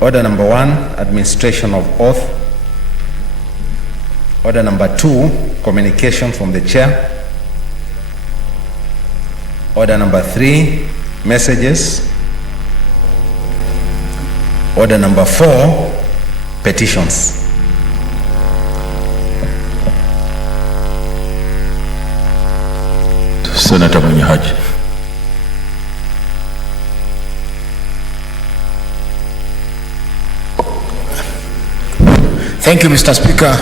Order number 1, administration of oath. Order number 2, communication from the chair. Order number 3, messages. Order number 4, petitions. Senator Mwenyehaji. Thank you, Mr. Speaker.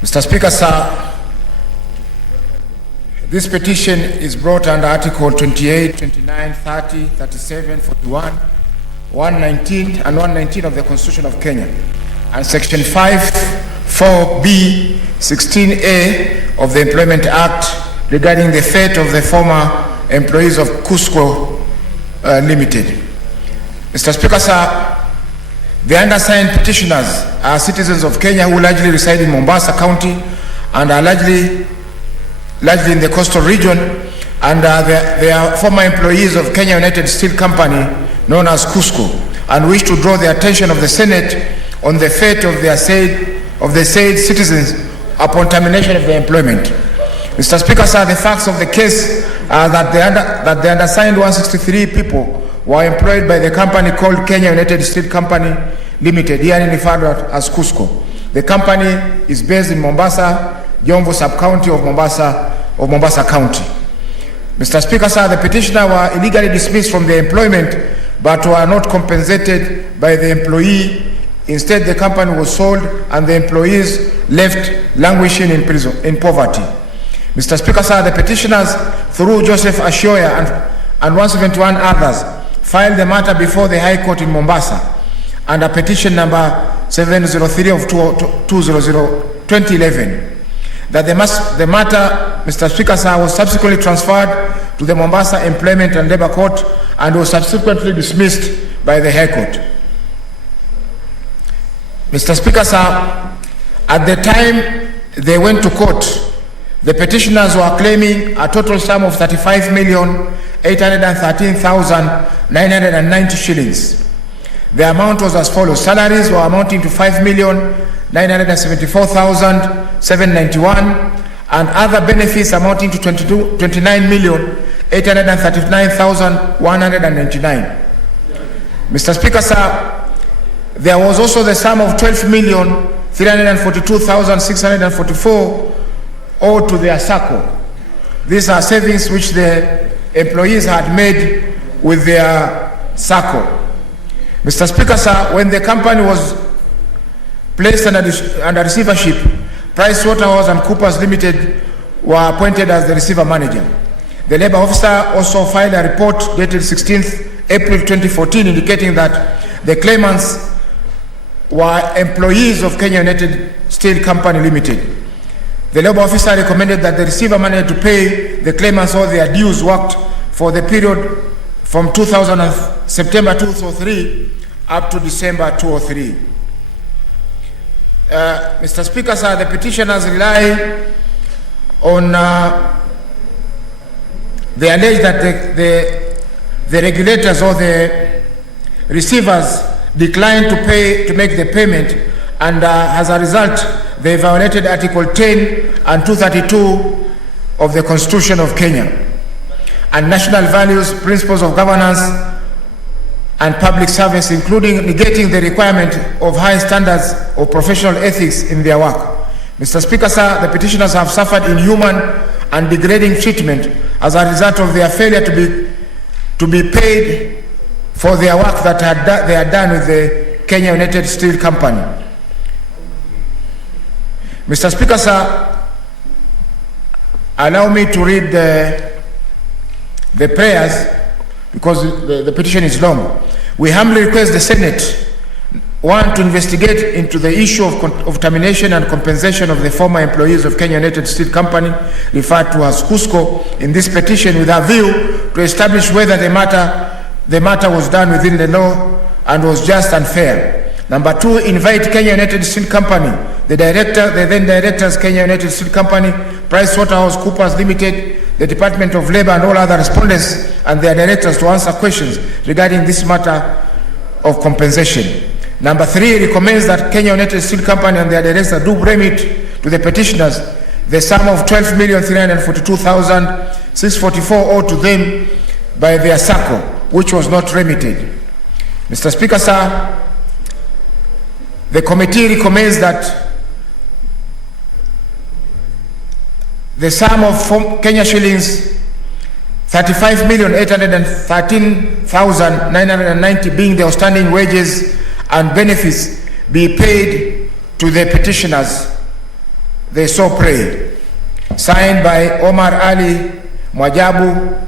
Mr. Speaker, sir, this petition is brought under Article 28, 29, 30, 37, 41, 119 and 119 of the Constitution of Kenya, and Section 5, 4B, 16A of the Employment Act regarding the fate of the former employees of KUSCO Limited. Mr. Speaker, sir, the undersigned petitioners are citizens of Kenya who largely reside in Mombasa County and are largely in the coastal region, and they are former employees of Kenya United Steel Company, known as KUSCO, and wish to draw the attention of the Senate on the fate of the said citizens upon termination of their employment. Mr. Speaker, sir, the facts of the case are that the undersigned 163 people were employed by the company called Kenya United Steel Company Limited, here referred to as KUSCO. The company is based in Mombasa, Jomvu sub-county of Mombasa County. Mr. Speaker, sir, the petitioner were illegally dismissed from their employment but were not compensated by the employee. Instead, the company was sold and the employees left languishing in poverty. Mr. Speaker, sir, the petitioners, through Joseph Ashoya and 171 others, filed the matter before the High Court in Mombasa under petition number 703 of 2011. That the matter, Mr. Speaker, sir, was subsequently transferred to the Mombasa Employment and Labour Court and was subsequently dismissed by the High Court. Mr. Speaker, sir, at the time they went to court, the petitioners were claiming a total sum of 35,813,990 shillings. The amount was as follows. Salaries were amounting to 5,974,791 and other benefits amounting to 29,839,199. Mr. Speaker, sir, there was also the sum of 12,342,644 owed to their SACCO. These are savings which the employees had made with their SACCO. Mr. Speaker, sir, when the company was placed under receivership, PricewaterhouseCoopers Limited were appointed as the receiver manager. The labor officer also filed a report dated 16th April 2014 indicating that the claimants were employees of Kenya United Steel Company Limited. The labor officer recommended that the receiver manager to pay the claimants all their dues worked for the period from September 2003 up to December 2003. Mr. Speaker, sir, the petitioners rely on they allege that the regulators or the receivers declined to make the payment, and as a result they violated Article 10 and 232 of the Constitution of Kenya and national values, principles of governance and public service, including negating the requirement of high standards of professional ethics in their work. Mr. Speaker, sir, the petitioners have suffered inhuman and degrading treatment as a result of their failure to be paid for their work that they had done with the Kenya United Steel Company. Mr. Speaker, sir, allow me to read the prayers because the petition is long. We humbly request the Senate, one, to investigate into the issue of termination and compensation of the former employees of Kenya United Steel Company, referred to as KUSCO, in this petition with a view to establish whether the matter was done within the law and was just and fair. Number two, invite Kenya United Steel Company, the then directors, Kenya United Steel Company, PricewaterhouseCoopers Limited, the Department of Labor and all other respondents and their directors to answer questions regarding this matter of compensation. Number 3, recommends that Kenya United Steel Company and their director do remit to the petitioners the sum of 12,342,644 owed to them by their SACCO, which was not remitted. Mr. Speaker, sir, the committee recommends that the sum of Kenya shillings 35,813,990 being the outstanding wages and benefits be paid to the petitioners. They so pray. Signed by Omar Ali Mwajabu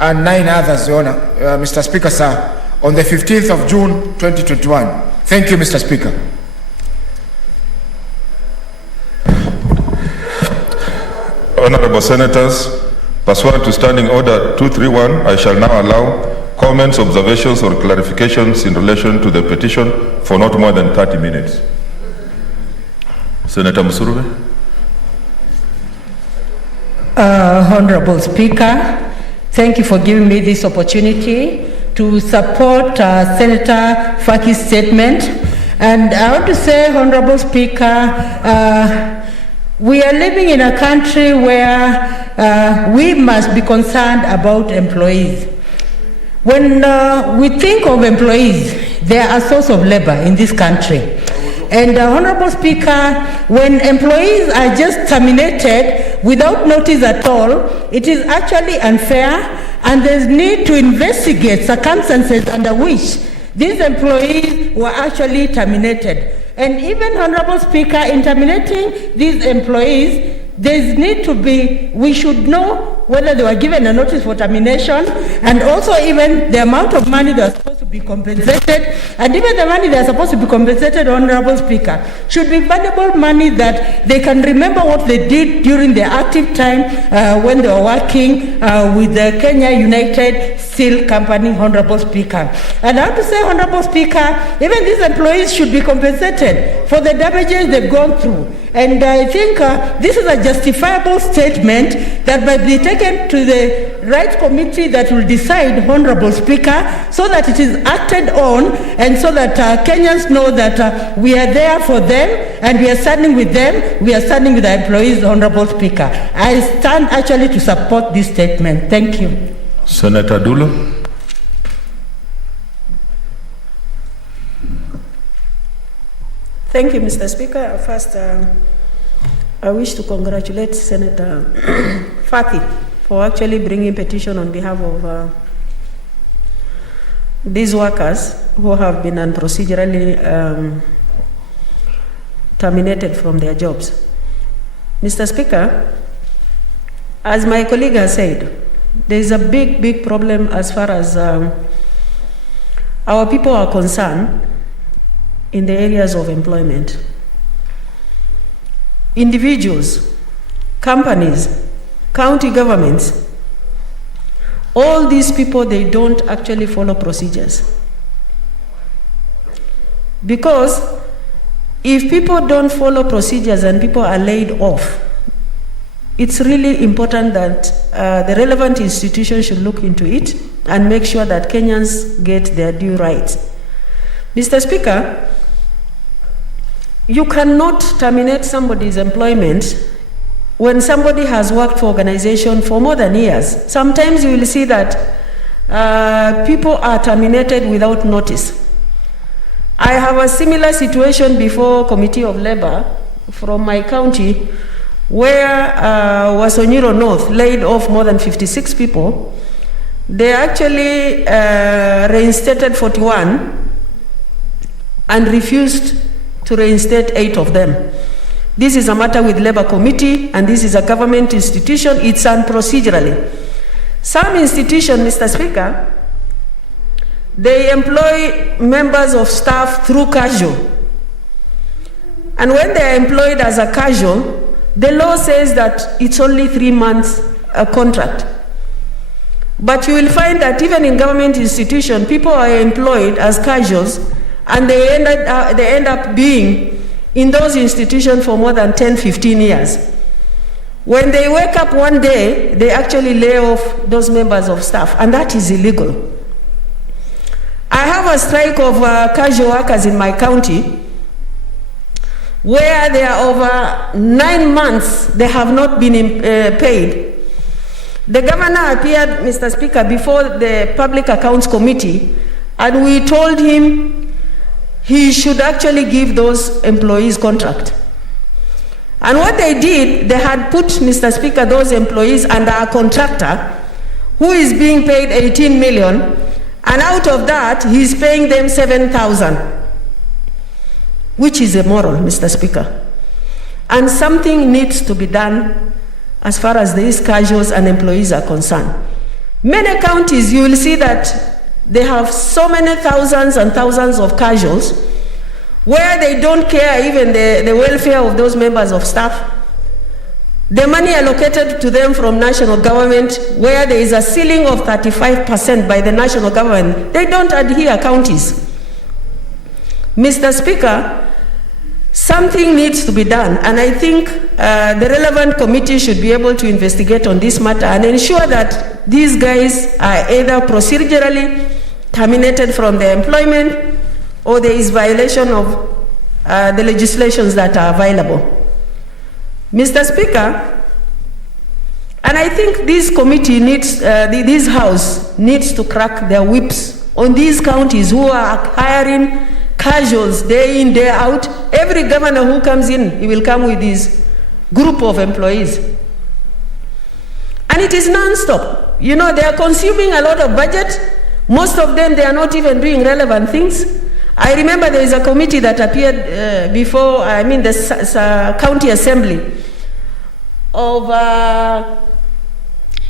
and 9 others, Your Honor, Mr. Speaker, sir, on the 15th of June 2021. Thank you, Mr. Speaker. Honorable Senators, pursuant to Standing Order 231, I shall now allow comments, observations, or clarifications in relation to the petition for not more than 30 minutes. Senator Musurube. Honorable Speaker, thank you for giving me this opportunity to support Senator Faki's statement. And I want to say, Honorable Speaker, we are living in a country where we must be concerned about employees. When we think of employees, they are a source of labor in this country. And Honorable Speaker, when employees are just terminated without notice at all, it is actually unfair, and there's need to investigate circumstances under which these employees were actually terminated. And even, Honorable Speaker, in terminating these employees, there's need to be, we should know whether they were given a notice for termination, and also even the amount of money they are supposed to be compensated, and even the money they are supposed to be compensated, Honorable Speaker, should be valuable money that they can remember what they did during their active time when they were working with the Kenya United Steel Company, Honorable Speaker. And I have to say, Honorable Speaker, even these employees should be compensated for the damages they've gone through. And I think this is a justifiable statement that might be taken to the Rights Committee that will decide, Honorable Speaker, so that it is acted on, and so that Kenyans know that we are there for them, and we are standing with them, we are standing with our employees, Honorable Speaker. I stand actually to support this statement. Thank you. Senator Dulo. Thank you, Mr. Speaker. First, I wish to congratulate Senator Faki for actually bringing petition on behalf of these workers who have been unprocedurally terminated from their jobs. Mr. Speaker, as my colleague has said, there is a big problem as far as our people are concerned in the areas of employment. Individuals, companies, county governments, all these people, they don't actually follow procedures. Because if people don't follow procedures and people are laid off, it's really important that the relevant institution should look into it and make sure that Kenyans get their due rights. Mr. Speaker, you cannot terminate somebody's employment when somebody has worked for organization for more than years. Sometimes you will see that people are terminated without notice. I have a similar situation before Committee of Labor from my county, where Wasonyiro North laid off more than 56 people. They actually reinstated 41 and refused to reinstate 8 of them. This is a matter with Labor Committee, and this is a government institution. It's unprocedurally. Some institutions, Mr. Speaker, they employ members of staff through casual. And when they are employed as a casual, the law says that it's only 3 months contract. But you will find that even in government institutions, people are employed as casuals, and they end up being in those institutions for more than 10, 15 years. When they wake up one day, they actually lay off those members of staff, and that is illegal. I have a strike of casual workers in my county, where there are over 9 months they have not been paid. The governor appeared, Mr. Speaker, before the Public Accounts Committee, and we told him he should actually give those employees contract. And what they did, they had put, Mr. Speaker, those employees under a contractor who is being paid 18 million, and out of that, he's paying them 7,000, which is immoral, Mr. Speaker. And something needs to be done as far as these casuals and employees are concerned. Many counties, you will see that they have so many thousands and thousands of casuals where they don't care even the welfare of those members of staff. The money allocated to them from national government, where there is a ceiling of 35% by the national government, they don't adhere, counties. Mr. Speaker, something needs to be done, and I think the relevant committee should be able to investigate on this matter and ensure that these guys are either procedurally terminated from their employment or there is violation of the legislations that are available. Mr. Speaker, and I think this committee needs, this House needs to crack their whips on these counties who are hiring casuals day in, day out. Every governor who comes in, he will come with his group of employees. And it is non-stop. You know, they are consuming a lot of budget. Most of them, they are not even doing relevant things. I remember there is a committee that appeared before, the county assembly of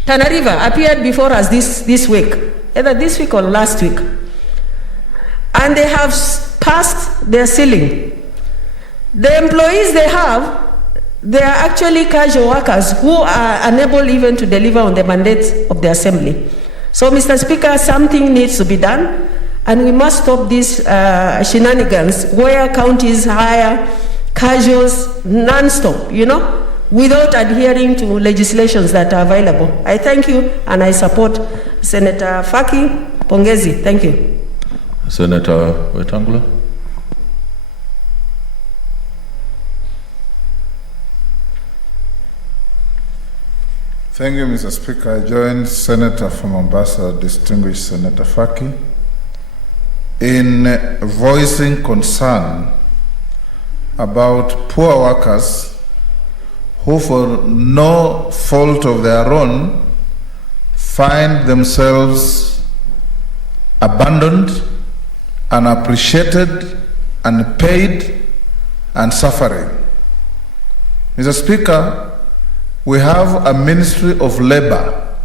Tana River appeared before us this week, either this week or last week. And they have passed their ceiling. The employees they have, they are actually casual workers who are unable even to deliver on the mandates of the assembly. So, Mr. Speaker, something needs to be done, and we must stop these shenanigans where counties hire casuals non-stop, you know, without adhering to legislations that are available. I thank you, and I support Senator Faki. Pongezi. Thank you. Senator Wetangula. Thank you, Mr. Speaker. I join Senator from Mombasa, distinguished Senator Faki, in voicing concern about poor workers who, for no fault of their own, find themselves abandoned, unappreciated, unpaid, and suffering. Mr. Speaker, we have a Ministry of Labor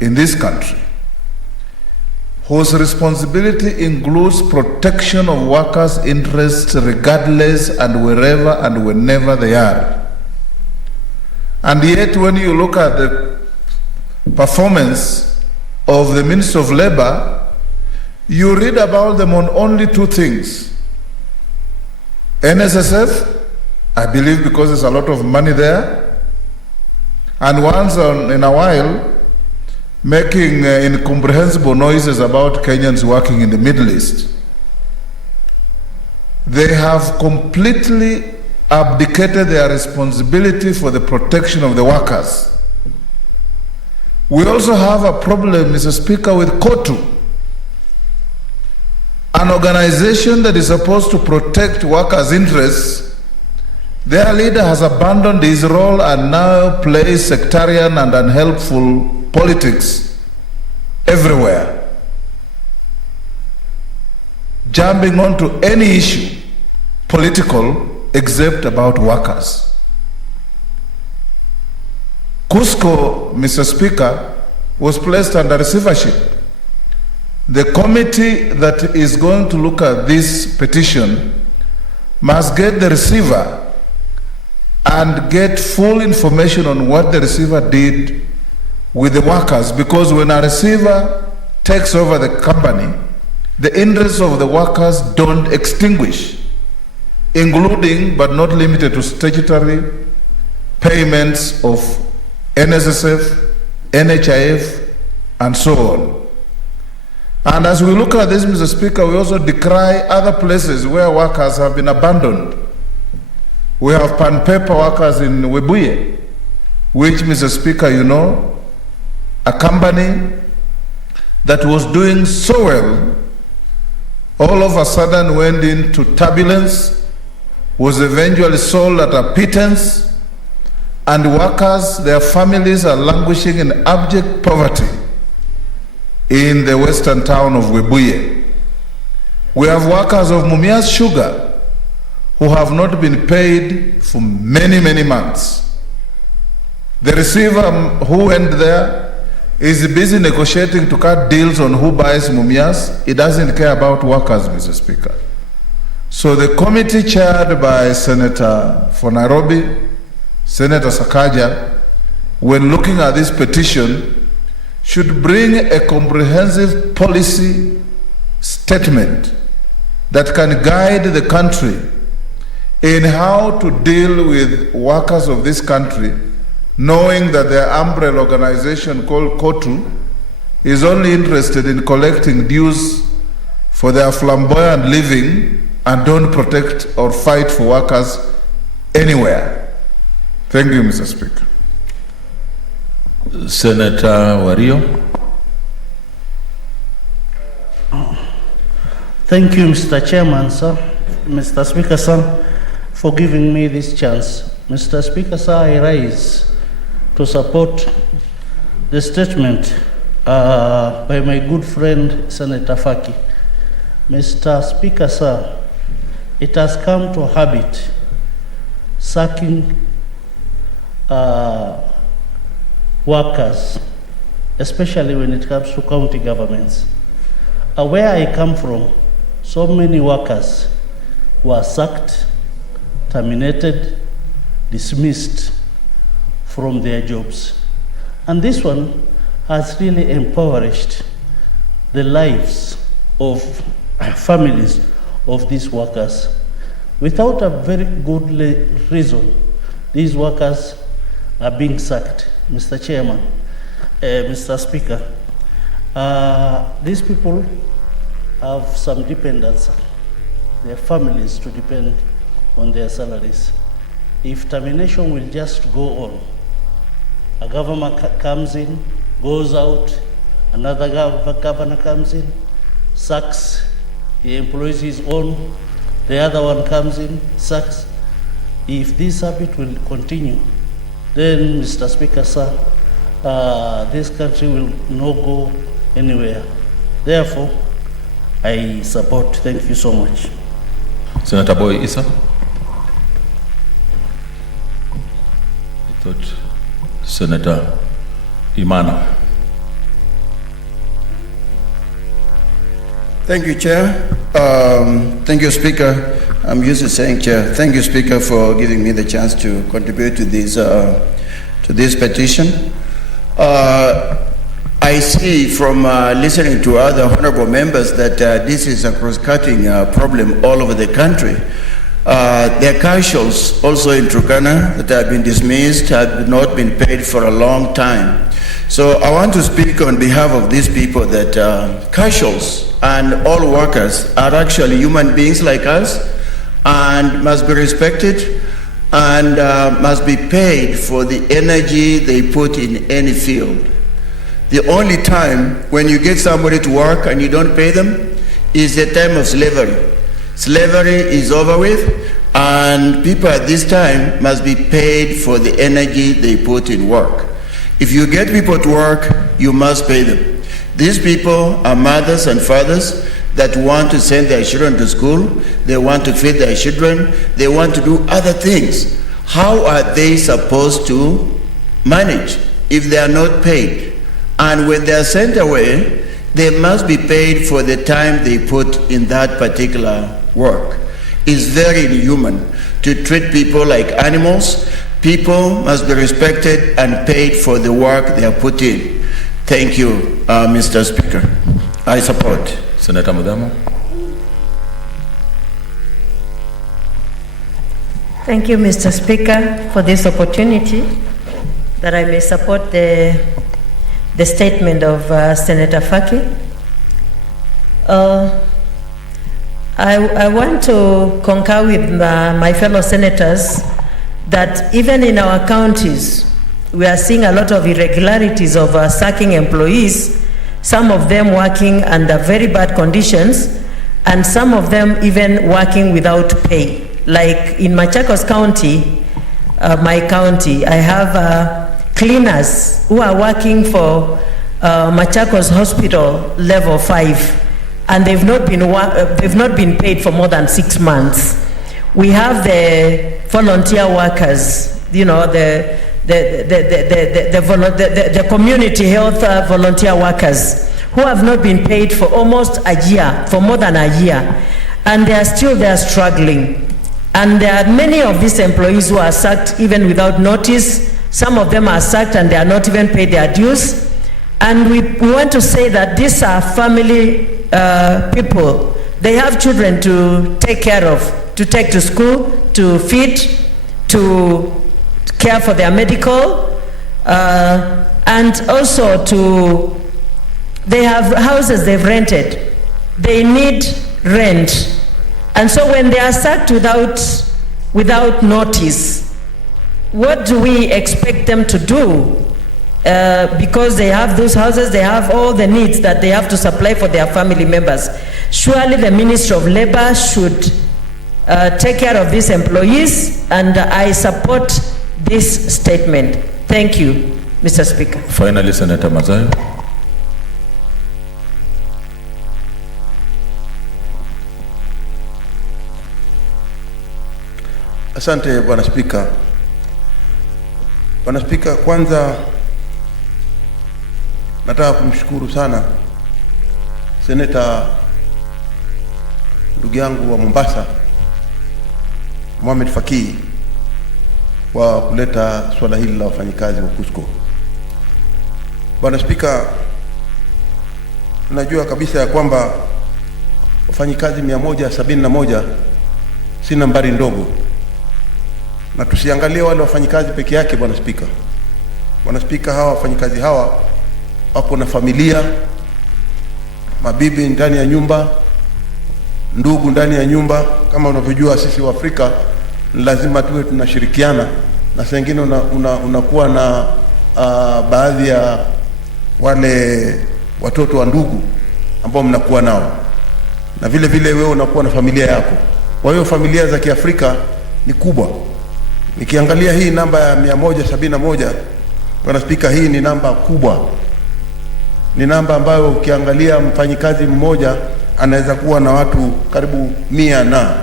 in this country whose responsibility includes protection of workers' interests regardless and wherever and whenever they are. And yet, when you look at the performance of the Ministry of Labor, you read about them on only two things. NSSF, I believe because there's a lot of money there, and once in a while making incomprehensible noises about Kenyans working in the Middle East. They have completely abdicated their responsibility for the protection of the workers. We also have a problem, Mr. Speaker, with KOTU, an organization that is supposed to protect workers' interests. Their leader has abandoned his role and now plays sectarian and unhelpful politics everywhere, jumping onto any issue political except about workers. Cusco, Mr. Speaker, was placed under receivership. The committee that is going to look at this petition must get the receiver and get full information on what the receiver did with the workers, because when a receiver takes over the company, the interests of the workers don't extinguish, including but not limited to statutory payments of NSSF, NHIF, and so on. And as we look at this, Mr. Speaker, we also decry other places where workers have been abandoned. We have pan paper workers in Webuye, which, Mr. Speaker, you know, a company that was doing so well, all of a sudden went into turbulence, was eventually sold at a pittance, and workers, their families are languishing in abject poverty in the western town of Webuye. We have workers of Mumias Sugar who have not been paid for many, many months. The receiver who went there is busy negotiating to cut deals on who buys Mumias. He doesn't care about workers, Mr. Speaker. So the committee chaired by Senator for Nairobi, Senator Sakaja, when looking at this petition, should bring a comprehensive policy statement that can guide the country in how to deal with workers of this country, knowing that their umbrella organization called KOTU is only interested in collecting dues for their flamboyant living and don't protect or fight for workers anywhere. Thank you, Mr. Speaker. Senator Wario. Thank you, Mr. Chairman, sir. Mr. Speaker, sir, for giving me this chance. Mr. Speaker, sir, I rise to support the statement by my good friend, Senator Faki. Mr. Speaker, sir, it has come to a habit sacking workers, especially when it comes to county governments. Where I come from, so many workers were sacked, terminated, dismissed from their jobs. And this one has really impoverished the lives of families of these workers. Without a very good reason, these workers are being sacked. Mr. Chairman, Mr. Speaker, these people have some dependents, their families to depend on their salaries. If termination will just go on, a governor comes in, goes out, another governor comes in, sacks, he employs his own, the other one comes in, sacks. If this habit will continue, then, Mr. Speaker, sir, this country will not go anywhere. Therefore, I support. Thank you so much. Senator Boy Issa. I thought Senator Imana. Thank you, Chair. Thank you, Speaker. I'm used to saying, Chair. Thank you, Speaker, for giving me the chance to contribute to this petition. I see from listening to other honorable members that this is a cross-cutting problem all over the country. There are casuals also in Turkana that have been dismissed, have not been paid for a long time. So I want to speak on behalf of these people that casuals and all workers are actually human beings like us and must be respected and must be paid for the energy they put in any field. The only time when you get somebody to work and you don't pay them is the time of slavery. Slavery is over with, and people at this time must be paid for the energy they put in work. If you get people to work, you must pay them. These people are mothers and fathers that want to send their children to school, they want to feed their children, they want to do other things. How are they supposed to manage if they are not paid? And when they are sent away, they must be paid for the time they put in that particular work. It's very inhuman to treat people like animals. People must be respected and paid for the work they are put in. Thank you, Mr. Speaker. I support. Senator Mudamo. Thank you, Mr. Speaker, for this opportunity that I may support the statement of Senator Faki. I want to concur with my fellow senators that even in our counties, we are seeing a lot of irregularities of sacking employees, some of them working under very bad conditions, and some of them even working without pay. Like in Machakos County, my county, I have cleaners who are working for Machakos Hospital level 5, and they've not been paid for more than 6 months. We have the volunteer workers, you know, the community health volunteer workers who have not been paid for almost a year, for more than a year, and they are still there struggling. And there are many of these employees who are sacked even without notice. Some of them are sacked and they are not even paid their dues. And we want to say that these are family people. They have children to take care of, to take to school, to feed, to care for their medical, and also they have houses they've rented. They need rent. And so when they are sacked without notice, what do we expect them to do? Because they have those houses, they have all the needs that they have to supply for their family members. Surely the Ministry of Labor should take care of these employees, and I support this statement. Thank you, Mr. Speaker. Finally, Senator Mazayo. Asante Bwana Spika. Bwana Spika, kwanza nataka kumshukuru sana Seneta ndugu yangu wa Mombasa Mohamed Fakii kwa kuleta swala hili la wafanyikazi wa KUSCO. Bwana Spika, tunajua kabisa ya kwamba wafanyikazi 171 si nambari ndogo. Na tusiangalie wale wafanyikazi peke yake Bwana Spika. Bwana Spika, hawa wafanyikazi hawa wako na familia, mabibi ndani ya nyumba, ndugu ndani ya nyumba. Kama unavyojua sisi wa Afrika lazima tuwe tunashirikiana, na saa nyingine unakuwa na baadhi ya wale watoto wa ndugu ambao mnakuwa nao, na vile vile wewe unakuwa na familia yako. Kwa hiyo familia za Kiafrika ni kubwa. Nikiangalia hii namba ya 171, Bwana Spika, hii ni namba kubwa. Ni namba ambayo ukiangalia mfanyikazi mmoja anaweza kuwa na watu karibu 100 na.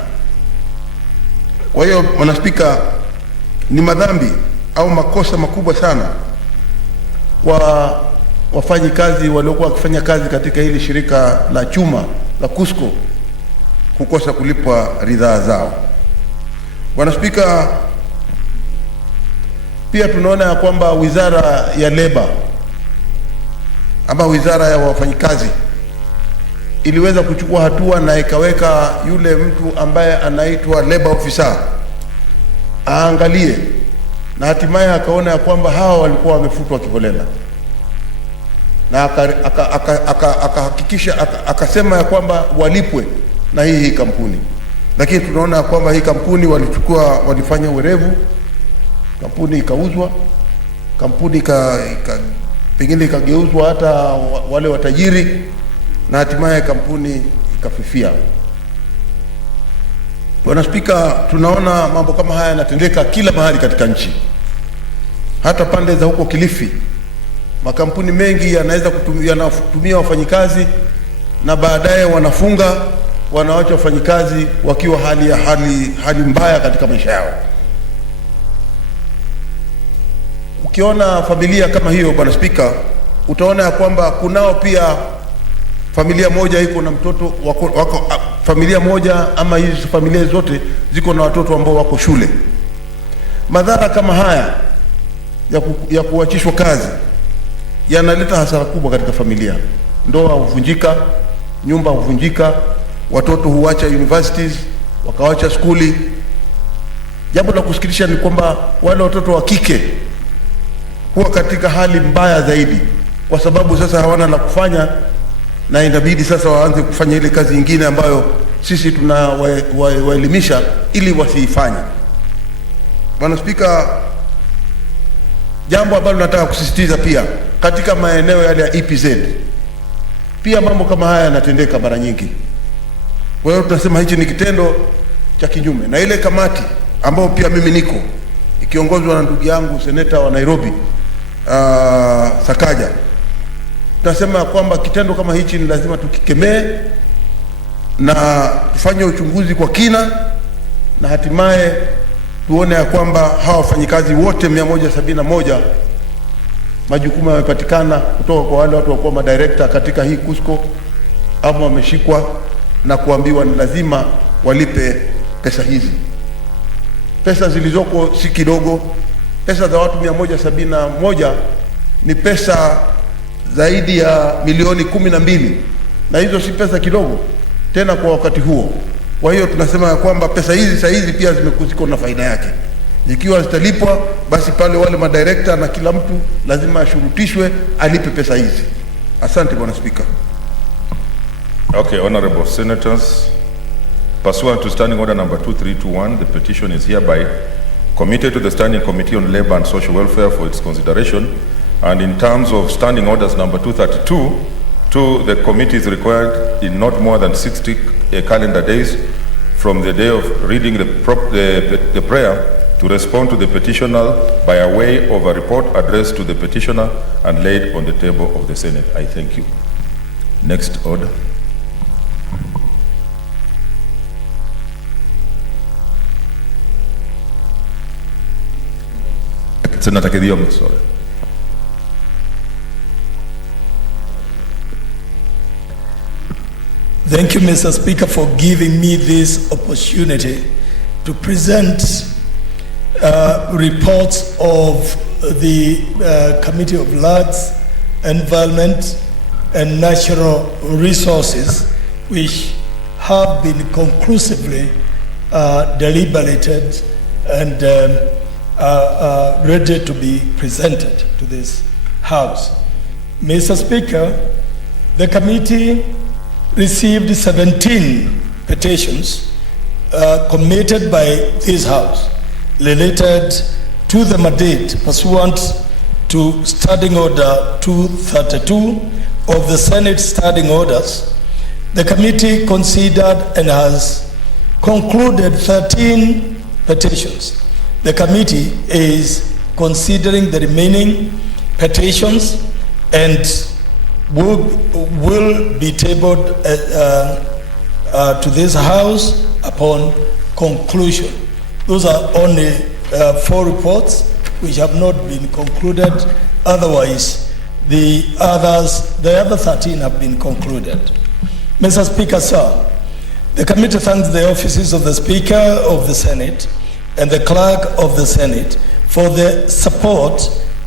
Kwa hiyo Bwana Spika, ni madhambi au makosa makubwa sana kwa wafanyikazi waliokuwa wakifanya kazi katika hili shirika la chuma la KUSCO kukosa kulipwa ridhaa zao. Bwana Spika, pia tunaona ya kwamba Wizara ya Leba ama Wizara ya Wafanyikazi iliweza kuchukua hatua na ikaweka yule mtu ambaye anaitwa labor officer aangalie, na hatimaye akaona ya kwamba hawa walikuwa wamefutwa kiholela, na akahakikisha akasema ya kwamba walipwe na hii kampuni. Lakini tunaona ya kwamba hii kampuni walifanya uwerevu, kampuni ikauzwa, kampuni pengine ikageuzwa hata wale watajiri, na hatimaye kampuni ikafifia. Bwana Spika, tunaona mambo kama haya yanatendeka kila mahali katika nchi. Hata pande za huko Kilifi, makampuni mengi yanaweza kutumia wafanyikazi na baadaye wanafunga, wanaacha wafanyikazi wakiwa hali mbaya katika maisha yao. Ukiona familia kama hiyo Bwana Spika, utaona ya kwamba kunao pia familia moja iko na mtoto wako familia moja ama hizi familia zote ziko na watoto ambao wako shule. Madhara kama haya ya kuachishwa kazi yanaleta hasara kubwa katika familia. Ndoa huvunjika, nyumba huvunjika, watoto huacha universities, wakawacha skuli. Jambo la kusikitisha ni kwamba wale watoto wa kike huwa katika hali mbaya zaidi, kwa sababu sasa hawana la kufanya na inabidi sasa waanze kufanya ile kazi nyingine ambayo sisi tunawaelimisha ili wasiifanye. Bwana Spika, jambo ambalo nataka kusisitiza pia katika maeneo yale ya EPZ, pia mambo kama haya yanatendeka mara nyingi. Kwa hiyo tunasema hichi ni kitendo cha kinyume, na ile kamati ambayo pia mimi niko ikiongozwa na ndugu yangu seneta wa Nairobi Sakaja, tunasema kwamba kitendo kama hichi ni lazima tukikemee na tufanye uchunguzi kwa kina, na hatimaye tuone ya kwamba hawa wafanyikazi wote 171 majukumu yamepatikana kutoka kwa wale watu wakuwa madirector katika hii KUSCO, ama wameshikwa na kuambiwa ni lazima walipe pesa hizi. Pesa zilizoko si kidogo. Pesa za watu 171 ni pesa zaidi ya milioni 12, na hizo si pesa kidogo tena kwa wakati huo. Kwa hiyo tunasema ya kwamba pesa hizi saa hizi pia ziko na faida yake. Ikiwa zitalipwa, basi pale wale madirector na kila mtu lazima ashurutishwe alipe pesa hizi. Asante Bwana Speaker. Okay, honorable senators, pursuant to standing order number 2321, the petition is hereby committed to the Standing Committee on Labor and Social Welfare for its consideration, and in terms of standing orders number 232, the committee is required in not more than 60 calendar days from the day of reading the prayer to respond to the petitioner by a way of a report addressed to the petitioner and laid on the table of the Senate. I thank you. Next order. Senator Kediomo, sorry. Thank you, Mr. Speaker, for giving me this opportunity to present reports of the Committee of Lands, Environment and Natural Resources, which have been conclusively deliberated and ready to be presented to this House. Mr. Speaker, the committee received 17 petitions committed by this House related to the mandate pursuant to Standing Order 232 of the Senate Standing Orders. The committee considered and has concluded 13 petitions. The committee is considering the remaining petitions and will be tabled to this House upon conclusion. Those are only 4 reports which have not been concluded. Otherwise, the other 13 have been concluded. Mr. Speaker, sir, the committee thanks the offices of the Speaker of the Senate and the Clerk of the Senate for the support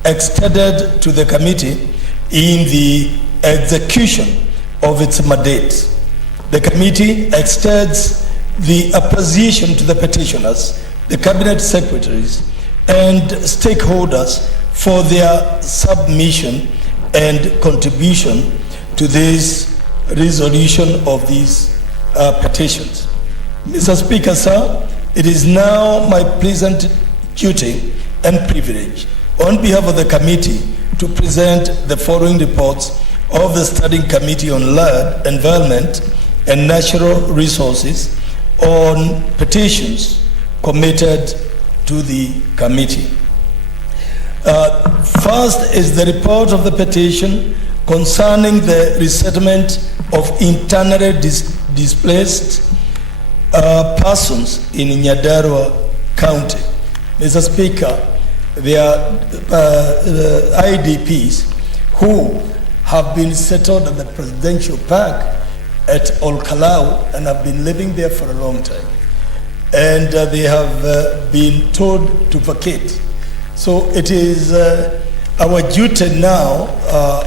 extended to the committee in the execution of its mandate. The committee extends the appreciation to the petitioners, the cabinet secretaries, and stakeholders for their submission and contribution to this resolution of these petitions. Mr. Speaker, sir, it is now my pleasant duty and privilege on behalf of the committee to present the following reports of the Standing Committee on Land, Environment and Natural Resources on petitions committed to the committee. First is the report of the petition concerning the resettlement of internally displaced persons in Nyandarua County. Mr. Speaker, there are IDPs who have been settled at the Presidential Park at Olkalau and have been living there for a long time. And they have been told to vacate. So it is our duty now,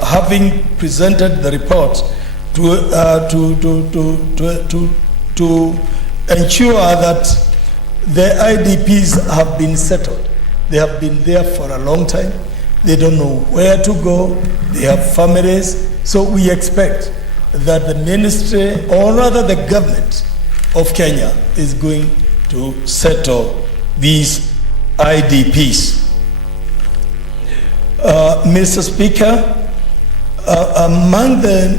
having presented the report, to ensure that the IDPs have been settled. They have been there for a long time. They don't know where to go. They have families. So we expect that the ministry, or rather the government of Kenya, is going to settle these IDPs. Mr. Speaker, among the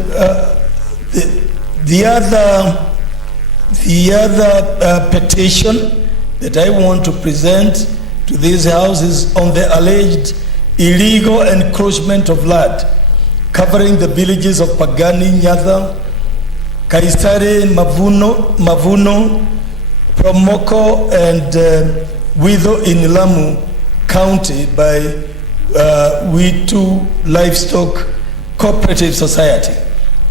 other petition that I want to present to this House is on the alleged illegal encroachment of land covering the villages of Pagani, Nyatha, Kaisari, Mavuno, Promoko, and Widho in Lamu County by We2 Livestock Cooperative Society.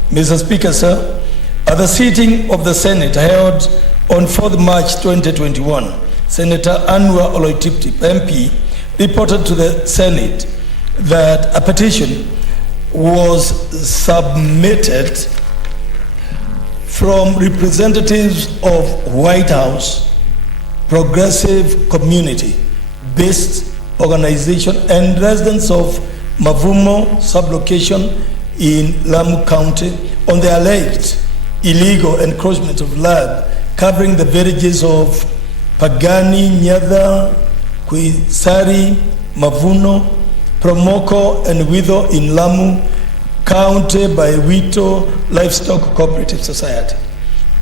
Mr. Speaker, sir, at the sitting of the Senate held on 4th March 2021, Senator Anwar Oloitiptip, MP, reported to the Senate that a petition was submitted from representatives of White House, Progressive Community-based organization, and residents of Mavumo sublocation in Lamu County on the alleged illegal encroachment of land covering the villages of Pagani, Nyatha, Kuisari, Mavuno, Promoko, and Widho in Lamu County by Wito Livestock Cooperative Society.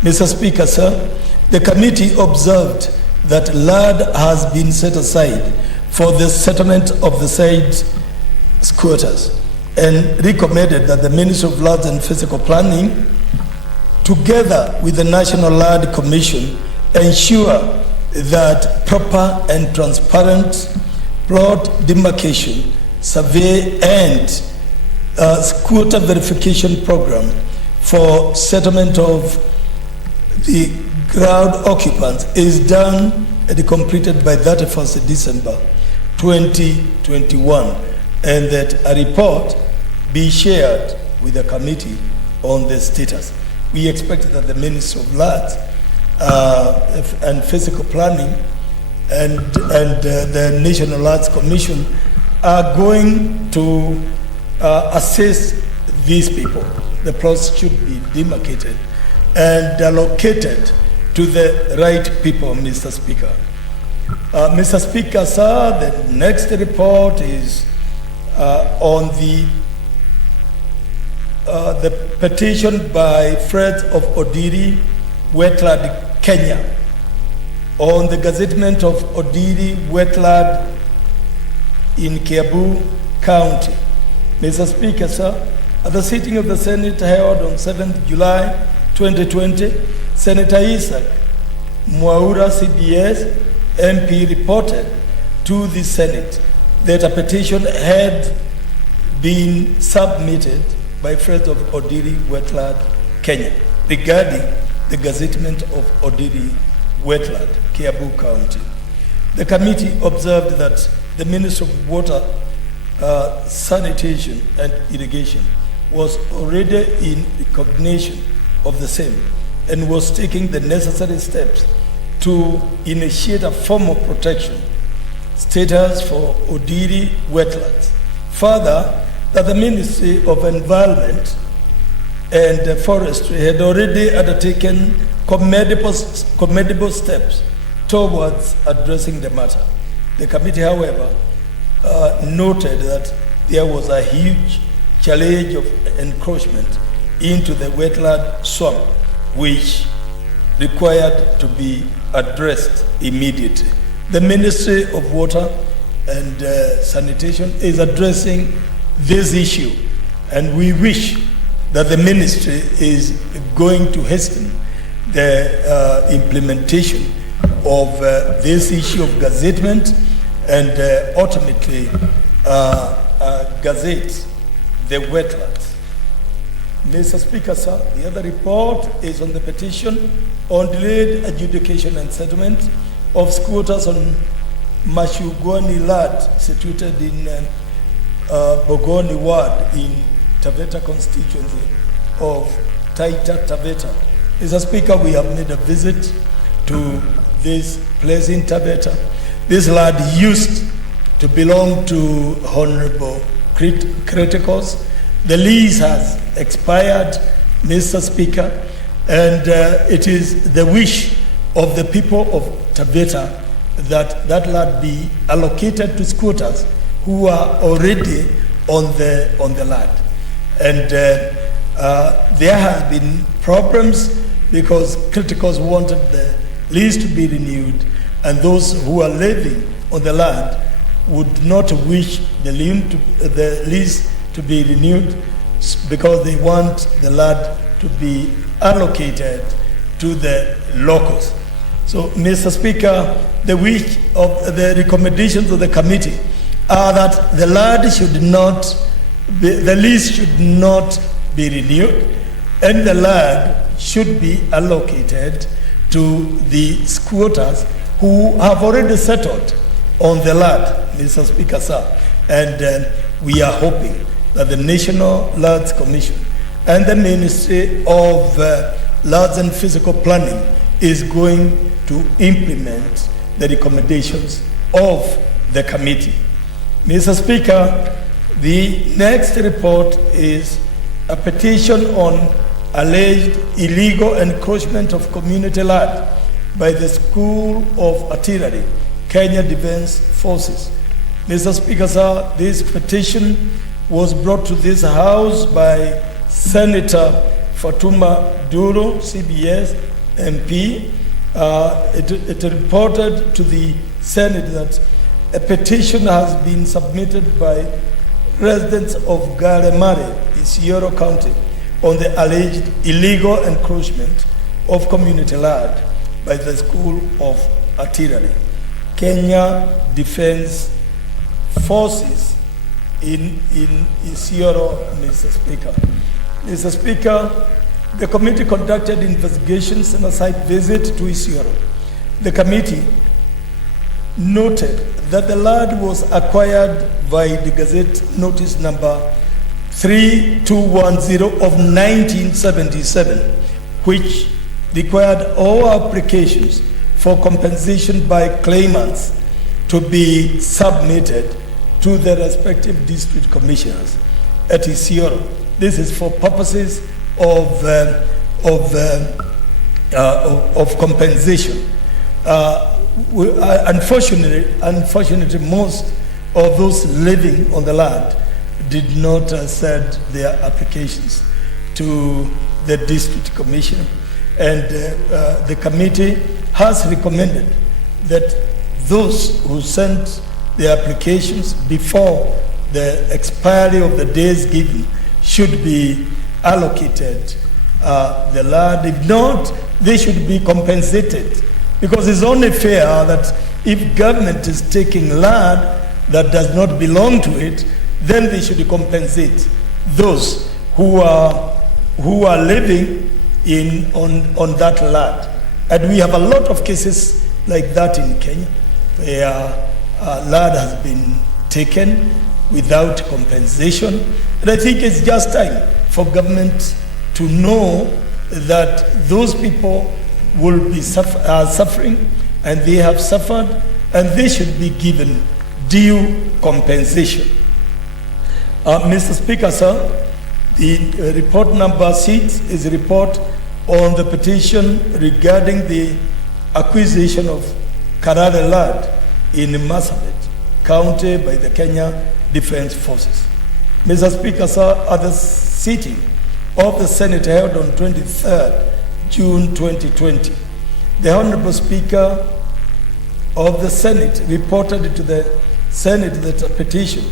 Mr. Speaker, sir, the committee observed that land has been set aside for the settlement of the said squatters and recommended that the Ministry of Lands and Physical Planning, together with the National Land Commission, ensure that proper and transparent plot demarcation, survey, and squatter verification program for settlement of the ground occupants is done and completed by 31st December 2021, and that a report be shared with the committee on the status. We expect that the Ministry of Lands and Physical Planning and the National Lands Commission are going to assist these people. The plots should be demarcated and allocated to the right people, Mr. Speaker. Mr. Speaker, sir, the next report is on the petition by Friends of Odiri, Wetland, Kenya, on the gazettement of Odiri Wetland in Kiambu County. Mr. Speaker, sir, at the sitting of the Senate held on 7th July 2020, Senator Isaac Mwaura, CBS, MP, reported to the Senate that a petition had been submitted by Friends of Odiri Wetland, Kenya, regarding the gazettement of Odiri Wetland, Kiambu County. The committee observed that the Ministry of Water, Sanitation and Irrigation was already in recognition of the same and was taking the necessary steps to initiate a formal protection status for Odiri Wetlands. Further, that the Ministry of Environment and Forestry had already undertaken commendable steps towards addressing the matter. The committee, however, noted that there was a huge challenge of encroachment into the wetland swamp, which required to be addressed immediately. The Ministry of Water and Sanitation is addressing this issue, and we wish that the ministry is going to hasten the implementation of this issue of gazettement and ultimately gazette the wetlands. Mr. Speaker, sir, the other report is on the petition on delayed adjudication and settlement of squatters on Mashugoni land situated in Bogoni ward in Taveta constituency of Taita Taveta. Mr. Speaker, we have made a visit to this place in Taveta. This land used to belong to Honorable Criticals. The lease has expired. Mr. Speaker, and it is the wish of the people of Taveta that that land be allocated to squatters who are already on the land. And there have been problems because criticals wanted the lease to be renewed, and those who are living on the land would not wish the lease to be renewed because they want the land to be allocated to the locals. So, Mr. Speaker, the wish of the recommendations of the committee are that the land should not be, the lease should not be renewed, and the land should be allocated to the squatters who have already settled on the land, Mr. Speaker, sir. And we are hoping that the National Lands Commission and the Ministry of Lands and Physical Planning is going to implement the recommendations of the committee. Mr. Speaker, the next report is a petition on alleged illegal encroachment of community land by the School of Artillery, Kenya Defense Forces. Mr. Speaker, sir, this petition was brought to this House by Senator Fatuma Duro, CBS MP. It reported to the Senate that a petition has been submitted by residents of Garemare, Isiolo County, on the alleged illegal encroachment of community land by the School of Artillery, Kenya Defense Forces in Isiolo, Mr. Speaker. Mr. Speaker, the committee conducted investigations and a site visit to Isiolo. The committee noted that the land was acquired by the Gazette Notice number 3210 of 1977, which required all applications for compensation by claimants to be submitted to the respective district commissioners at Isiolo. This is for purposes of compensation. Unfortunately, most of those living on the land did not send their applications to the district commission, and the committee has recommended that those who sent their applications before the expiry of the days given should be allocated the land. If not, they should be compensated, because it's only fair that if government is taking land that does not belong to it, then they should compensate those who are living on that land. And we have a lot of cases like that in Kenya, where land has been taken without compensation. And I think it's just time for government to know that those people will be suffering, and they have suffered, and they should be given due compensation. Mr. Speaker, sir, the report number 6 is a report on the petition regarding the acquisition of Karare land in Marsabit County by the Kenya Defense Forces. Mr. Speaker, sir, at the sitting of the Senate held on 23rd June 2020, the Honorable Speaker of the Senate reported to the Senate that a petition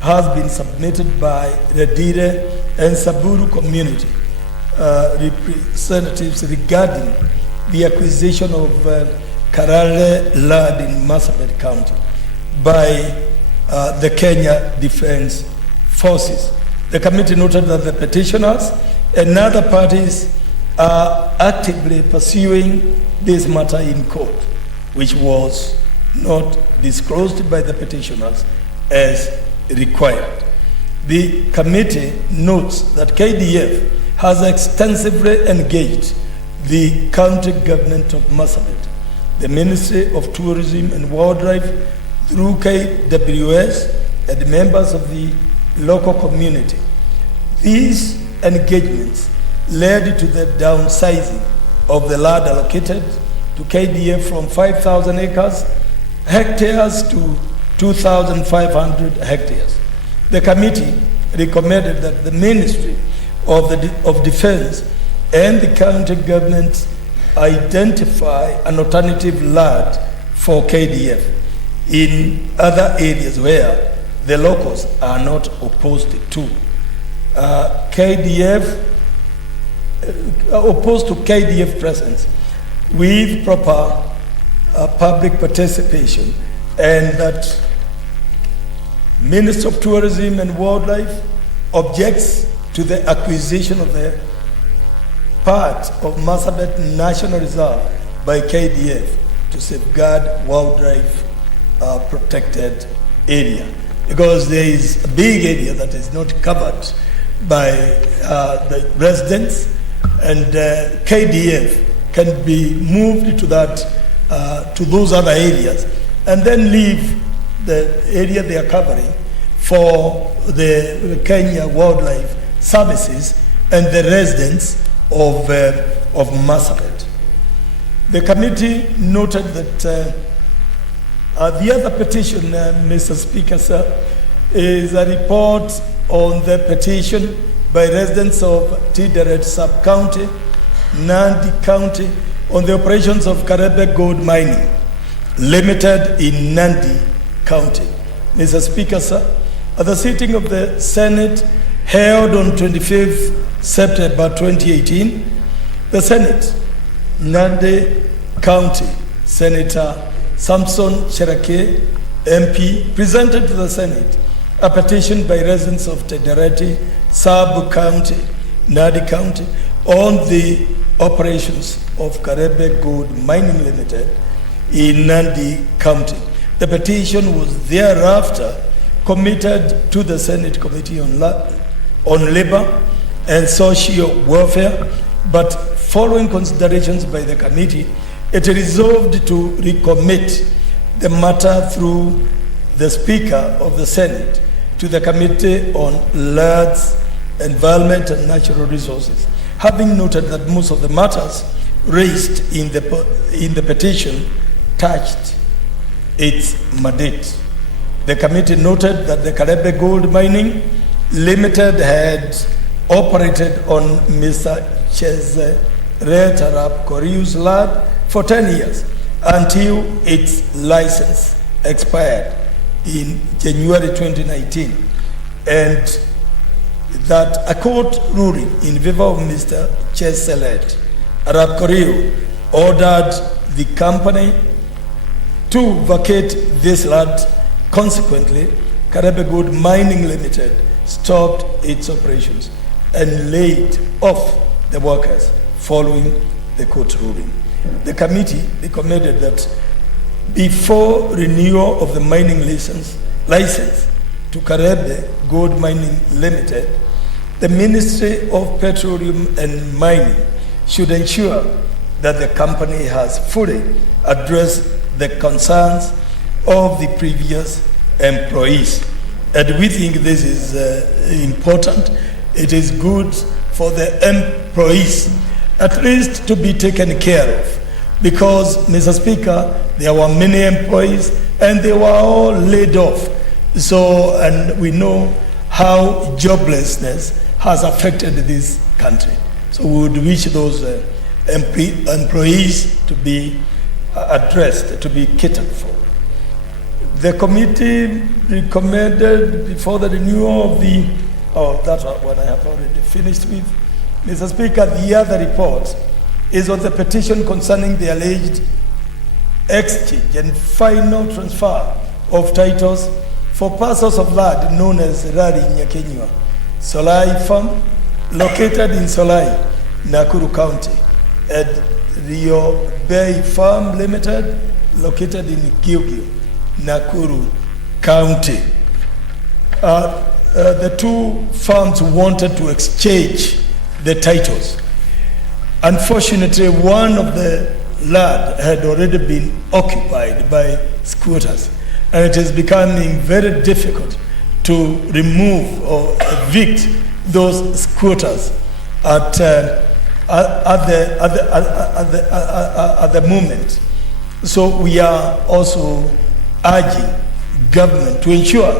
has been submitted by Redire and Saburu community representatives regarding the acquisition of Karare land in Marsabit County by the Kenya Defense Forces. The committee noted that the petitioners and other parties are actively pursuing this matter in court, which was not disclosed by the petitioners as required. The committee notes that KDF has extensively engaged the county government of Marsabit, the Ministry of Tourism and Wildlife through KWS, and members of the local community. These engagements led to the downsizing of the land allocated to KDF from 5,000 hectares to 2,500 hectares. The committee recommended that the Ministry of Defense and the county government identify an alternative land for KDF in other areas where the locals are not opposed to. Opposed to KDF presence with proper public participation, and that Minister of Tourism and Wildlife objects to the acquisition of the part of Marsabit National Reserve by KDF to safeguard wildlife protected area, because there is a big area that is not covered by the residents, and KDF can be moved to that to those other areas and then leave the area they are covering for the Kenya Wildlife Services and the residents of Marsabit. The committee noted that the other petition, Mr. Speaker, sir, is a report on the petition by residents of Tideret Sub-County, Nandi County, on the operations of Karebe Gold Mining Limited in Nandi County. Mr. Speaker, sir, at the sitting of the Senate held on 25th September 2018, the Senate, Nandi County, Senator Samson Cherake, MP, presented to the Senate a petition by residents of Tedereti Sub-County, Nandi County, on the operations of Karebe Gold Mining Limited in Nandi County. The petition was thereafter committed to the Senate Committee on Labor and Social Welfare, but following considerations by the committee, it resolved to recommit the matter through the Speaker of the Senate to the Committee on Lands, Environment and Natural Resources, having noted that most of the matters raised in the petition touched its mandate. The committee noted that the Karebe Gold Mining Limited had operated on Mr. Chezeret Arap Koriu's land for 10 years until its license expired in January 2019, and that a court ruling in favor of Mr. Chezeret Arap Koriu ordered the company to vacate this land. Consequently, Karebe Gold Mining Limited stopped its operations and laid off the workers following the court ruling. The committee recommended that before renewal of the mining license to Karebe Gold Mining Limited, the Ministry of Petroleum and Mining should ensure that the company has fully addressed the concerns of the previous employees. And we think this is important. It is good for the employees at least to be taken care of, because, Mr. Speaker, there were many employees and they were all laid off. So, and we know how joblessness has affected this country. So we would wish those employees to be addressed, to be catered for. The committee recommended before the renewal of the, that's what I have already finished with. Mr. Speaker, the other report is on the petition concerning the alleged exchange and final transfer of titles for parcels of land known as Rari Nyakenywa, Solai Farm, located in Solai, Nakuru County, and Rio Bay Farm Limited, located in Gilgil, Nakuru County. The two farms wanted to exchange the titles. Unfortunately, one of the land had already been occupied by squatters, and it is becoming very difficult to remove or evict those squatters. at the moment. So we are also urging government to ensure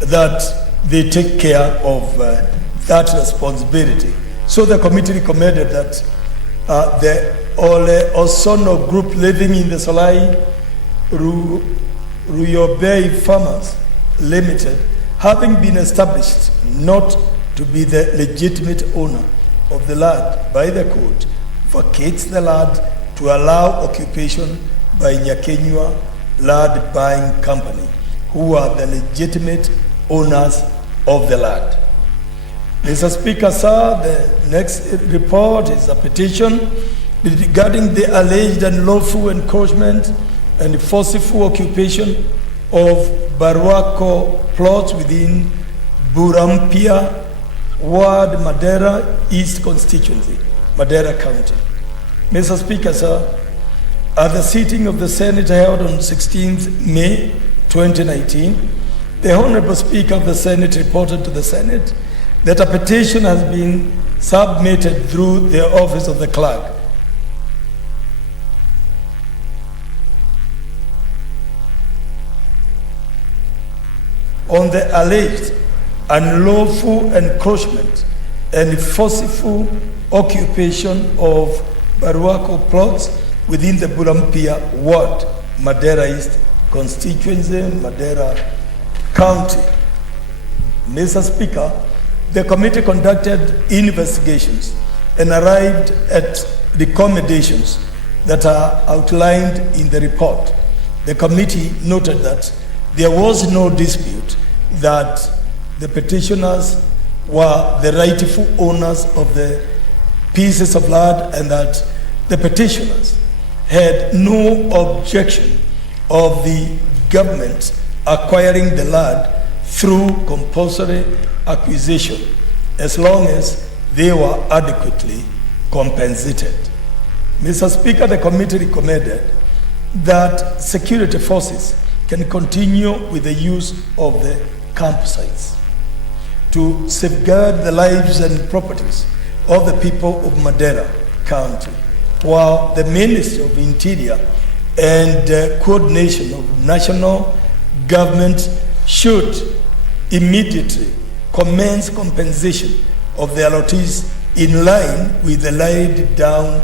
that they take care of that responsibility. So the committee recommended that the Ole Osono group living in the Solai Ruyobei Farmers Limited, having been established not to be the legitimate owner of the land by the court, vacates the land to allow occupation by Nyakenyua Land Buying Company, who are the legitimate owners of the land. Mr. Speaker, sir, the next report is a petition regarding the alleged unlawful encroachment and forceful occupation of Baruaco plots within Burampia Ward, Madera East Constituency, Madera County. Mr. Speaker, sir, at the sitting of the Senate held on 16th May 2019, the Honorable Speaker of the Senate reported to the Senate that a petition has been submitted through the office of the clerk on the alleged unlawful encroachment and forceful occupation of Baruaco plots within the Burampia Ward, Madera East Constituency, Madera County. Mr. Speaker, the committee conducted investigations and arrived at recommendations that are outlined in the report. The committee noted that there was no dispute that the petitioners were the rightful owners of the pieces of land and that the petitioners had no objection of the government acquiring the land through compulsory acquisition as long as they were adequately compensated. Mr. Speaker, the committee recommended that security forces can continue with the use of the campsites to safeguard the lives and properties of the people of Madera County, while the Ministry of Interior and coordination of national government should immediately commence compensation of the allottees in line with the laid down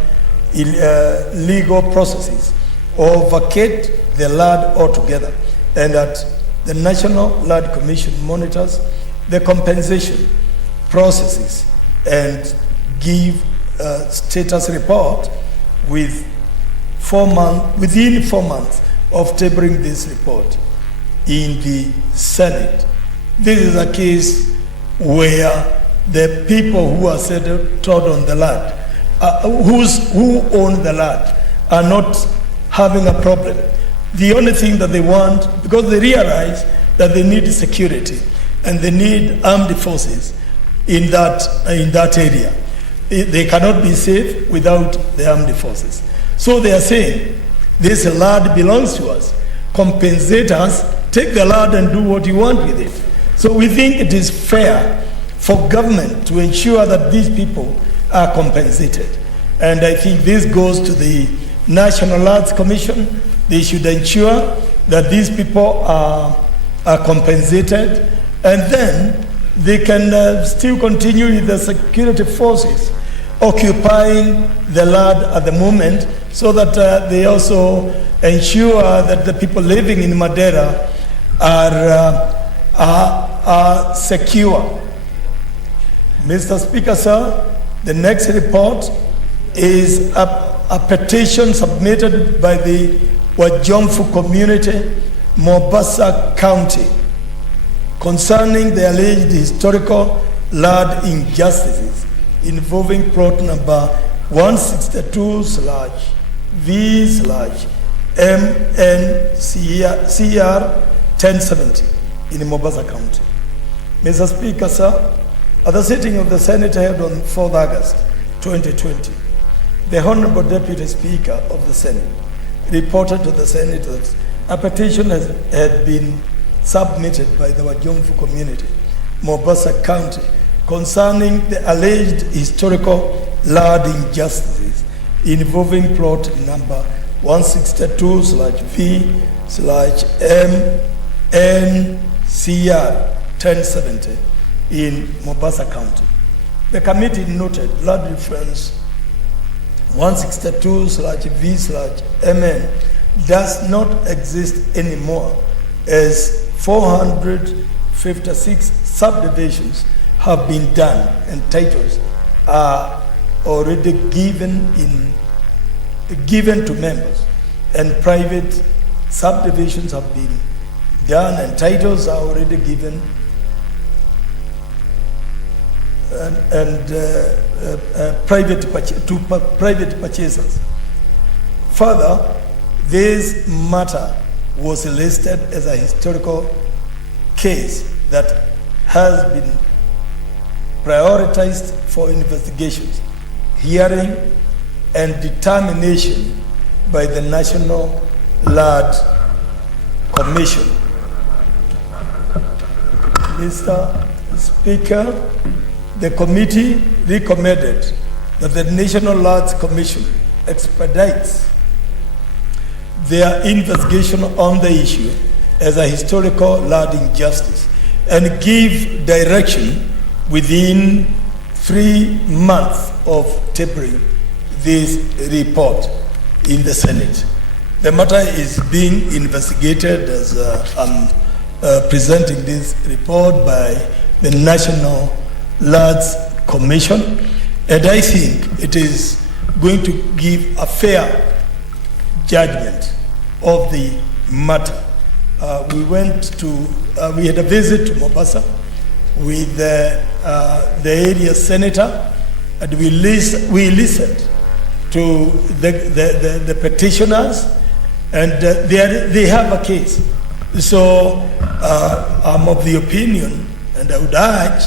legal processes, or vacate the land altogether, and that the National Land Commission monitors the compensation processes and give a status report within 4 months of tabling this report in the Senate. This is a case where the people who are settled on the land, who own the land, are not having a problem. The only thing that they want, because they realize that they need security and they need armed forces in that area. They cannot be safe without the armed forces. So they are saying, this land belongs to us. Compensate us, take the land and do what you want with it. So we think it is fair for government to ensure that these people are compensated. And I think this goes to the National Lands Commission. They should ensure that these people are compensated, and then they can still continue with the security forces occupying the land at the moment, so that they also ensure that the people living in Madera are secure. Mr. Speaker, sir, the next report is a petition submitted by the Wajomfu community, Mombasa County, concerning the alleged historical land injustices involving plot number 162/V/MNCR 1070 in Mombasa County. Mr. Speaker, sir, at the sitting of the Senate held on 4th August 2020, the Honorable Deputy Speaker of the Senate reported to the Senate that a petition had been submitted by the Wajomfu community, Mombasa County, concerning the alleged historical land injustices involving plot number 162/V/MNCR 1070 in Mombasa County. The committee noted land reference 162/V/MN does not exist anymore, as 456 subdivisions have been done and titles are already given to members, and private subdivisions have been done and titles are already given private purchasers. Further, this matter was listed as a historical case that has been prioritized for investigations, hearing, and determination by the National Land Commission. Mr. Speaker, the committee recommended that the National Land Commission expedites their investigation on the issue as a historical land injustice and give direction within 3 months of tabling this report in the Senate. The matter is being investigated as I'm presenting this report by the National Lands Commission, and I think it is going to give a fair judgment of the matter. We had a visit to Mombasa with the area senator, and we listened to the petitioners, and they have a case. So I'm of the opinion, and I would urge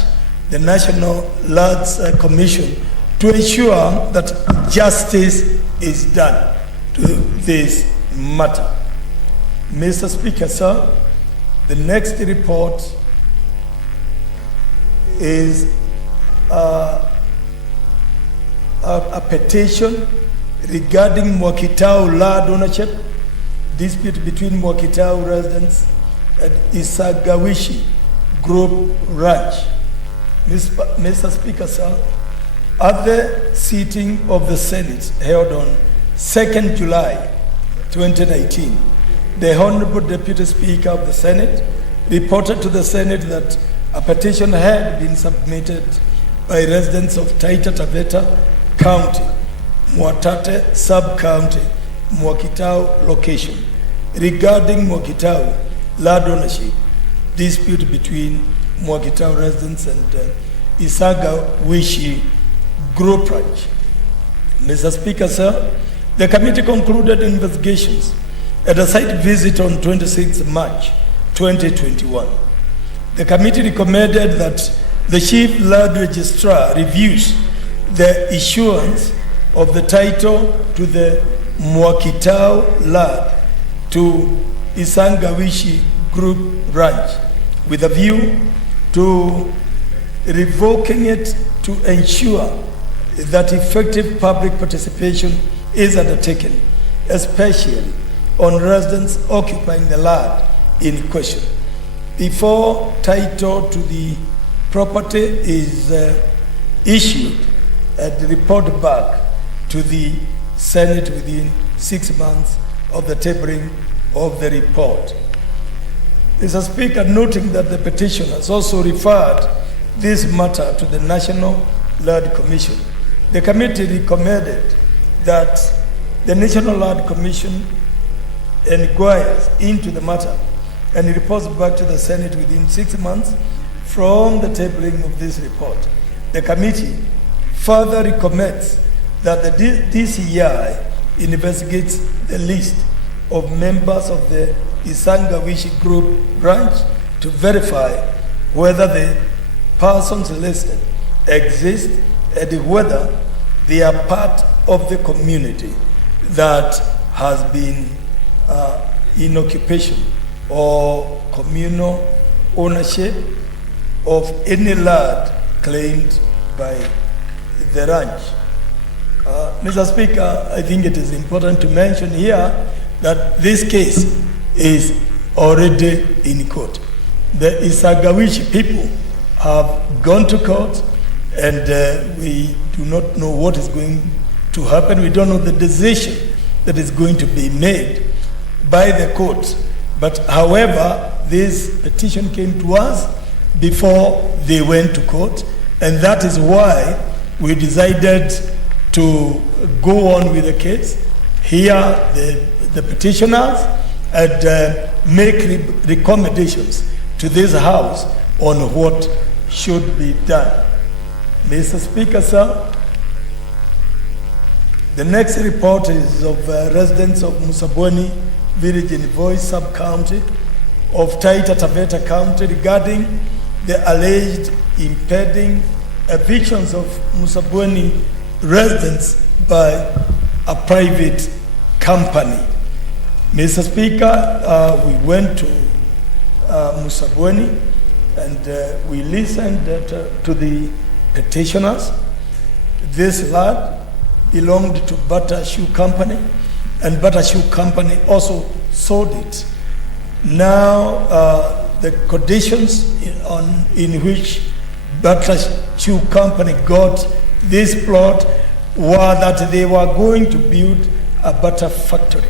the National Lands Commission to ensure that justice is done to this matter. Mr. Speaker, sir, the next report is a petition regarding Mwakitao land ownership, dispute between Mwakitao residents and Isagawishi Group Ranch. Mr. Speaker, sir, at the sitting of the Senate held on 2nd July 2019, the Honorable Deputy Speaker of the Senate reported to the Senate that a petition had been submitted by residents of Taita Taveta County, Mwatate Sub-County, Mwakitao location, regarding Mwakitao land ownership dispute between Mwakitao residents and Isagawishi Group Ranch. Mr. Speaker, sir, the committee concluded investigations at a site visit on 26 March 2021. The committee recommended that the Chief Land Registrar reviews the issuance of the title to the Mwakitao land to Isangawishi Group Ranch with a view to revoking it to ensure that effective public participation is undertaken, especially on residents occupying the land in question. Before title to the property is issued and reported back to the Senate within 6 months of the tabling of the report. Mr. Speaker, noting that the petitioners also referred this matter to the National Land Commission, the committee recommended that the National Land Commission inquires into the matter and reports back to the Senate within 6 months from the tabling of this report. The committee further recommends that the DCI investigates the list of members of the Isangawishi Group Branch to verify whether the persons listed exist and whether they are part of the community that has been in occupation or communal ownership of any land claimed by the ranch. Mr. Speaker, I think it is important to mention here that this case is already in court. The Isagawishi people have gone to court, and we do not know what is going to happen. We don't know the decision that is going to be made by the court. But however, this petition came to us before they went to court, and that is why we decided to go on with the case, hear the petitioners, and make recommendations to this House on what should be done. Mr. Speaker, sir, the next report is of residents of Musabweni village in Voi sub-county of Taita Taveta County regarding the alleged impeding evictions of Musabweni residents by a private company. Mr. Speaker, we went to Musabweni and we listened to the petitioners. This lad belonged to Butter Shoe Company, and Butter Shoe Company also sold it. Now, the conditions in which Butter Shoe Company got this plot were that they were going to build a butter factory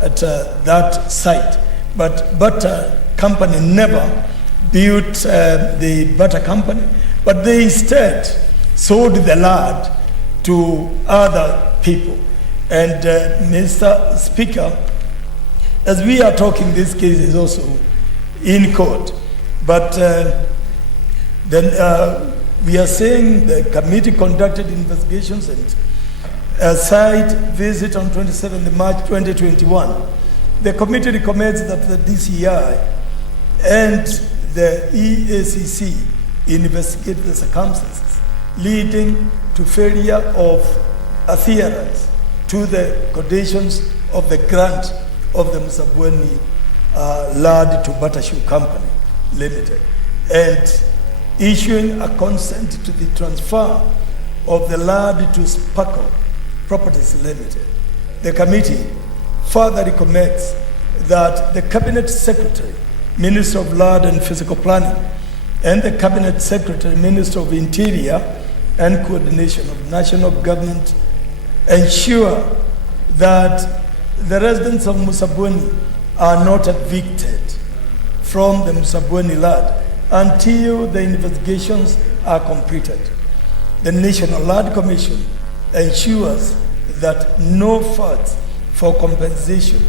at that site. But Butter Company never built the butter company, but they instead sold the land to other people. And Mr. Speaker, as we are talking, this case is also in court. But then we are saying the committee conducted investigations and a site visit on 27th March 2021. The committee recommends that the DCI and the EACC investigate the circumstances leading to failure of adherence to the conditions of the grant of the Musabweni land to Butter Shoe Company Limited, and issuing a consent to the transfer of the land to Sparkle Properties Limited. The committee further recommends that the Cabinet Secretary, Minister of Land and Physical Planning, and the Cabinet Secretary, Minister of Interior and Coordination of National Government ensure that the residents of Musabweni are not evicted from the Musabweni land until the investigations are completed. The National Land Commission ensures that no funds for compensation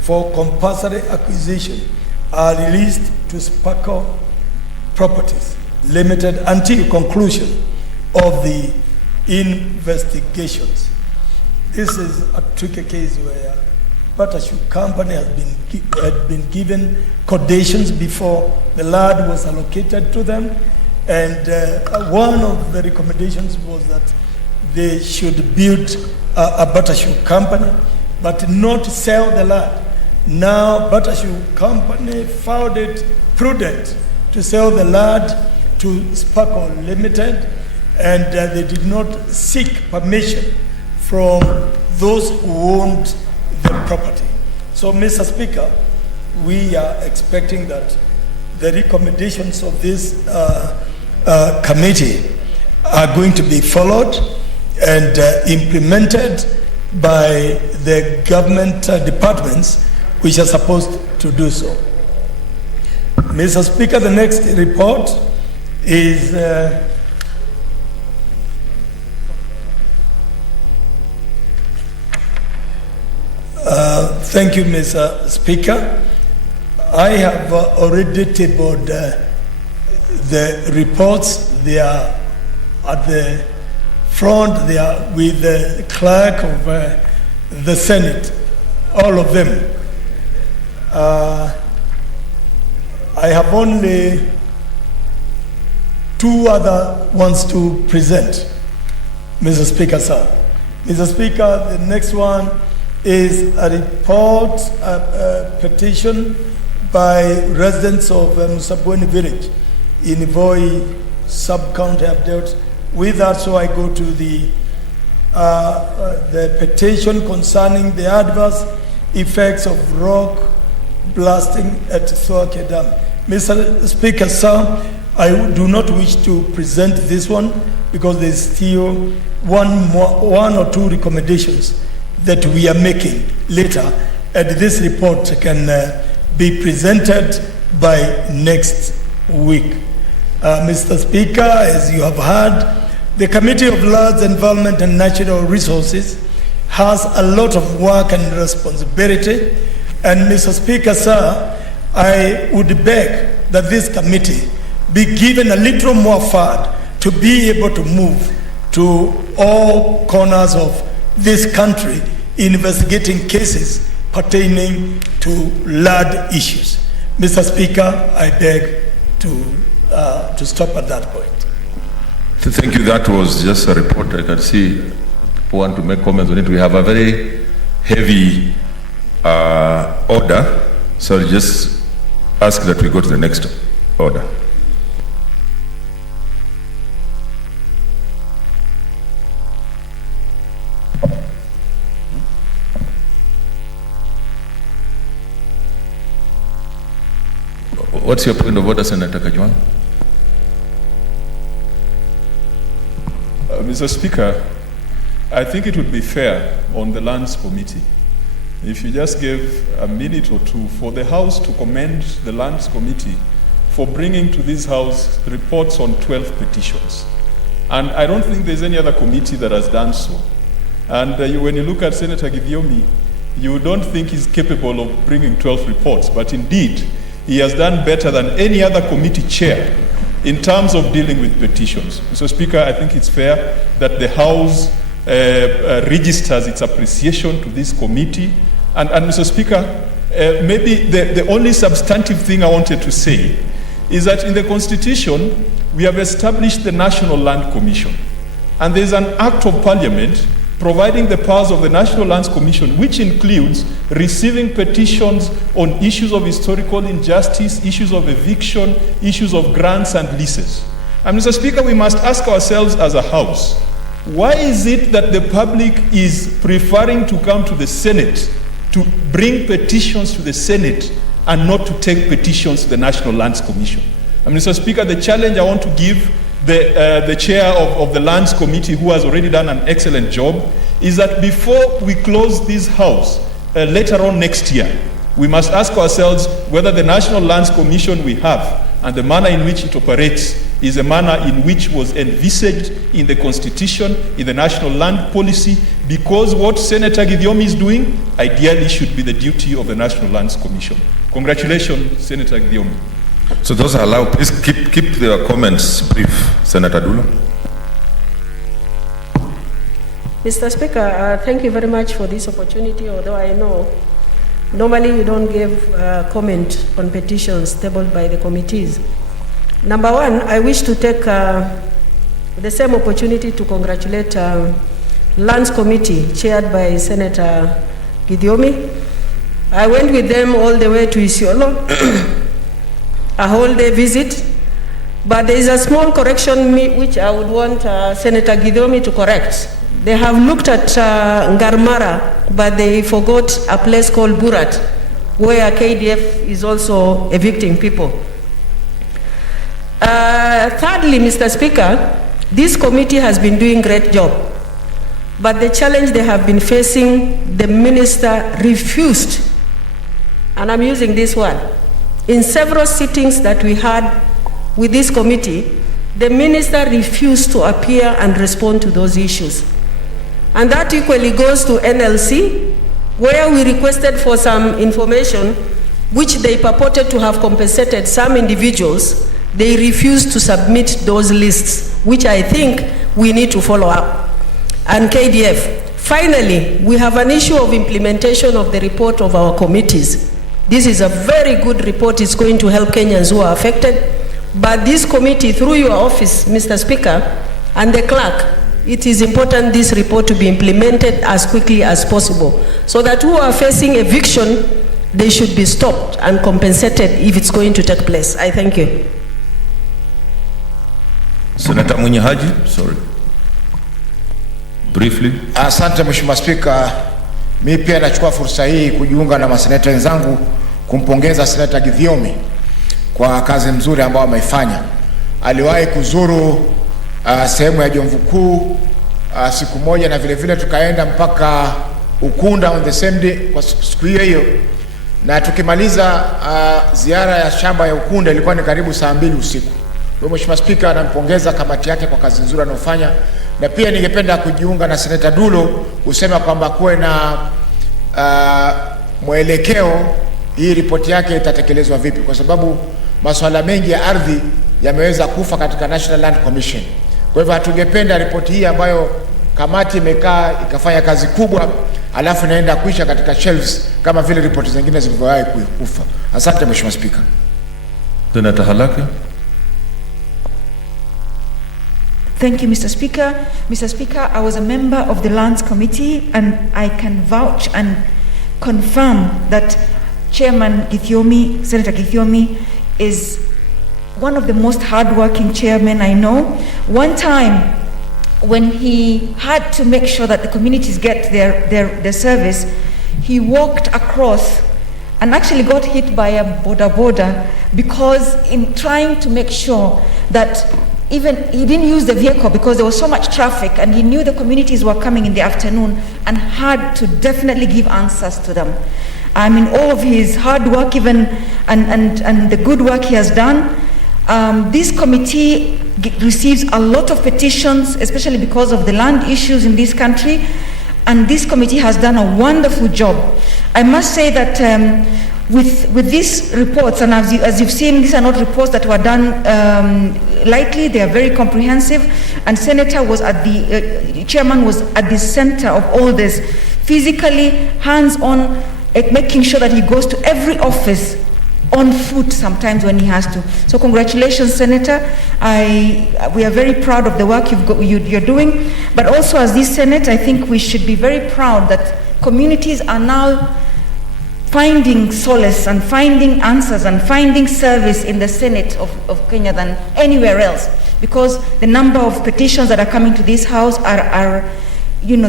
for compulsory acquisition are released to Sparkle Properties Limited until conclusion of the investigations. This is a tricky case where Butter Shoe Company had been given conditions before the land was allocated to them, and one of the recommendations was that they should build a Butter Shoe Company, but not sell the land. Now, Butter Shoe Company found it prudent to sell the land to Sparkle Limited, and they did not seek permission from those who owned the property. So, Mr. Speaker, we are expecting that the recommendations of this committee are going to be followed and implemented by the government departments which are supposed to do so. Mr. Speaker, the next report is thank you, Mr. Speaker. I have already tabled the reports. They are at the front. They are with the clerk of the Senate, all of them. I have only two other ones to present, Mr. Speaker, sir. Mr. Speaker, the next one is a report, a petition by residents of Musabweni village in Voi sub-county update. With that, so I go to the petition concerning the adverse effects of rock blasting at Thwake Dam. Mr. Speaker, sir, I do not wish to present this one because there's still one or two recommendations that we are making later, and this report can be presented by next week. Mr. Speaker, as you have heard, the Committee of Lands, Environment and Natural Resources has a lot of work and responsibility. And Mr. Speaker, sir, I would beg that this committee be given a little more fund to be able to move to all corners of this country investigating cases pertaining to land issues. Mr. Speaker, I beg to stop at that point. Thank you. That was just a report. I can see people want to make comments on it. We have a very heavy order, so I'll just ask that we go to the next order. What's your point of order, Senator Kajwang? Mr. Speaker, I think it would be fair on the Lands Committee if you just gave a minute or two for the House to commend the Lands Committee for bringing to this House reports on 12 petitions. And I don't think there's any other committee that has done so. And when you look at Senator Githiomi, you don't think he's capable of bringing 12 reports, but indeed, he has done better than any other committee chair in terms of dealing with petitions. Mr. Speaker, I think it's fair that the House registers its appreciation to this committee. And Mr. Speaker, maybe the only substantive thing I wanted to say is that in the Constitution, we have established the National Land Commission. And there's an Act of Parliament providing the powers of the National Lands Commission, which includes receiving petitions on issues of historical injustice, issues of eviction, issues of grants and leases. And Mr. Speaker, we must ask ourselves as a House, why is it that the public is preferring to come to the Senate to bring petitions to the Senate and not to take petitions to the National Lands Commission? And Mr. Speaker, the challenge I want to give the chair of the Lands Committee, who has already done an excellent job, is that before we close this House later on next year, we must ask ourselves whether the National Lands Commission we have and the manner in which it operates is a manner in which was envisaged in the Constitution, in the National Land Policy, because what Senator Githiomi is doing ideally should be the duty of the National Lands Commission. Congratulations, Senator Githiomi. So those are allowed. Please keep their comments brief. Senator Dulo. Mr. Speaker, thank you very much for this opportunity, although I know normally you don't give comment on petitions tabled by the committees. Number one, I wish to take the same opportunity to congratulate Lands Committee chaired by Senator Githiomi. I went with them all the way to Isiolo, a whole day visit, but there is a small correction which I would want Senator Githiomi to correct. They have looked at Ngarmara, but they forgot a place called Burat, where KDF is also evicting people. Thirdly, Mr. Speaker, this committee has been doing a great job, but the challenge they have been facing, the minister refused, and I'm using this word, in several sittings that we had with this committee, the minister refused to appear and respond to those issues. And that equally goes to NLC, where we requested for some information which they purported to have compensated some individuals. They refused to submit those lists, which I think we need to follow up. And KDF. Finally, we have an issue of implementation of the report of our committees. This is a very good report. It's going to help Kenyans who are affected. But this committee, through your office, Mr. Speaker, and the clerk, it is important this report to be implemented as quickly as possible, so that who are facing eviction, they should be stopped and compensated if it's going to take place. I thank you. Senator Munyahaji, sorry. Briefly. Asante Mheshimiwa Spika. Mimi pia nachukua fursa hii kujiunga na maseneta wenzangu kumpongeza Seneta Githiomi kwa kazi nzuri ambayo ameifanya. Aliwahi kuzuru sehemu ya Jomvu Kuu siku moja, na vile vile tukaenda mpaka Ukunda on the same day kwa siku hiyo, na tukimaliza ziara ya shamba ya Ukunda ilikuwa ni karibu saa 2 usiku. Kwa Mheshimiwa Spika, nampongeza kamati yake kwa kazi nzuri anayofanya, na pia ningependa kujiunga na Seneta Dulo kusema kwamba kuwe na mwelekeo hii ripoti yake itatekelezwa vipi, kwa sababu masuala mengi ya ardhi yameweza kufa katika National Land Commission. Kwa hivyo hatungependa ripoti hii ambayo kamati imekaa ikafanya kazi kubwa alafu naenda kuisha katika shelves kama vile ripoti zingine zilivyowahi kufa. Asante Mheshimiwa Spika. Senator Halake. Thank you, Mr. Speaker. Mr. Speaker, I was a member of the Lands Committee, and I can vouch and confirm that Chairman Githiomi, Senator Githiomi, is one of the most hardworking chairmen I know. One time, when he had to make sure that the communities get their service, he walked across and actually got hit by a boda because in trying to make sure that even he didn't use the vehicle because there was so much traffic, and he knew the communities were coming in the afternoon and had to definitely give answers to them. I mean, all of his hard work even and the good work he has done. This committee receives a lot of petitions, especially because of the land issues in this country, and this committee has done a wonderful job. I must say that with these reports, and as you've seen, these are not reports that were done lightly. They are very comprehensive, and Senator was at the chairman was at the center of all this, physically hands-on, making sure that he goes to every office on foot sometimes when he has to. So congratulations, Senator. We are very proud of the work you're doing, but also as this Senate, I think we should be very proud that communities are now finding solace and finding answers and finding service in the Senate of Kenya than anywhere else, because the number of petitions that are coming to this house are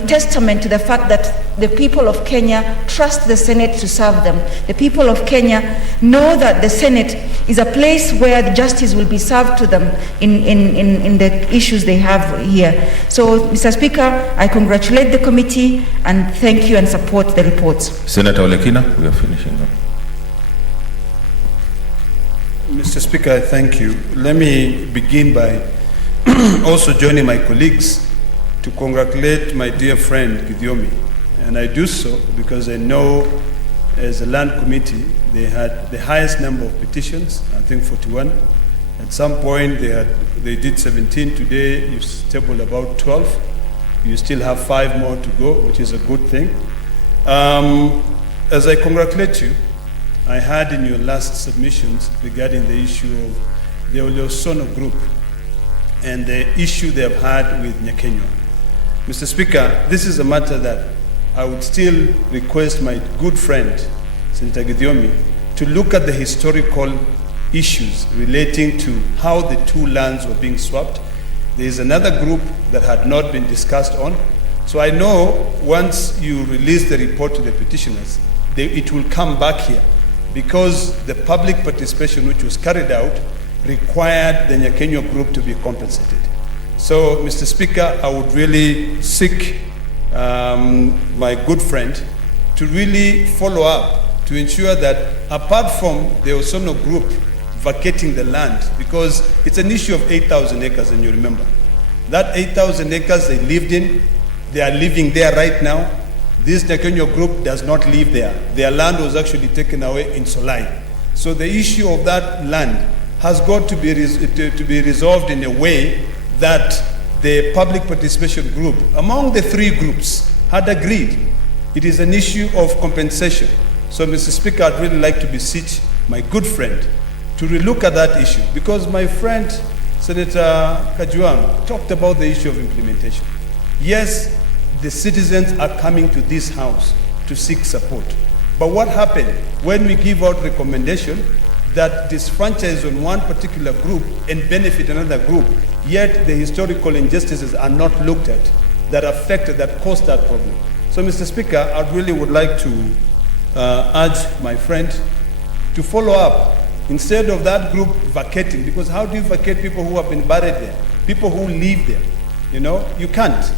testament to the fact that the people of Kenya trust the Senate to serve them. The people of Kenya know that the Senate is a place where the justice will be served to them in the issues they have here. So, Mr. Speaker, I congratulate the committee and thank you and support the reports. Senator Olekina, we are finishing now. Mr. Speaker, thank you. Let me begin by also joining my colleagues to congratulate my dear friend Githiomi. And I do so because I know as a land committee, they had the highest number of petitions, I think 41. At some point they did 17, today you've tabled about 12. You still have 5 more to go, which is a good thing. As I congratulate you, I heard in your last submissions regarding the issue of the Oleosono group and the issue they have had with Nyakenyo. Mr. Speaker, this is a matter that I would still request my good friend, Senator Githiomi, to look at the historical issues relating to how the two lands were being swapped. There is another group that had not been discussed on. So I know once you release the report to the petitioners, it will come back here, because the public participation which was carried out required the Nyakenyo group to be compensated. So, Mr. Speaker, I would really seek my good friend to really follow up to ensure that apart from the Osono group vacating the land, because it's an issue of 8,000 acres, and you remember, that 8,000 acres they lived in, they are living there right now. This Nyakenyo group does not live there. Their land was actually taken away in Solai. So the issue of that land has got to be resolved in a way that the public participation group, among the 3 groups, had agreed. It is an issue of compensation. So, Mr. Speaker, I'd really like to beseech my good friend to relook at that issue, because my friend, Senator Kajuang, talked about the issue of implementation. Yes, the citizens are coming to this house to seek support. But what happened when we give out recommendation, that disfranchise on one particular group and benefit another group, yet the historical injustices are not looked at that affect, that caused that problem. So, Mr. Speaker, I really would like to urge my friend to follow up instead of that group vacating, because how do you vacate people who have been buried there, people who live there? You know, you can't.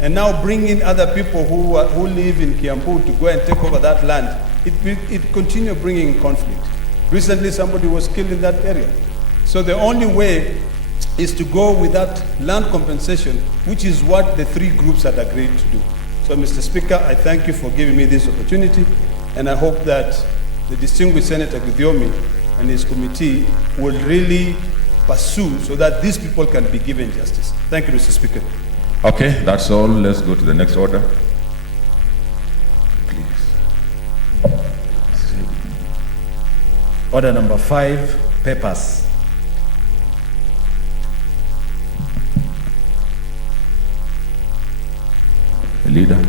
And now bring in other people who live in Kiambu to go and take over that land. It continue bringing conflict. Recently, somebody was killed in that area. So the only way is to go with that land compensation, which is what the three groups had agreed to do. So, Mr. Speaker, I thank you for giving me this opportunity, and I hope that the distinguished Senator Githiomi and his committee will really pursue so that these people can be given justice. Thank you, Mr. Speaker. Okay, that's all. Let's go to the next order. Please. Order number 5, papers. The leader.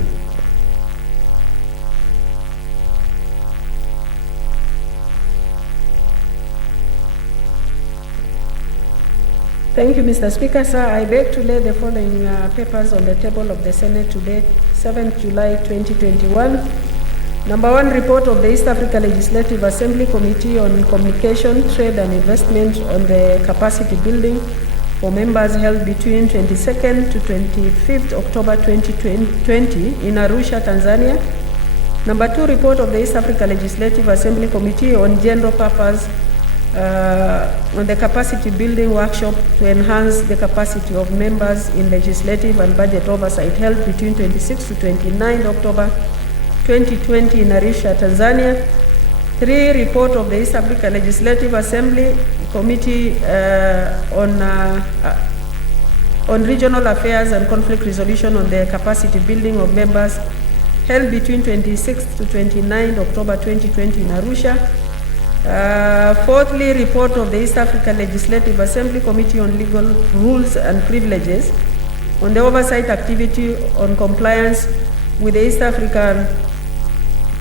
Thank you, Mr. Speaker. Sir, I beg to lay the following papers on the table of the Senate today, 7th July 2021. Number 1, report of the East Africa Legislative Assembly Committee on Communication, Trade and Investment on the capacity building for members held between 22nd to 25th October 2020 in Arusha, Tanzania. Number 2, report of the East Africa Legislative Assembly Committee on general purpose on the capacity building workshop to enhance the capacity of members in legislative and budget oversight held between 26 to 29 October 2020 in Arusha, Tanzania. 3, report of the East Africa Legislative Assembly Committee on regional affairs and conflict resolution on the capacity building of members held between 26 to 29 October 2020 in Arusha. 4thly, report of the East African Legislative Assembly Committee on Legal Rules and Privileges on the oversight activity on compliance with the East African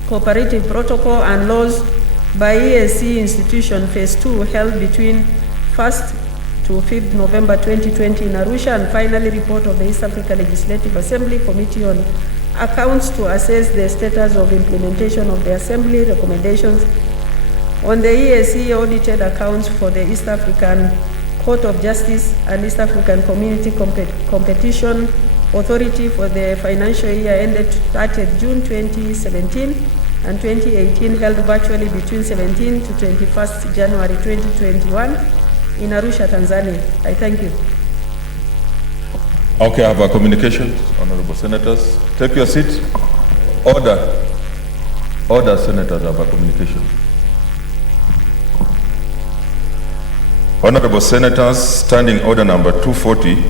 Cooperative Protocol and laws by EAC institution phase 2 held between 1st to 5th November 2020 in Arusha. And finally, report of the East Africa Legislative Assembly Committee on accounts to assess the status of implementation of the Assembly recommendations on the EAC audited accounts for the East African Court of Justice and East African Community Competition Authority for the financial year ended 30th June 2017 and 2018, held virtually between 17 to 21st January 2021 in Arusha, Tanzania. I thank you. Okay, I have a communication. Honorable Senators, take your seats. Order. Order, Senators, I have a communication. Honorable Senators, Standing Order number 240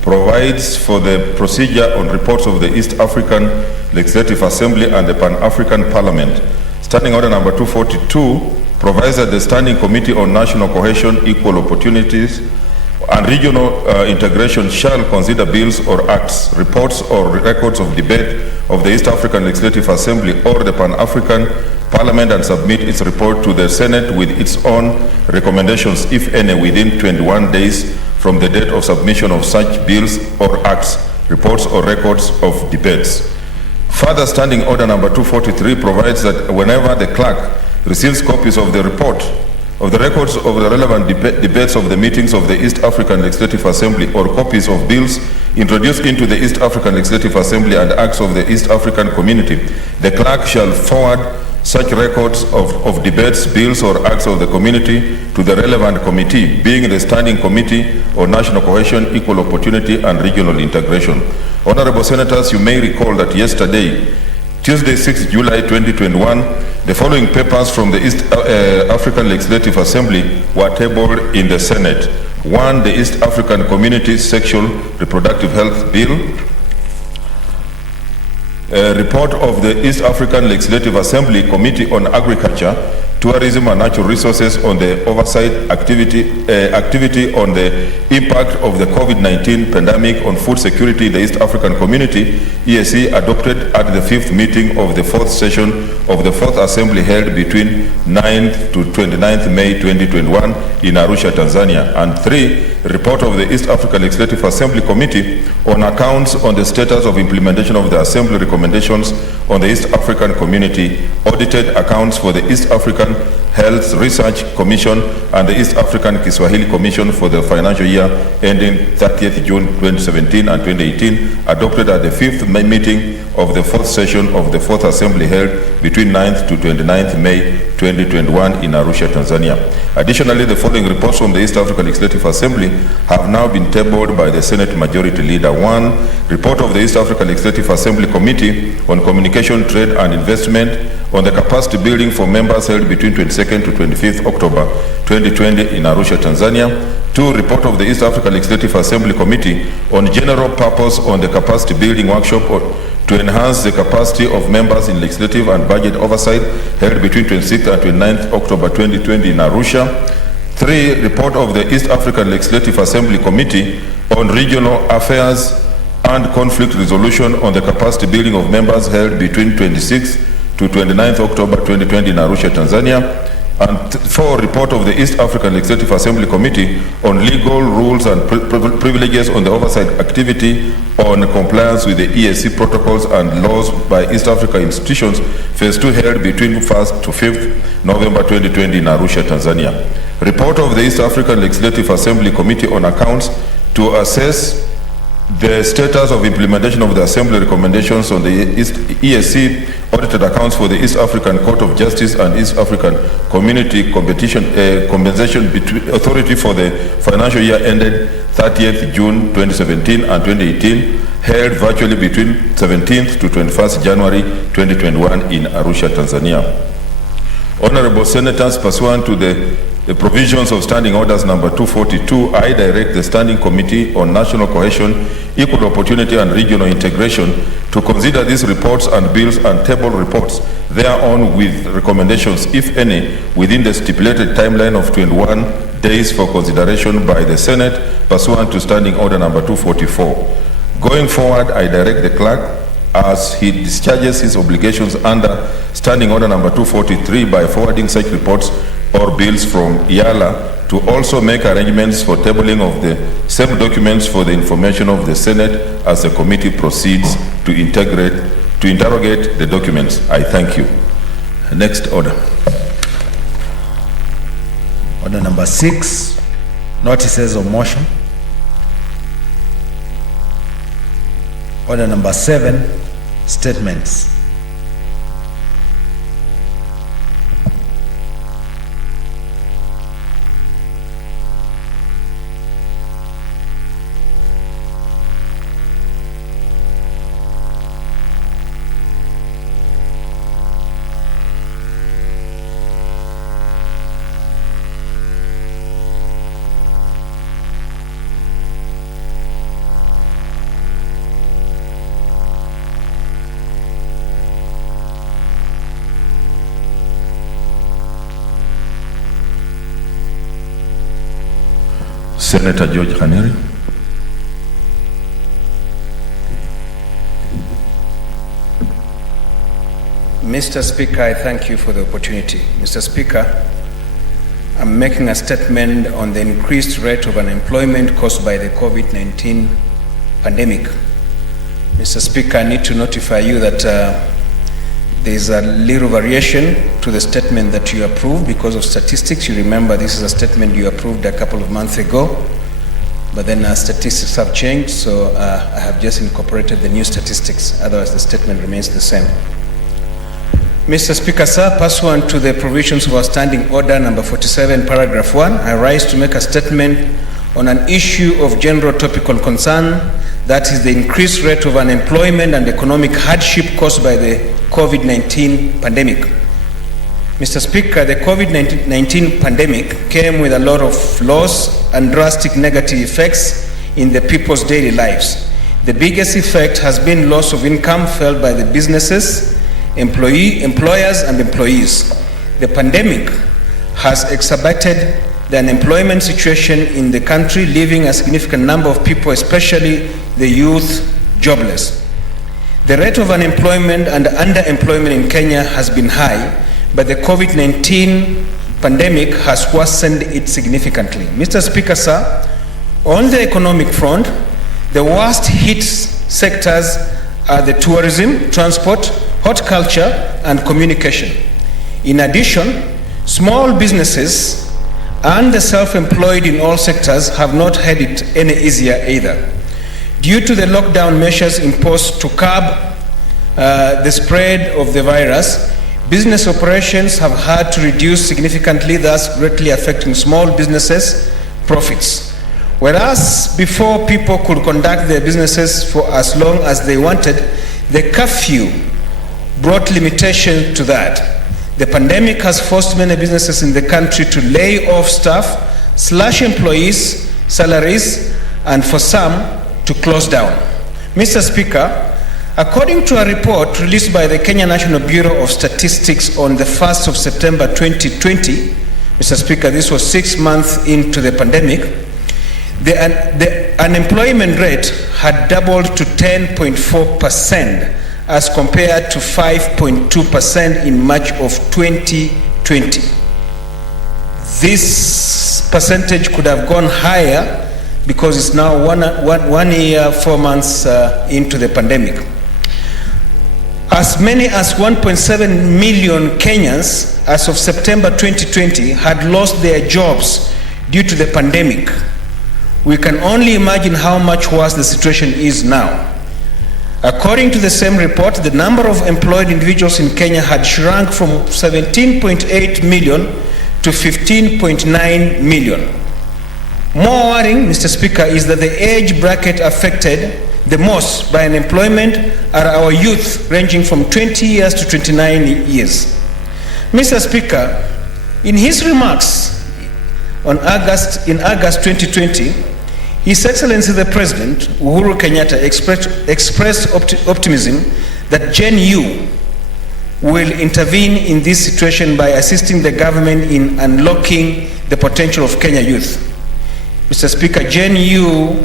provides for the procedure on reports of the East African Legislative Assembly and the Pan-African Parliament. Standing Order number 242 provides that the Standing Committee on National Cohesion, Equal Opportunities and Regional Integration shall consider bills or acts, reports or records of debate of the East African Legislative Assembly or the Pan-African Parliament and submit its report to the Senate with its own recommendations, if any, within 21 days from the date of submission of such bills or acts, reports or records of debates. Further, Standing Order number 243 provides that whenever the clerk receives copies of the report of the records of the relevant debates of the meetings of the East African Legislative Assembly or copies of bills introduced into the East African Legislative Assembly and acts of the East African Community, the clerk shall forward such records of debates, bills or acts of the community to the relevant committee, being the Standing Committee on National Cohesion, Equal Opportunity and Regional Integration. Honorable Senators, you may recall that yesterday, Tuesday, 6 July 2021, the following papers from the East African Legislative Assembly were tabled in the Senate. 1, the East African Community Sexual Reproductive Health Bill. A report of the East African Legislative Assembly Committee on Agriculture, tourism and natural resources on the oversight activity on the impact of the COVID-19 pandemic on food security in the East African Community, EAC, adopted at the 5th meeting of the 4th session of the 4th Assembly held between 9th to 29th May 2021 in Arusha, Tanzania. And 3, report of the East African Legislative Assembly Committee on accounts on the status of implementation of the Assembly recommendations on the East African Community, audited accounts for the East African Health Research Commission and the East African Kiswahili Commission for the financial year ending 30th June 2017 and 2018, adopted at the 5th meeting of the 4th session of the 4th Assembly held between 9th to 29th May 2021 in Arusha, Tanzania. Additionally, the following reports from the East African Legislative Assembly have now been tabled by the Senate Majority Leader. 1. Report of the East African Legislative Assembly Committee on Communication, Trade and Investment on the capacity building for members held between 22nd to 25th October 2020 in Arusha, Tanzania. 2. Report of the East African Legislative Assembly Committee on general purpose on the capacity building workshop to enhance the capacity of members in legislative and budget oversight held between 26th and 29th October 2020 in Arusha. 3. Report of the East African Legislative Assembly Committee on regional affairs and conflict resolution on the capacity building of members held between 26th to 29th October 2020 in Arusha, Tanzania. And 4. Report of the East African Legislative Assembly Committee on legal rules and privileges on the oversight activity on compliance with the EAC protocols and laws by East Africa institutions, phase 2 held between 1st to 5th November 2020 in Arusha, Tanzania. Report of the East African Legislative Assembly Committee on accounts to assess the status of implementation of the Assembly recommendations on the EAC audited accounts for the East African Court of Justice and East African Community Compensation Authority for the financial year ended 30th June 2017 and 2018, held virtually between 17th to 21st January 2021 in Arusha, Tanzania. Honorable Senators, pursuant to the provisions of Standing Orders number 242, I direct the Standing Committee on National Cohesion, Equal Opportunity and Regional Integration to consider these reports and bills and table reports thereon with recommendations, if any, within the stipulated timeline of 21 days for consideration by the Senate pursuant to Standing Order number 244. Going forward, I direct the clerk, as he discharges his obligations under Standing Order number 243 by forwarding such reports or bills from IALA, to also make arrangements for tabling of the same documents for the information of the Senate as the committee proceeds to interrogate the documents. I thank you. Next order. Order number 6, notices of motion. Order number 7, statements. Senator George Khaneri. Mr. Speaker, I thank you for the opportunity. Mr. Speaker, I'm making a statement on the increased rate of unemployment caused by the COVID-19 pandemic. Mr. Speaker, I need to notify you that there's a little variation to the statement that you approved because of statistics. You remember this is a statement you approved a couple of months ago, but then statistics have changed, so I have just incorporated the new statistics. Otherwise, the statement remains the same. Mr. Speaker, sir, pursuant to the provisions of our Standing Order number 47, paragraph 1, I rise to make a statement on an issue of general topical concern, that is the increased rate of unemployment and economic hardship caused by the COVID-19 pandemic. Mr. Speaker, the COVID-19 pandemic came with a lot of loss and drastic negative effects in the people's daily lives. The biggest effect has been loss of income felt by the businesses, employers and employees. the pandemic has exacerbated the unemployment situation in the country, leaving a significant number of people, especially the youth, jobless. The rate of unemployment and underemployment in Kenya has been high, but the COVID-19 pandemic has worsened it significantly. Mr. Speaker, sir, on the economic front, the worst hit sectors are the tourism, transport, horticulture, and communication. In addition, small businesses and the self-employed in all sectors have not had it any easier either. Due to the lockdown measures imposed to curb the spread of the virus, business operations have had to reduce significantly, thus greatly affecting small businesses' profits. Whereas before people could conduct their businesses for as long as they wanted, the curfew brought limitation to that. The pandemic has forced many businesses in the country to lay off staff, slash employees' salaries, and for some, to close down. Mr. Speaker, according to a report released by the Kenya National Bureau of Statistics on the 1st of September 2020, Mr. Speaker, this was 6 months into the pandemic, the unemployment rate had doubled to 10.4%, as compared to 5.2% in March of 2020. This percentage could have gone higher because it's now one year, 4 months into the pandemic. As many as 1.7 million Kenyans as of September 2020 had lost their jobs due to the pandemic. We can only imagine how much worse the situation is now. According to the same report, the number of employed individuals in Kenya had shrunk from 17.8 million to 15.9 million. More worrying, Mr. Speaker, is that the age bracket affected the most by unemployment are our youth, ranging from 20 years to 29 years. Mr. Speaker, in his remarks in August 2020, His Excellency the President, Uhuru Kenyatta, expressed optimism that Gen U will intervene in this situation by assisting the government in unlocking the potential of Kenya youth. Mr. Speaker, Gen U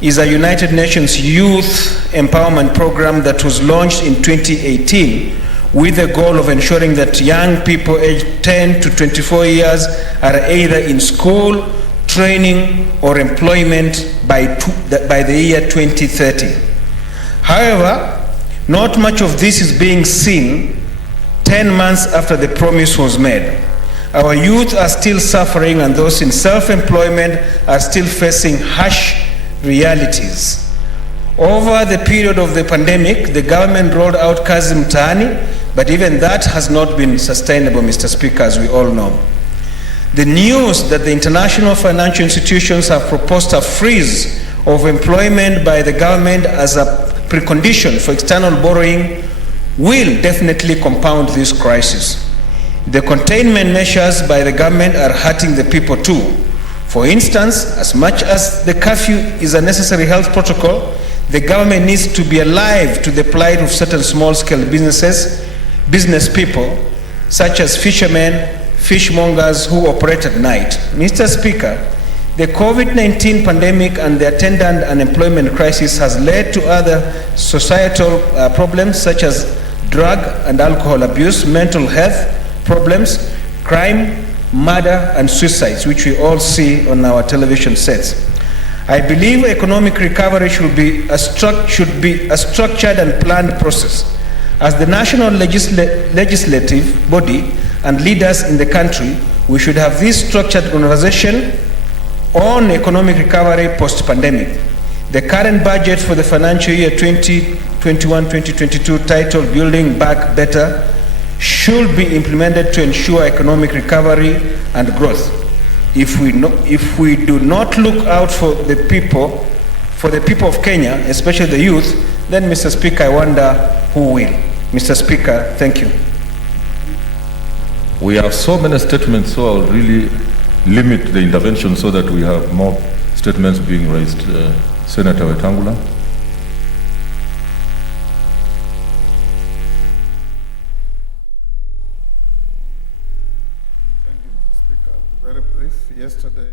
is a United Nations youth empowerment program that was launched in 2018 with the goal of ensuring that young people aged 10 to 24 years are either in school, training, or employment by the year 2030. However, not much of this is being seen 10 months after the promise was made. Our youth are still suffering, and those in self-employment are still facing harsh realities. Over the period of the pandemic, the government rolled out Kazi Mtaani, but even that has not been sustainable, Mr. Speaker, as we all know. The news that the international financial institutions have proposed a freeze of employment by the government as a precondition for external borrowing will definitely compound this crisis. The containment measures by the government are hurting the people too. For instance, as much as the curfew is a necessary health protocol, the government needs to be alive to the plight of certain small-scale business people, such as fishermen, fishmongers who operate at night. Mr. Speaker, the COVID-19 pandemic and the attendant unemployment crisis has led to other societal problems such as drug and alcohol abuse, mental health problems, crime, murder, and suicides, which we all see on our television sets. I believe economic recovery should be a structured and planned process. As the national legislative body and leaders in the country, we should have this structured conversation on economic recovery post-pandemic. The current budget for the financial year 2021-2022, titled Building Back Better, should be implemented to ensure economic recovery and growth. If we do not look out for the people of Kenya, especially the youth, then, Mr. Speaker, I wonder who will. Mr. Speaker, thank you. We have so many statements, so I'll really limit the intervention so that we have more statements being raised. Senator Wetangula. yesterday.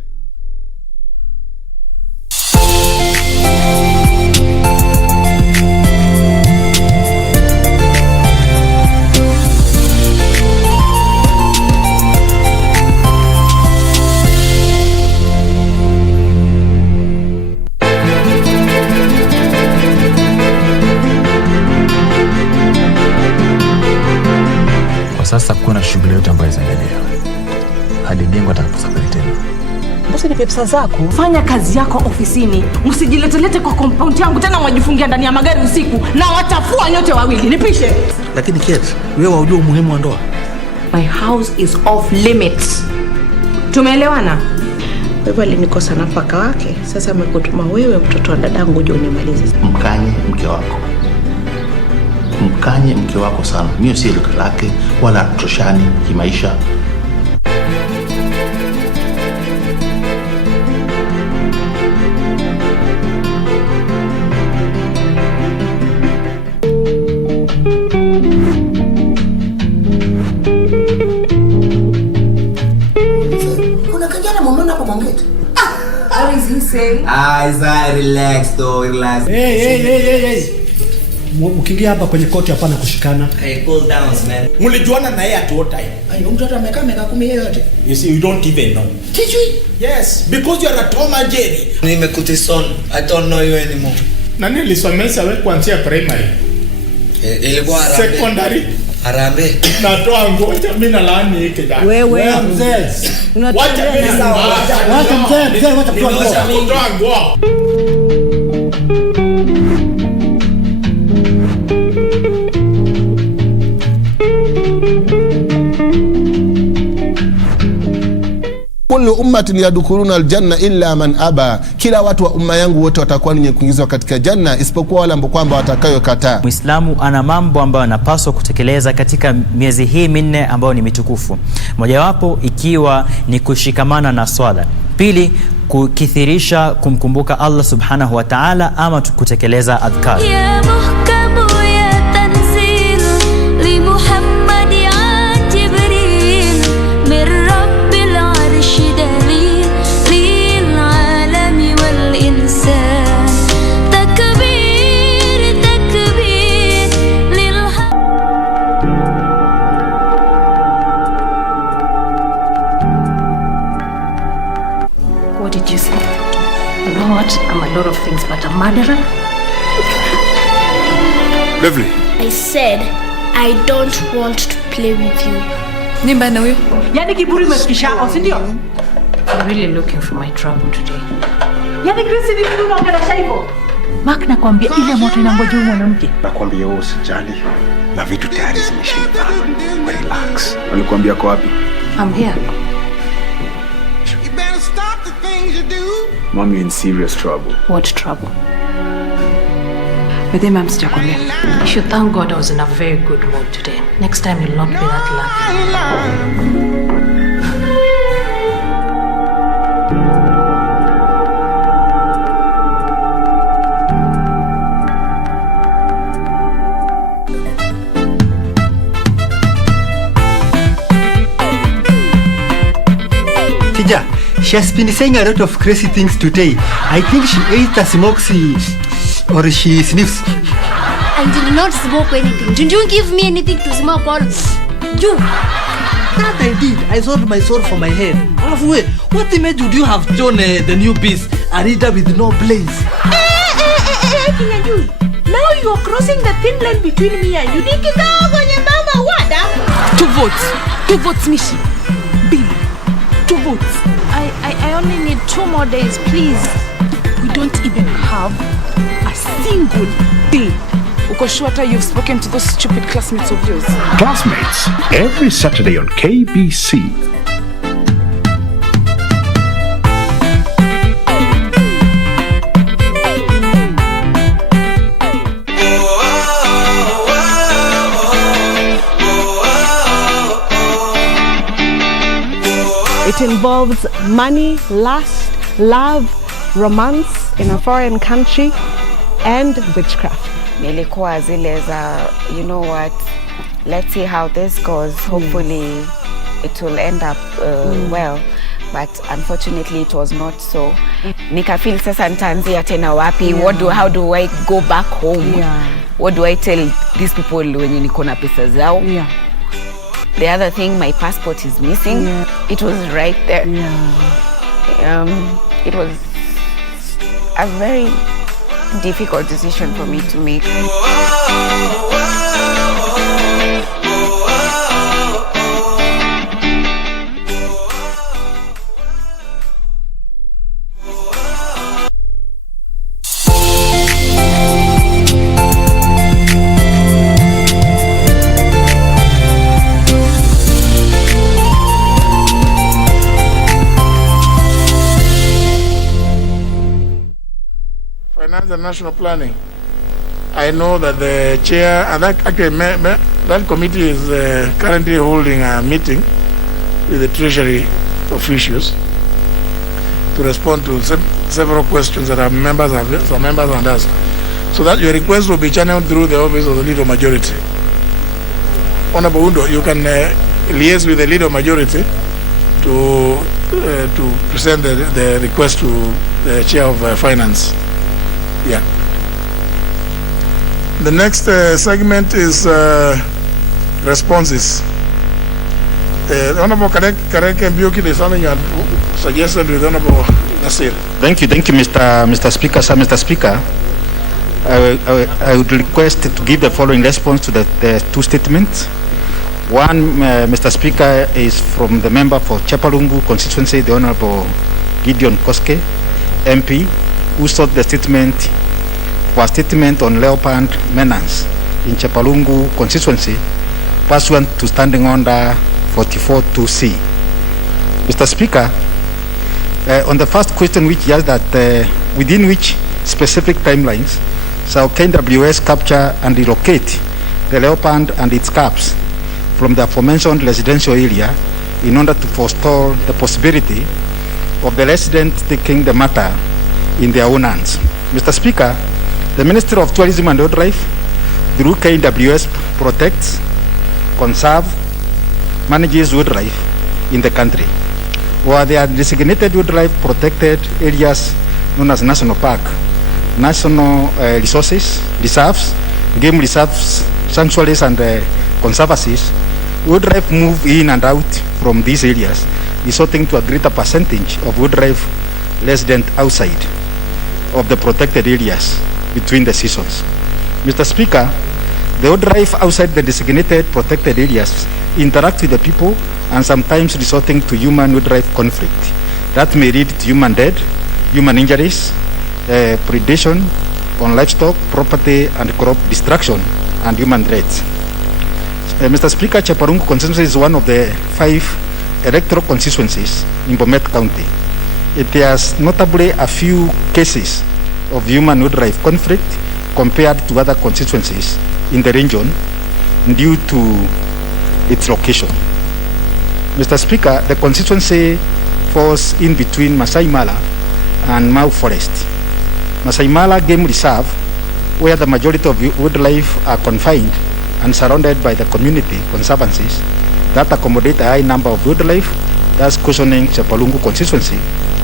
Sasa kuna shughuli yote ambayo inaendelea hadi Dengo atakaposafiri tena. Basi ni pesa zako. Fanya kazi yako ofisini. Msijiletelete kwa compound yangu tena mwajifungia ndani ya magari usiku na watafua nyote wawili. Nipishe. Lakini Kate, wewe waujua umuhimu wa ndoa. My house is off limits. Tumeelewana? Wewe alinikosa nafaka wake. Sasa amekutuma wewe mtoto wa dadangu uje unimalize. Mkanye mke wako. Mkanye mke wako sana. Mimi si lika lake wala tutoshani kimaisha. Kuna kijana mumeona hapo Mongeti? What is he saying? Isa, relax though, relax. Hey. Ukiingia hapa kwenye koti hapana kushikana. Hey, cool down, man. Mlijuana na yeye at what time? Ai, mtoto amekaa miaka 10 yote. You see, you don't even know. Did you? Yes, because you are a Tom and Jerry. Nimekutisona. I don't know you anymore. Nani nilisomesha wewe kuanzia primary? Ilikuwa Harambee. Secondary. Harambee. Natoa ngoja mimi na laani hiki dada. Wewe mzee. Wacha mimi sawa. Wacha mzee, wacha kutoa nguo. Kullu ummatin yadkhuluna aljanna illa man aba, kila watu wa umma yangu wote watakuwa ni kuingizwa katika janna isipokuwa wale ambao kwamba watakayokataa. Muislamu ana mambo ambayo anapaswa kutekeleza katika miezi hii minne ambayo ni mitukufu. Mojawapo ikiwa ni kushikamana na swala. Pili, kukithirisha kumkumbuka Allah subhanahu wa ta'ala ama kutekeleza adhkar. What did you say? You know what? I'm a lot of things, but a murderer? Beverly. I said, I don't want to play with you. Nimba na huyo? Yani kiburi umefikisha hapo, si ndio? I'm really looking for my trouble today. Yani Chris ni mtu unaongelesha hivyo? Mark nakwambia ile moto inangoja huyo mwanamke. Nakwambia wewe usijali. Na vitu tayari zimeshaiva. Relax. Alikwambia kwa wapi? I'm here. Mom, you're in serious trouble. What trouble? With him, I'm stuck on you. You should thank God I was in a very good mood today. Next time you'll not be that lucky. Tija, she has been saying a lot of crazy things today. I think she ate a smoky or she sniffs. I did not smoke anything. Did you give me anything to smoke on? You? That I did. I sold my soul for my head. Halfway, what image would you have shown the new piece? A reader with no blaze. Now you are crossing the thin line between me and you. Two votes, Mishi. Bill. 2 votes. I only need 2 more days, please. We don't even have a single day. Uko sure you've spoken to those stupid classmates of yours? Classmates, every Saturday on KBC. It involves money, lust, love, romance in a foreign country, and witchcraft. Nilikuwa zile za, you know what, let's see how this goes. Hopefully it will end up well. but unfortunately it was not so. Nikafeel sasa nitaanzia tena wapi? How do I go back home? What do I tell these people wenye niko na pesa zao? The other thing, my passport is missing. It was right there. It was a very difficult decision for me to make. Finance and National Planning. I know that the chair, and that committee is currently holding a meeting with the Treasury officials to respond to several questions that some members have asked. So that your request will be channeled through the office of the Leader Majority. Honorable Undo, you can liaise with the Leader Majority to present the request to the Chair of Finance. The next segment is responses. Honorable Karek Mbiuki, there's something you had suggested with Honorable Nasir. Thank you, Mr. Speaker. Sir, Mr. Speaker, I would request to give the following response to the two statements. One, Mr. Speaker, is from the member for Chepalungu constituency, the Honorable Gideon Koske, MP, who sought the statement on leopard menace in Chepalungu constituency pursuant to standing order 44.2c. Mr. Speaker, on the first question which is that within which specific timelines shall KWS capture and relocate the leopard and its cubs from the aforementioned residential area in order to forestall the possibility of the residents taking the matter in their own hands. Mr. Speaker, the Ministry of Tourism and Wildlife, through KWS, protects, conserves, manages wildlife in the country. Where there are designated wildlife protected areas known as National Park, National Resources, Reserves, Game Reserves, Sanctuaries and Conservancies, wildlife move in and out from these areas, resulting to a greater percentage of wildlife resident outside of the protected areas between the seasons. Mr. Speaker, the wildlife outside the designated protected areas interact with the people and sometimes resorting to human-wildlife conflict that may lead to human death, human injuries, predation on livestock, property and crop destruction, and human threats. Mr. Speaker, Chepalungu constituency is one of the 5 electoral constituencies in Bomet County. It has notably a few cases of human-wildlife conflict compared to other constituencies in the region due to its location. Mr. Speaker, the constituency falls in between Masai Mara and Mau Forest. Masai Mara Game Reserve, where the majority of wildlife are confined and surrounded by the community conservancies that accommodate a high number of wildlife, thus cushioning Chepalungu constituency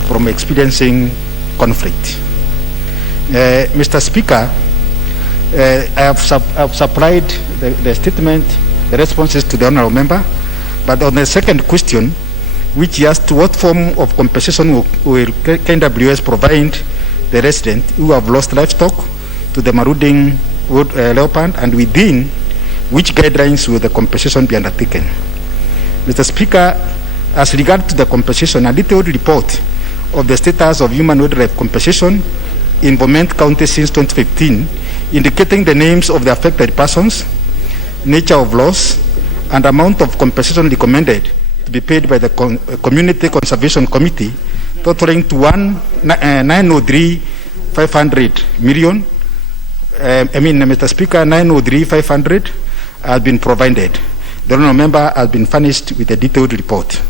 from experiencing conflict. Mr. Speaker, I have supplied the statement, the responses to the honourable member, but on the second question, which is to what form of compensation will KWS provide the resident who have lost livestock to the marauding leopard, and within which guidelines will the compensation be undertaken? Mr. Speaker, as regard to the compensation, a detailed report of the status of human-wildlife compensation in Bomet County since 2015, indicating the names of the affected persons, nature of loss, and amount of compensation recommended to be paid by the Community Conservation Committee, totaling to 903,500 million. Mr. Speaker, 903,500 has been provided. The honourable member has been furnished with a detailed report.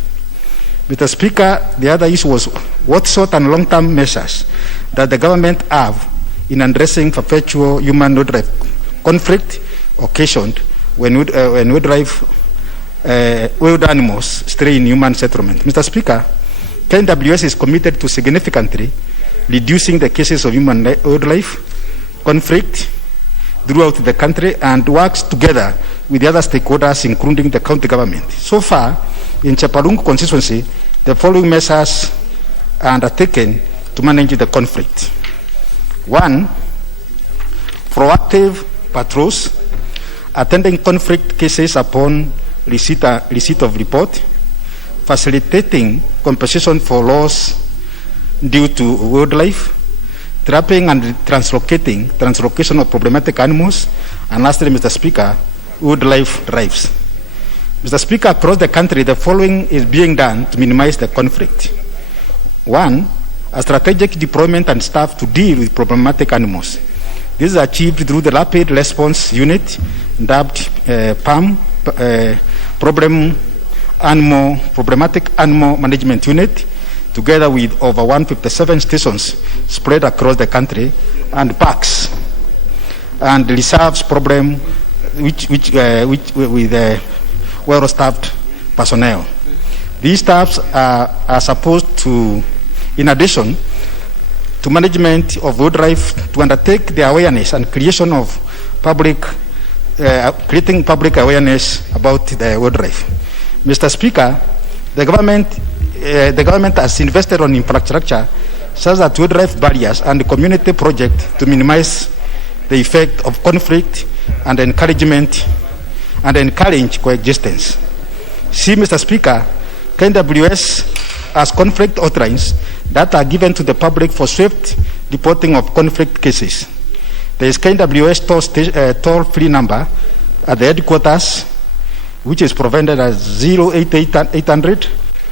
Mr. Speaker, the other issue was what short and long-term measures that the government have in addressing perpetual human-wildlife conflict occasioned when wild animals stray in human settlement. Mr. Speaker, KWS is committed to significantly reducing the cases of human wildlife conflict throughout the country and works together with the other stakeholders, including the county government. So far, in Chapalungu constituency, the following measures are undertaken to manage the conflict. 1, proactive patrols, attending conflict cases upon receipt of report, facilitating compensation for loss due to wildlife, trapping and translocation of problematic animals, and lastly, Mr. Speaker, wildlife drives. Mr. Speaker, across the country, the following is being done to minimize the conflict. 1, a strategic deployment and staff to deal with problematic animals. This is achieved through the Rapid Response Unit, dubbed PAM, Problematic Animal Management Unit, together with over 157 stations spread across the country, and parks and reserves problem with well-staffed personnel. These staffs are supposed to, in addition to management of wildlife, to undertake the awareness and creation of creating public awareness about the wildlife. Mr. Speaker, the government has invested on infrastructure such as wildlife barriers and community projects to minimize the effect of conflict and encourage coexistence. See, Mr. Speaker, KWS has conflict hotlines that are given to the public for swift reporting of conflict cases. There is KWS toll-free number at the headquarters, which is provided as 0800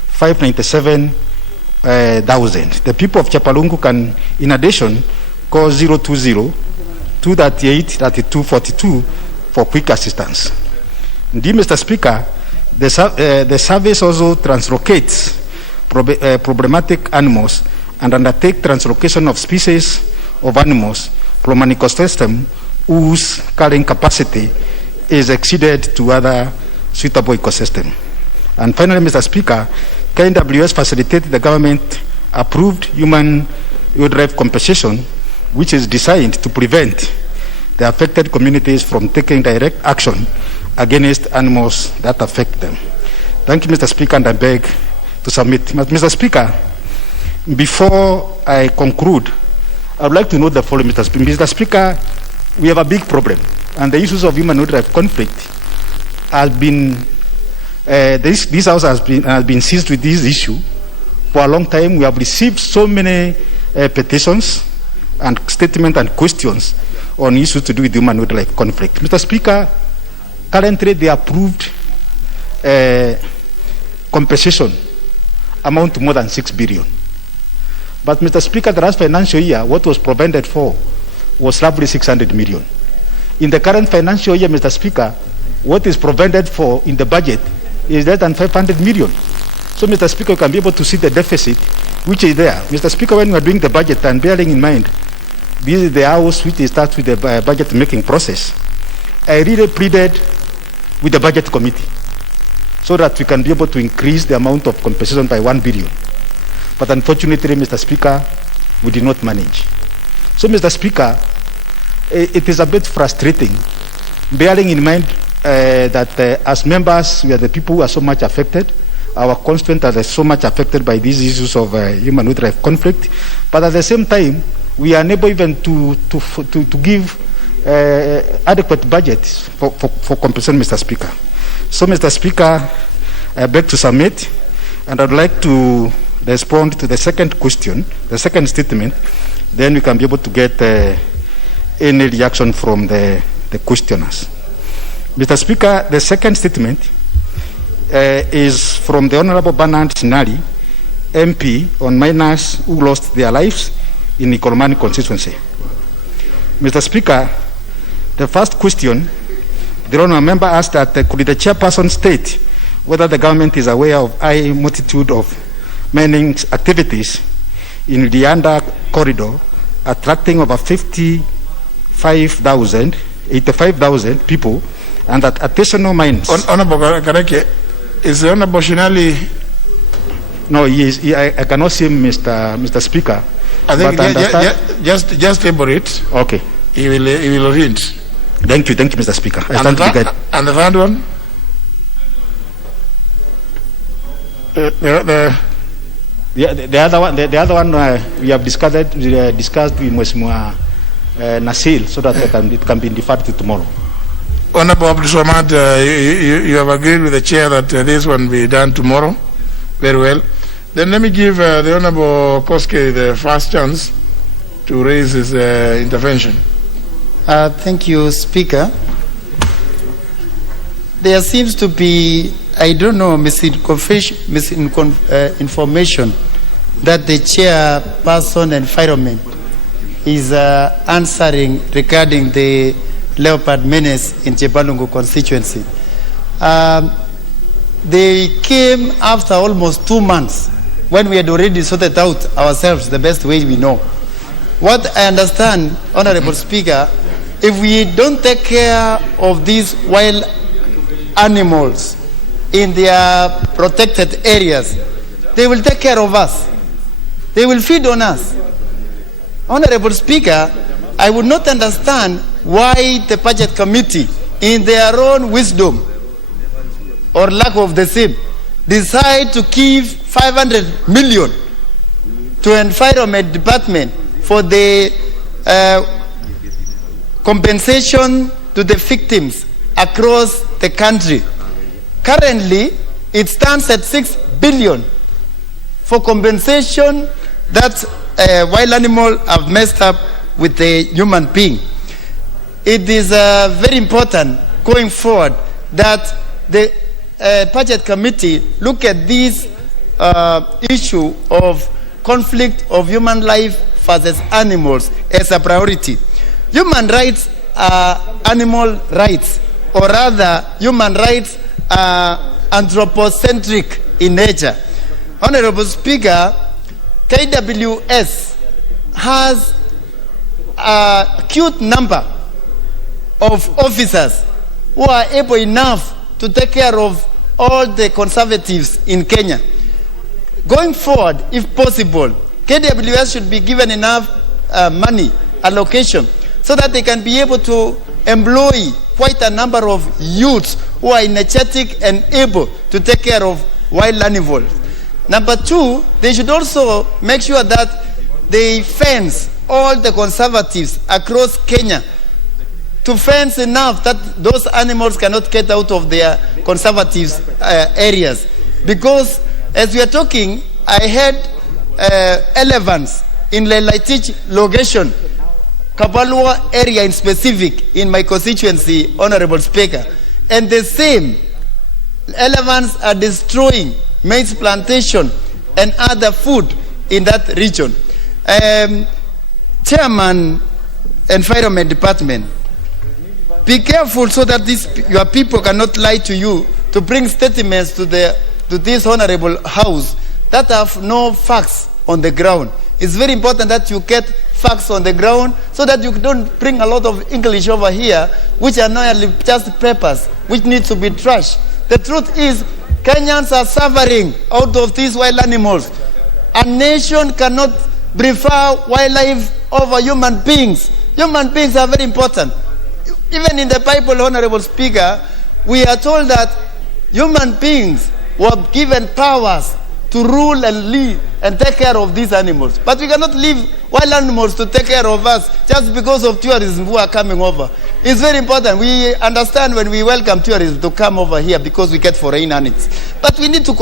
597,000. The people of Chapalungu can, in addition, call 020-238-3242 for quick assistance. Indeed, Mr. Speaker, the service also translocates problematic animals and undertake translocation of species of animals from an ecosystem whose carrying capacity is exceeded to other suitable ecosystem. And finally, Mr. Speaker, KWS facilitated the government-approved human wildlife compensation, which is designed to prevent the affected communities from taking direct action against animals that affect them. Thank you, Mr. Speaker, and I beg to submit. Mr. Speaker, before I conclude, I would like to note the following, Mr. Speaker. Mr. Speaker, we have a big problem, and the issues of human wildlife conflict has been, this House has been seized with this issue for a long time. We have received so many petitions and statements and questions on issues to do with human wildlife conflict. Mr. Speaker, currently the approved compensation amount to more than 6 billion. But Mr. Speaker, the last financial year, what was provided for was roughly 600 million. In the current financial year, Mr. Speaker, what is provided for in the budget is less than 500 million. So, Mr. Speaker, you can be able to see the deficit which is there. Mr. Speaker, when we are doing the budget and bearing in mind, this is the house which starts with the budget making process, I really pleaded with the budget committee so that we can be able to increase the amount of compensation by 1 billion. But unfortunately, Mr. Speaker, we did not manage. So, Mr. Speaker, it is a bit frustrating, bearing in mind that as members, we are the people who are so much affected. Our constituents are so much affected by these issues of human wildlife conflict. But at the same time, we are unable even to give adequate budgets for compensation, Mr. Speaker. So, Mr. Speaker, I beg to submit, and I'd like to respond to the second question, the second statement, then we can be able to get any reaction from the questioners. Mr. Speaker, the second statement is from the Honorable Bernard Sinari, MP, on miners who lost their lives in the Ikolomani constituency. Mr. Speaker, the first question, the Honourable Member asked that could the chairperson state whether the government is aware of high multitude of mining activities in the Anda corridor, attracting over 85,000 people, and that artisanal mines. Honorable Kareke, is the Honorable Shinali No, I cannot see Mr. Speaker. I think just table it. Okay. He will read. Thank you, Mr. Speaker. And the third one? The other one we have discussed with Mheshimiwa Nasil, so that it can be deferred to tomorrow. Honorable Abdul Samad, you have agreed with the chair that this one be done tomorrow. Very well. Then let me give the Honorable Koske the first chance to raise his intervention. Thank you, Speaker. There seems to be, I don't know, misinformation that the chairperson environment is answering regarding the leopard menace in Chepalungu constituency. They came after almost 2 months when we had already sorted out ourselves the best way we know. What I understand, Honorable Speaker, if we don't take care of these wild animals in their protected areas, they will take care of us. They will feed on us. Honorable Speaker, I would not understand why the budget committee, in their own wisdom or lack of the same, decide to give 500 million to Environment Department for the compensation to the victims across the country. Currently, it stands at 6 billion for compensation that wild animals have messed up with the human being. It is very important going forward that the budget committee look at this issue of conflict of human life versus animals as a priority. Human rights are animal rights, or rather human rights are anthropocentric in nature. Honorable Speaker, KWS has a huge number of officers who are able enough to take care of all the conservatives in Kenya. Going forward, if possible, KWS should be given enough money allocation so that they can be able to employ quite a number of youths who are energetic and able to take care of wild animals. Number two, they should also make sure that they fence all the conservatives across Kenya, to fence enough that those animals cannot get out of their conservatives areas. Because as we are talking, I had elephants in Lelaitich location, Kabalua area in specific, in my constituency, Honorable Speaker. And the same, elephants are destroying maize plantation and other food in that region. Chairman, Environment Department, be careful so that your people cannot lie to you to bring statements to this honorable house that have no facts on the ground. It's very important that you get facts on the ground so that you don't bring a lot of English over here, which are not just papers, which need to be trashed. The truth is, Kenyans are suffering out of these wild animals. A nation cannot prefer wildlife over human beings. Human beings are very important. Even in the Bible, Honorable Speaker, we are told that human beings were given powers to rule and lead and take care of these animals. But we cannot leave wild animals to take care of us just because of tourism who are coming over. It's very important. We understand when we welcome tourism to come over here because we get foreign earnings. But we need to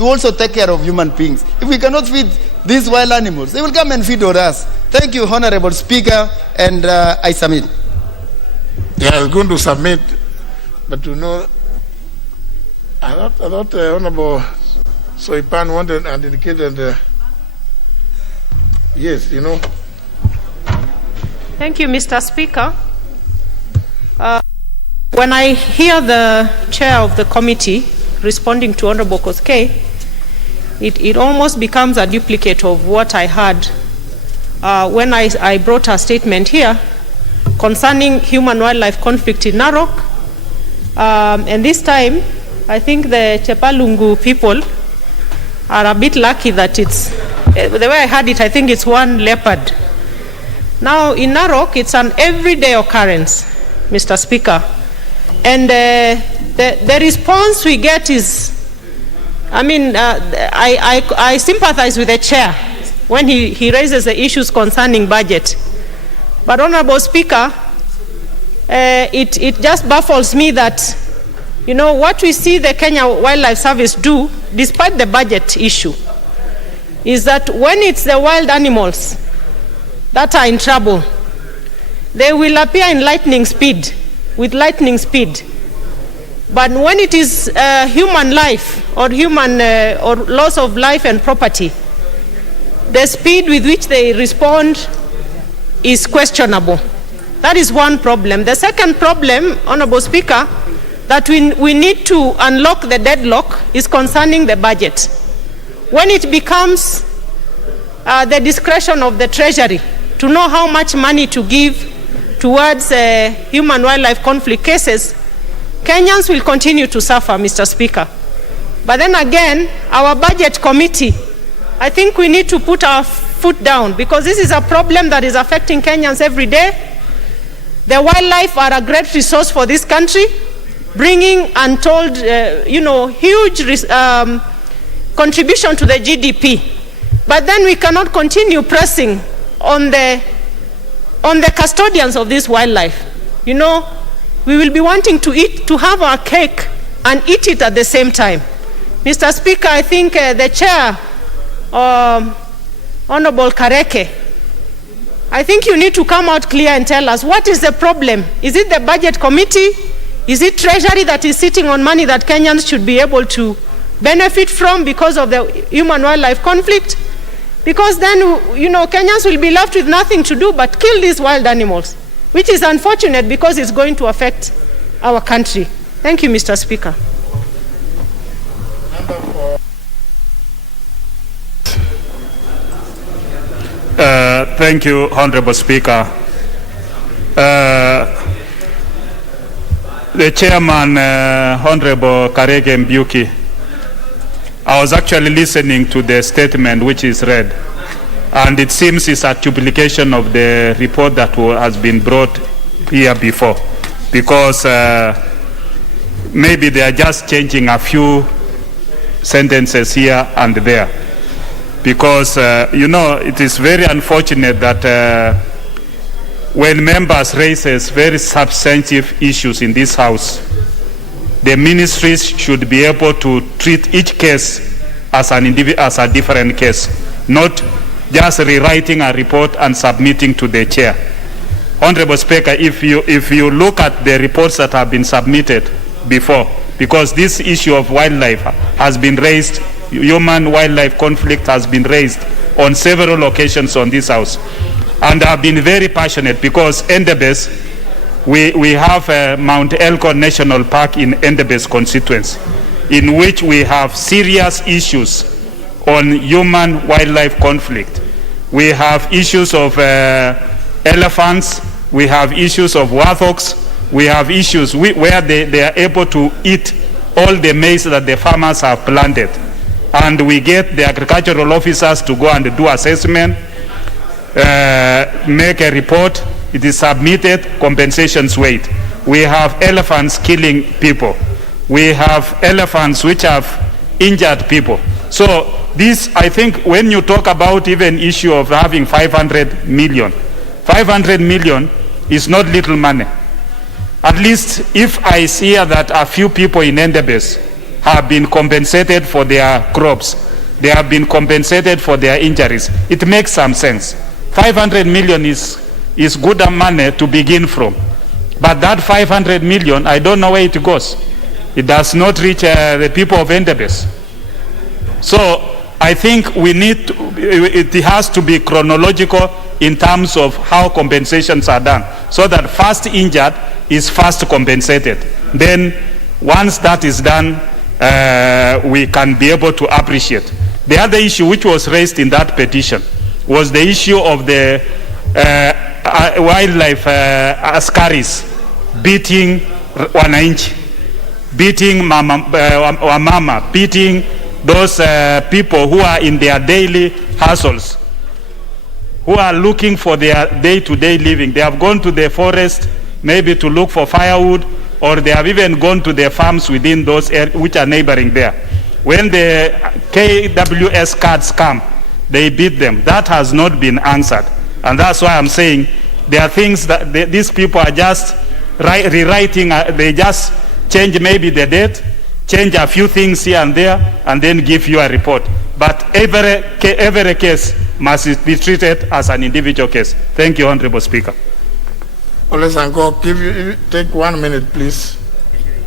also take care of human beings. If we cannot feed these wild animals, they will come and feed on us. Thank you, Honorable Speaker, and I submit. Yeah, I was going to submit, but to know, I thought Honorable Soipan wanted and indicated, yes, you know. Thank you, Mr. Speaker. When I hear the chair of the committee responding to Honorable Koske, it almost becomes a duplicate of what I heard when I brought a statement here concerning human-wildlife conflict in Narok. And this time, I think the Chepalungu people are a bit lucky that it's, the way I had it, I think it's one leopard. Now in Narok, it's an everyday occurrence, Mr. Speaker. And the response we get is, I mean, I sympathize with the chair when he raises the issues concerning budget. But Honorable Speaker, it just baffles me that, you know, what we see the Kenya Wildlife Service do, despite the budget issue, is that when it's the wild animals that are in trouble, they will appear in lightning speed, with lightning speed. But when it is human life or or loss of life and property, the speed with which they respond is questionable. That is one problem. The second problem, Honorable Speaker, that we need to unlock the deadlock is concerning the budget. When it becomes the discretion of the Treasury to know how much money to give towards human-wildlife conflict cases, Kenyans will continue to suffer, Mr. Speaker. But then again, our budget committee, I think we need to put our foot down, because this is a problem that is affecting Kenyans every day. The wildlife are a great resource for this country, bringing untold, huge contribution to the GDP. But then we cannot continue pressing on the custodians of this wildlife. You know, we will be wanting to have our cake and eat it at the same time. Mr. Speaker, I think the chair, Honorable Kareke, I think you need to come out clear and tell us what is the problem. Is it the budget committee? Is it Treasury that is sitting on money that Kenyans should be able to benefit from because of the human-wildlife conflict? Because then, you know, Kenyans will be left with nothing to do but kill these wild animals, which is unfortunate because it's going to affect our country. Thank you, Mr. Speaker. Thank you, Honorable Speaker. The Chairman, Honorable Karege Mbiuki, I was actually listening to the statement which is read, and it seems it's a duplication of the report that has been brought here before, because maybe they are just changing a few sentences here and there. Because, it is very unfortunate that when members raise very substantive issues in this House, the ministries should be able to treat each case as a different case, not just rewriting a report and submitting to the chair. Honorable Speaker, if you look at the reports that have been submitted before, because this issue of wildlife has been raised, human-wildlife conflict has been raised on several occasions on this House. And I've been very passionate because Endebess, we have Mount Elgon National Park in Endebess constituency, in which we have serious issues on human-wildlife conflict. We have issues of elephants, we have issues of warthogs, we have issues where they are able to eat all the maize that the farmers have planted. And we get the agricultural officers to go and do assessment, make a report, it is submitted, compensations wait. We have elephants killing people. We have elephants which have injured people. So this, I think, when you talk about even issue of having 500 million is not little money. At least if I see that a few people in Endebess have been compensated for their crops, they have been compensated for their injuries, it makes some sense. 500 million is good money to begin from. But that 500 million, I don't know where it goes. It does not reach the people of Endebess. So I think it has to be chronological in terms of how compensations are done, so that first injured is first compensated. Then once that is done, we can be able to appreciate. The other issue which was raised in that petition was the issue of the wildlife askaris beating wananchi, beating wamama, beating those people who are in their daily hustles, who are looking for their day-to-day living. They have gone to the forest maybe to look for firewood, or they have even gone to their farms within those which are neighboring there. When the KWS cards come, they beat them. That has not been answered. And that's why I'm saying there are things that these people are just rewriting. They just change maybe the date, change a few things here and there, and then give you a report. But every case must be treated as an individual case. Thank you, Honorable Speaker. Olesango, take 1 minute, please.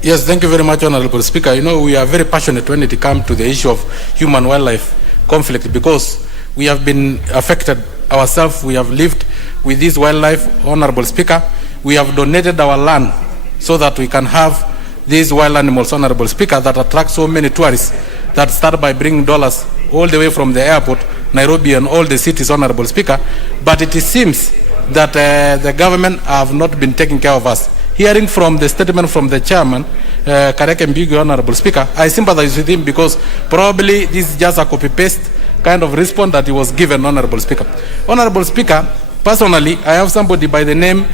Yes, thank you very much, Honorable Speaker. You know, we are very passionate when it comes to the issue of human-wildlife conflict, because we have been affected ourselves. We have lived with this wildlife, Honorable Speaker. We have donated our land so that we can have these wild animals, Honorable Speaker, that attract so many tourists, that start by bringing dollars all the way from the airport, Nairobi, and all the cities, Honorable Speaker. But it seems that the government have not been taking care of us. Hearing from the statement from the chairman, Kareke Mbigi, Honorable Speaker, I sympathize with him, because probably this is just a copy-paste kind of response that he was given, Honorable Speaker. Honorable Speaker, personally, I have somebody by the name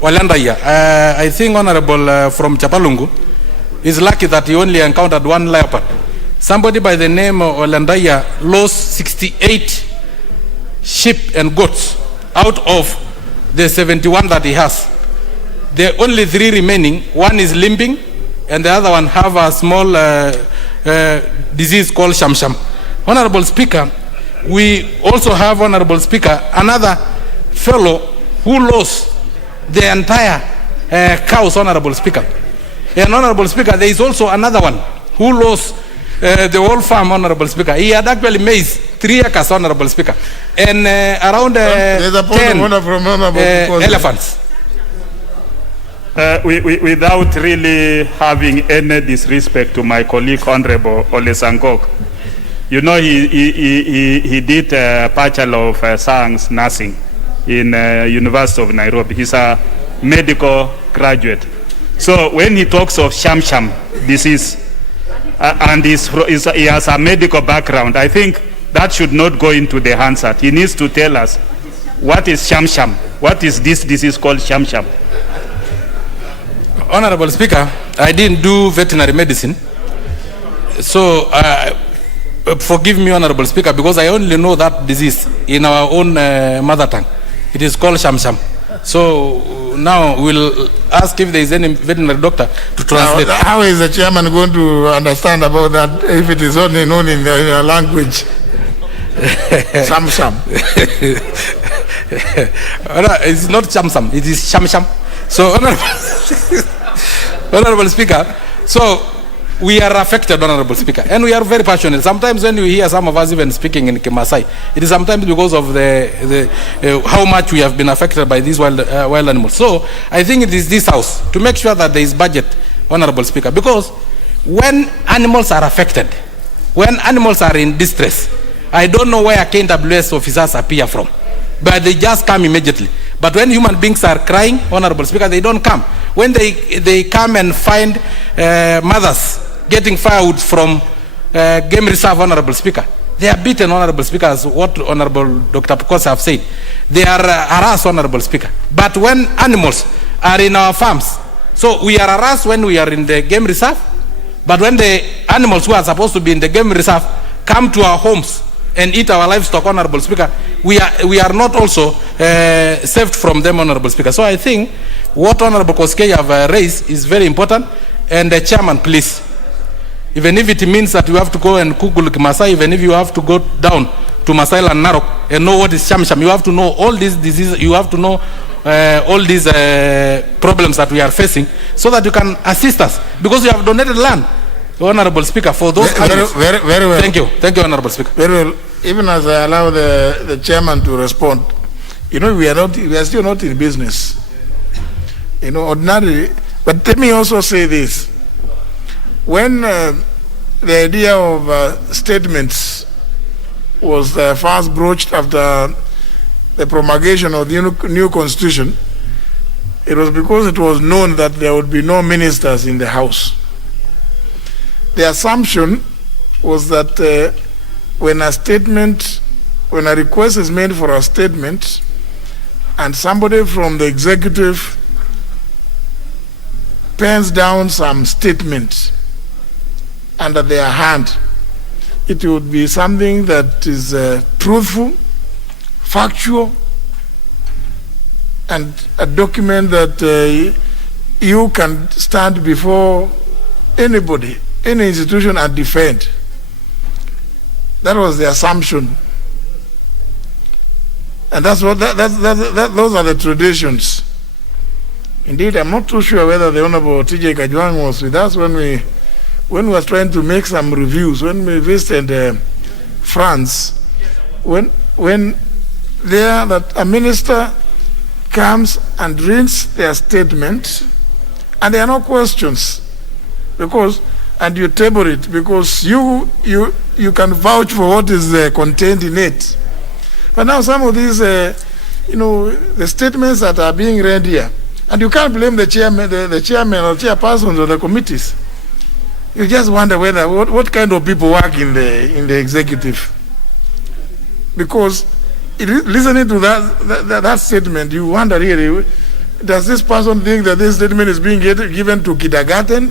Walandaya. I think Honorable from Chapalungu is lucky that he only encountered one leopard. Somebody by the name of Walandaya lost 68 sheep and goats out of the 71 that he has. There are only 3 remaining. One is limping, and the other one have a small disease called sham-sham. Honorable Speaker, we also have, Honorable Speaker, another fellow who lost the entire cows, Honorable Speaker. And Honorable Speaker, there is also another one who lost the whole farm, Honorable Speaker. He had actually maize 3 acres, Honorable Speaker, and around 10 elephants. Without really having any disrespect to my colleague, Honorable Olesangok, you know, he did a Bachelor of Science Nursing in University of Nairobi. He's a medical graduate. So when he talks of sham-sham disease, and he has a medical background, I think that should not go into the Hansard. He needs to tell us what is sham-sham. What is this disease called sham-sham? Honorable Speaker, I didn't do veterinary medicine. So forgive me, Honorable Speaker, because I only know that disease in our own mother tongue. It is called sham-sham. So now we'll ask if there is any veterinary doctor to translate. Now, how is the chairman going to understand about that if it is only known in your language? Sham-sham. It's not sham-sham, it is sham-sham. So, Honorable Speaker, so we are affected, Honorable Speaker, and we are very passionate. Sometimes when you hear some of us even speaking in Kimasai, it is sometimes because of how much we have been affected by these wild animals. So I think it is this House to make sure that there is budget, Honorable Speaker, because when animals are affected, when animals are in distress, I don't know where KWS officers appear from, but they just come immediately. But when human beings are crying, Honorable Speaker, they don't come. When they come and find mothers getting firewood from game reserve, Honorable Speaker, they are beaten, Honorable Speaker, as what Honorable Dr. Pukos have said. They are harassed, Honorable Speaker. But when animals are in our farms, so we are harassed when we are in the game reserve, but when the animals who are supposed to be in the game reserve come to our homes and eat our livestock, Honorable Speaker, we are not also saved from them, Honorable Speaker. So I think what Honorable Koskei have raised is very important. And the chairman, please, even if it means that you have to go and Google Masai, even if you have to go down to Masai and Narok and know what is sham-sham, you have to know all these diseases, you have to know all these problems that we are facing, so that you can assist us, because you have donated land, Honorable Speaker, for those animals. Very well. Thank you, Honorable Speaker. Very well. Even as I allow the chairman to respond, you know, we are still not in business. You know, ordinarily. But let me also say this: when the idea of statements was first broached after the promulgation of the new constitution, it was because it was known that there would be no ministers in the House. The assumption was that when a request is made for a statement, and somebody from the executive pens down some statement under their hand, it would be something that is truthful, factual, and a document that you can stand before anybody, any institution, and defend. That was the assumption. And those are the traditions. Indeed, I'm not too sure whether the Honorable T.J. Kajwang was with us when we were trying to make some reviews, when we visited France, when there that a minister comes and reads their statement, and there are no questions, and you table it because you can vouch for what is contained in it. But now some of these, the statements that are being read here, and you can't blame the chairman, the chairman or chairpersons of the committees. You just wonder whether what kind of people work in the executive, because listening to that statement, you wonder really, does this person think that this statement is being given to kindergarten,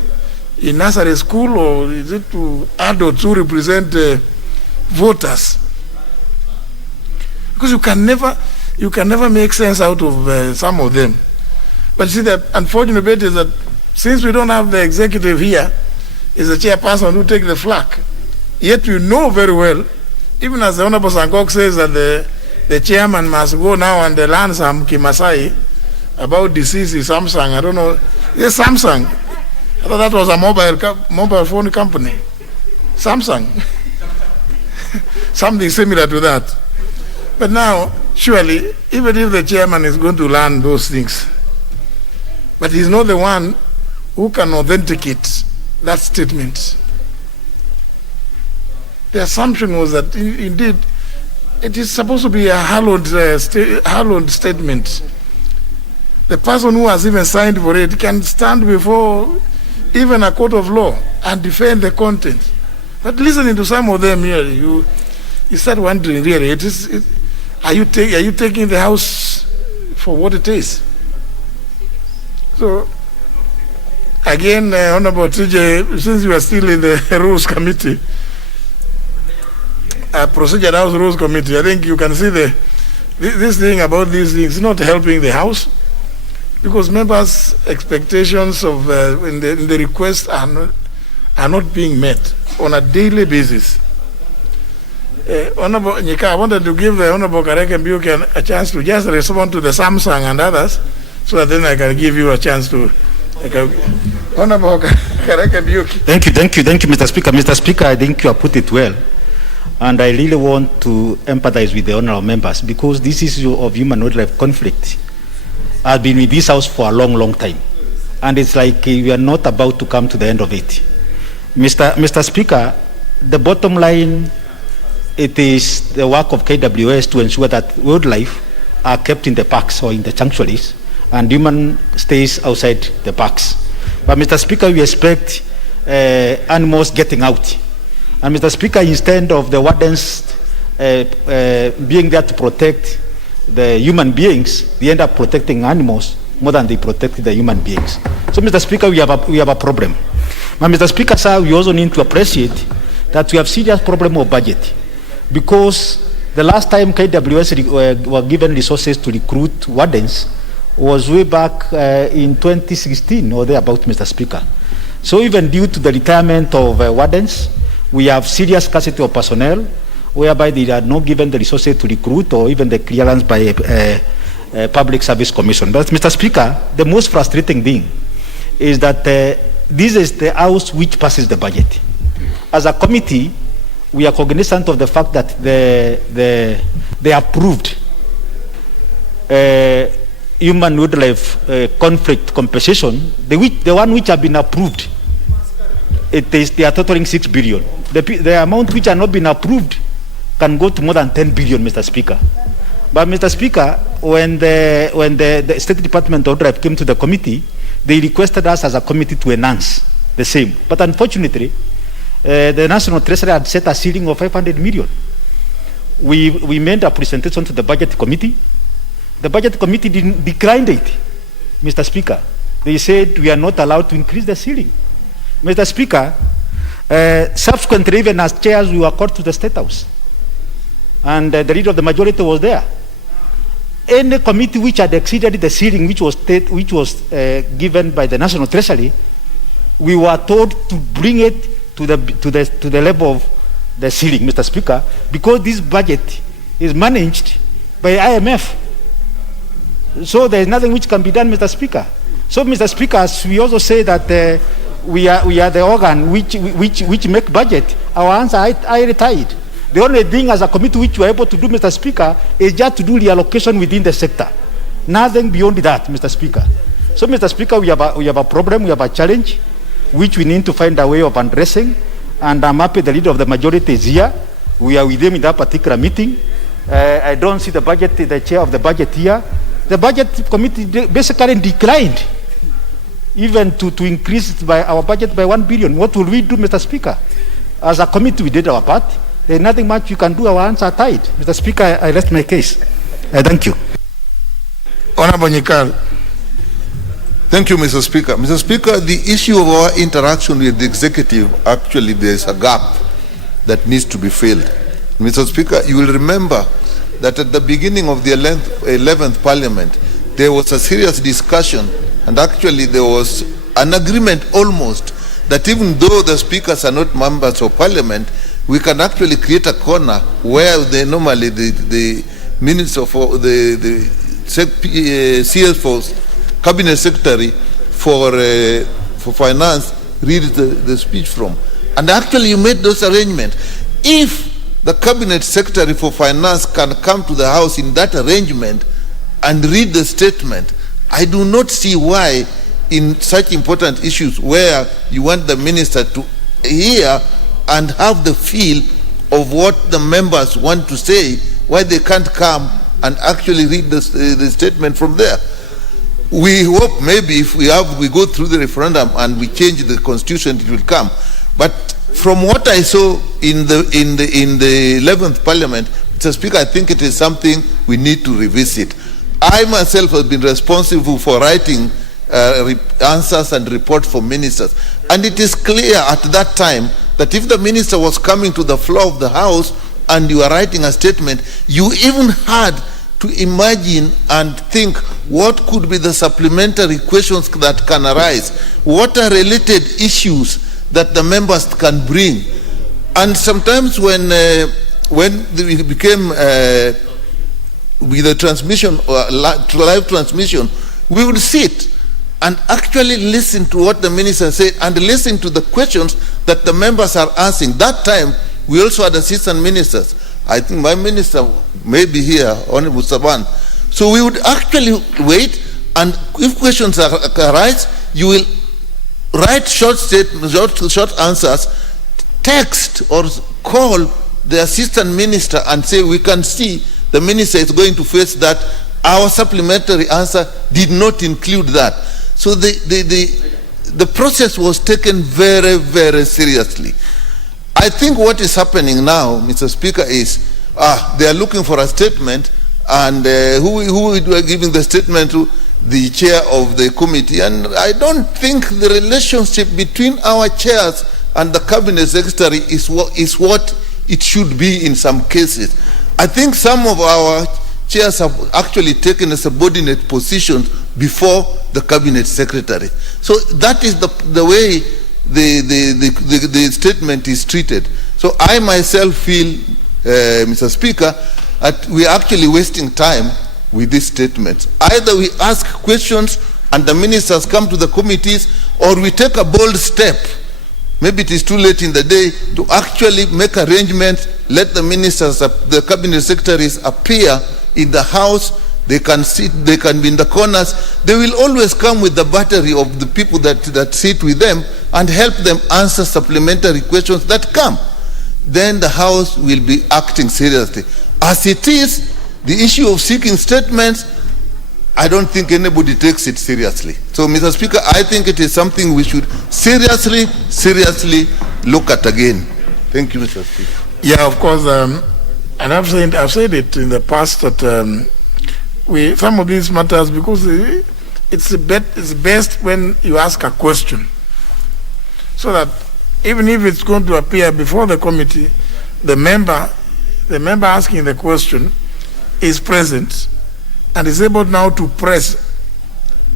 in nursery school, or is it to adults who represent voters? Because you can never make sense out of some of them. But see, the unfortunate bit is that since we don't have the executive here, is the chairperson who takes the flak. Yet we know very well, even as the Honorable Sangok says that the chairman must go now and learn some Kimasai about diseases, Samsung, I don't know. Yes, Samsung. I thought that was a mobile phone company. Samsung. Something similar to that. But now, surely, even if the chairman is going to learn those things, but he's not the one who can authenticate that statement. The assumption was that, indeed, it is supposed to be a hallowed statement. The person who has even signed for it can stand before even a court of law and defend the content. But listening to some of them here, you start wondering, really, are you taking the House for what it is? So, again, Honorable TJ, since you are still in the Rules Committee, Procedure House Rules Committee, I think you can see this thing about these things not helping the House, because members' expectations of in the request are not being met on a daily basis. Honorable Nyika, I wanted to give the Honorable Kareke Mbiuki a chance to just respond to the Samsung and others, so that then I can give you a chance to. Honorable Kareke Mbiuki. Thank you, Mr. Speaker. Mr. Speaker, I think you have put it well. And I really want to empathize with the honorable members, because this issue of human wildlife conflict has been with this House for a long, long time. And it's like we are not about to come to the end of it. Mr. Speaker, the bottom line, it is the work of KWS to ensure that wildlife are kept in the parks or in the sanctuaries, and human stays outside the parks. But Mr. Speaker, we expect animals getting out. And Mr. Speaker, instead of the wardens being there to protect the human beings, they end up protecting animals more than they protect the human beings. So, Mr. Speaker, we have a problem. But Mr. Speaker, sir, we also need to appreciate that we have serious problem of budget, because the last time KWS were given resources to recruit wardens was way back in 2016 or thereabout, Mr. Speaker. So even due to the retirement of wardens, we have serious scarcity of personnel, whereby they are not given the resources to recruit or even the clearance by a public service commission. But Mr. Speaker, the most frustrating thing is that this is the House which passes the budget. As a committee, we are cognizant of the fact that the approved human wildlife conflict compensation, the one which have been approved, they are totaling 6 billion. The amount which are not been approved can go to more than 10 billion, Mr. Speaker. But Mr. Speaker, when the State Department of Wildlife came to the committee, they requested us as a committee to enhance the same. But unfortunately, the National Treasury had set a ceiling of 500 million. We made a presentation to the Budget Committee. The Budget Committee declined it, Mr. Speaker. They said we are not allowed to increase the ceiling. Mr. Speaker, subsequently, even as chairs, we were called to the State House. And the leader of the majority was there. Any committee which had exceeded the ceiling which was given by the National Treasury, we were told to bring it to the level of the ceiling, Mr. Speaker, because this budget is managed by IMF. So there is nothing which can be done, Mr. Speaker. So, Mr. Speaker, as we also say that we are the organ which make budget, our hands are tied. The only thing as a committee which we are able to do, Mr. Speaker, is just to do reallocation within the sector. Nothing beyond that, Mr. Speaker. So, Mr. Speaker, we have a problem, we have a challenge, which we need to find a way of addressing. And I'm happy the leader of the majority is here. We are with him in that particular meeting. I don't see the chair of the budget here. The budget committee basically declined even to increase our budget by 1 billion. What will we do, Mr. Speaker? As a committee, we did our part. There's nothing much you can do. Our hands are tied. Mr. Speaker, I rest my case. Thank you. Honorable Nyikal. Thank you, Mr. Speaker. Mr. Speaker, the issue of our interaction with the executive, actually there's a gap that needs to be filled. Mr. Speaker, you will remember that at the beginning of the 11th Parliament, there was a serious discussion, and actually there was an agreement almost that even though the speakers are not members of Parliament, we can actually create a corner where normally the minutes of the CS4 Cabinet Secretary for Finance read the speech from. And actually you made those arrangements. If the Cabinet Secretary for Finance can come to the House in that arrangement and read the statement, I do not see why in such important issues where you want the minister to hear and have the feel of what the members want to say, why they can't come and actually read the statement from there. We hope maybe if we go through the referendum and we change the constitution, it will come. But from what I saw in the 11th Parliament, Mr. Speaker, I think it is something we need to revisit. I myself have been responsible for writing answers and reports for ministers, and it is clear at that time that if the minister was coming to the floor of the House and you are writing a statement, you even had to imagine and think what could be the supplementary questions that can arise, what are related issues that the members can bring. And sometimes when we became with the transmission, live transmission, we would sit and actually listen to what the minister said and listen to the questions that the members are asking. That time, we also had assistant ministers. I think my minister may be here, Honorable Saban. So we would actually wait, and if questions arise, you will write short answers, text or call the assistant minister and say, we can see the minister is going to face that. Our supplementary answer did not include that. So the process was taken very, very seriously. I think what is happening now, Mr. Speaker, is they are looking for a statement, and who are giving the statement to the chair of the committee. And I don't think the relationship between our chairs and the cabinet secretary is what it should be in some cases. I think some of our chairs have actually taken a subordinate position before the cabinet secretary. So that is the way the statement is treated. So I myself feel, Mr. Speaker, that we are actually wasting time with this statement. Either we ask questions and the ministers come to the committees, or we take a bold step. Maybe it is too late in the day to actually make arrangements, let the ministers, the cabinet secretaries appear in the House. They can sit, they can be in the corners. They will always come with the battery of the people that sit with them and help them answer supplementary questions that come. Then the House will be acting seriously. As it is, the issue of seeking statements, I don't think anybody takes it seriously. So, Mr. Speaker, I think it is something we should seriously look at again. Thank you, Mr. Speaker. Yeah, of course. And I've said it in the past that some of these matters, because it's best when you ask a question, so that even if it's going to appear before the committee, the member asking the question is present and is able now to press.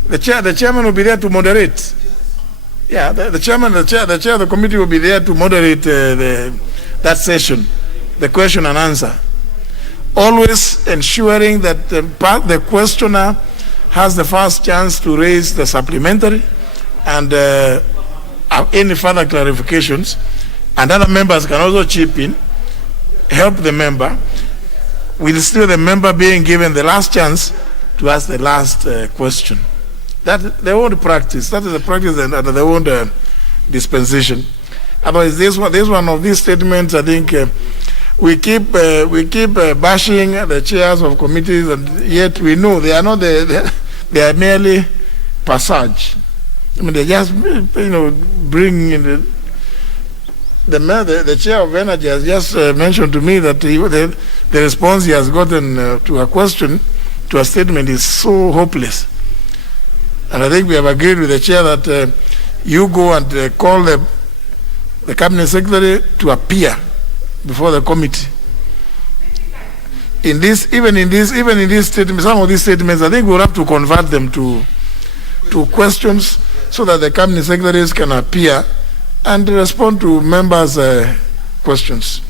The chairman will be there to moderate. Yeah, the chair of the committee will be there to moderate that session, the question and answer. Always ensuring that the questioner has the first chance to raise the supplementary and any further clarifications, and other members can also chip in, help the member, with still the member being given the last chance to ask the last question. That they won't practice. That is a practice under their own dispensation. Otherwise, this one of these statements, I think we keep bashing the chairs of committees, and yet we know they are not they are merely passage. I mean, they just bring in the chair of energy has just mentioned to me that the response he has gotten to a question, to a statement, is so hopeless. And I think we have agreed with the chair that you go and call the cabinet secretary to appear before the committee. Even in these statements, some of these statements, I think we'll have to convert them to questions so that the cabinet secretaries can appear and respond to members' questions.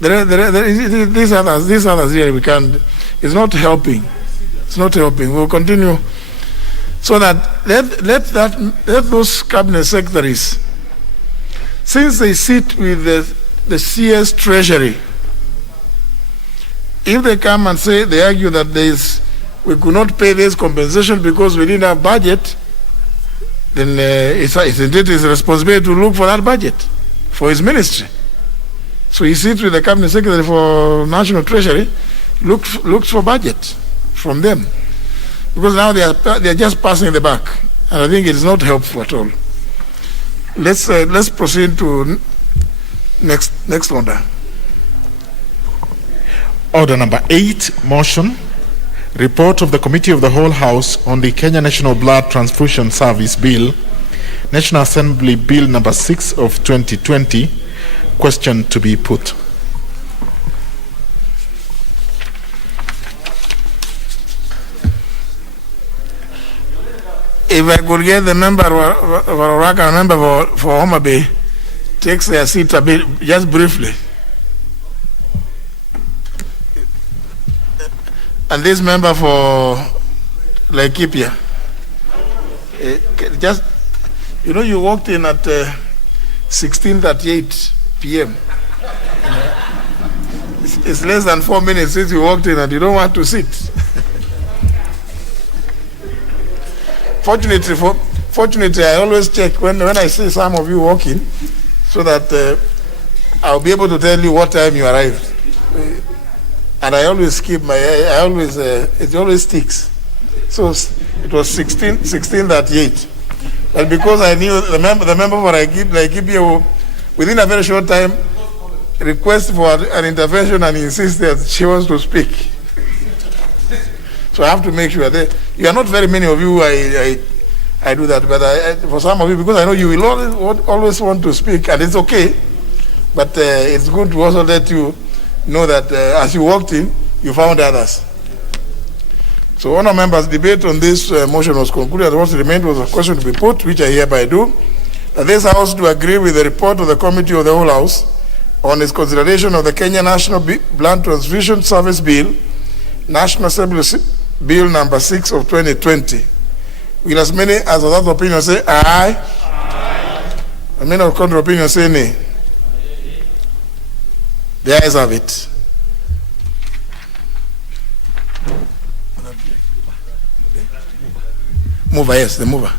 These others here, we can't. It's not helping. It's not helping. We'll continue so that let those cabinet secretaries, since they sit with the CS Treasury, if they come and say, they argue that we could not pay this compensation because we didn't have budget, then it's his responsibility to look for that budget for his ministry. So he sits with the cabinet secretary for National Treasury, looks for budget from them, because now they are just passing the buck, and I think it is not helpful at all. Let's proceed to next order. Order number 8, motion. Report of the Committee of the Whole House on the Kenya National Blood Transfusion Service Bill, National Assembly Bill number 6 of 2020. Question to be put. If I could get the member for Homa Bay takes their seat a bit, just briefly. And this member for Laikipia, just, you walked in at 16:38 p.m. It's less than 4 minutes since you walked in and you don't want to sit. Fortunately, I always check when I see some of you walking, so that I'll be able to tell you what time you arrived. And I always keep it always sticks. So it was 16:38. But because I knew the member for Laikipia, within a very short time, request for an intervention and insist that she wants to speak. So I have to make sure that you are not very many of you. I do that, but for some of you, because I know you will always want to speak, and it's okay. But it's good to also let you know that as you walked in, you found others. So, honourable members, debate on this motion was concluded. What remained was a question to be put, which I hereby do. That this House do agree with the report of the Committee of the Whole House on its consideration of the Kenya National Blood Transfusion Service Bill, National Assembly Bill number 6 of 2020. Will as many as of that opinion say aye? Aye. As many of contrary opinion say nay? The ayes have it. Mover, yes, the mover.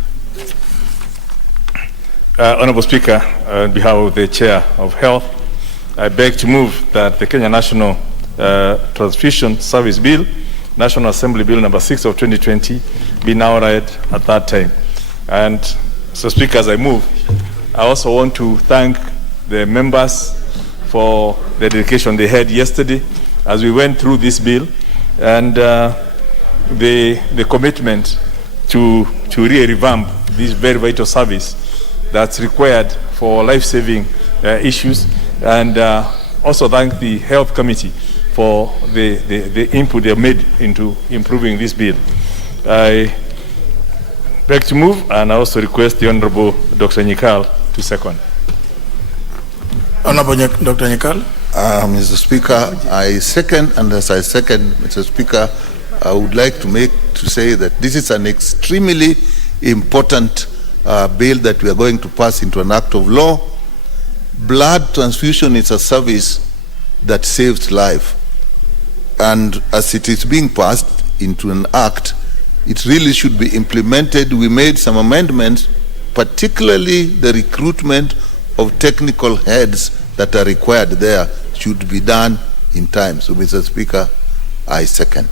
Honorable Speaker, on behalf of the Chair of Health, I beg to move that the Kenya National Transfusion Service Bill, National Assembly Bill number 6 of 2020, be now read at that time. And so, Speaker, as I move, I also want to thank the members for the dedication they had yesterday as we went through this bill, and the commitment to really revamp this very vital service that's required for life-saving issues, and also thank the Health Committee for the input they made into improving this bill. I beg to move, and I also request the Honorable Dr. Nyikal to second. Honorable Dr. Nyikal. Mr. Speaker, I second, and as I second, Mr. Speaker, I would like to say that this is an extremely important bill that we are going to pass into an act of law. Blood transfusion is a service that saves life. And as it is being passed into an act, it really should be implemented. We made some amendments, particularly the recruitment of technical heads that are required there should be done in time. So, Mr. Speaker, I second.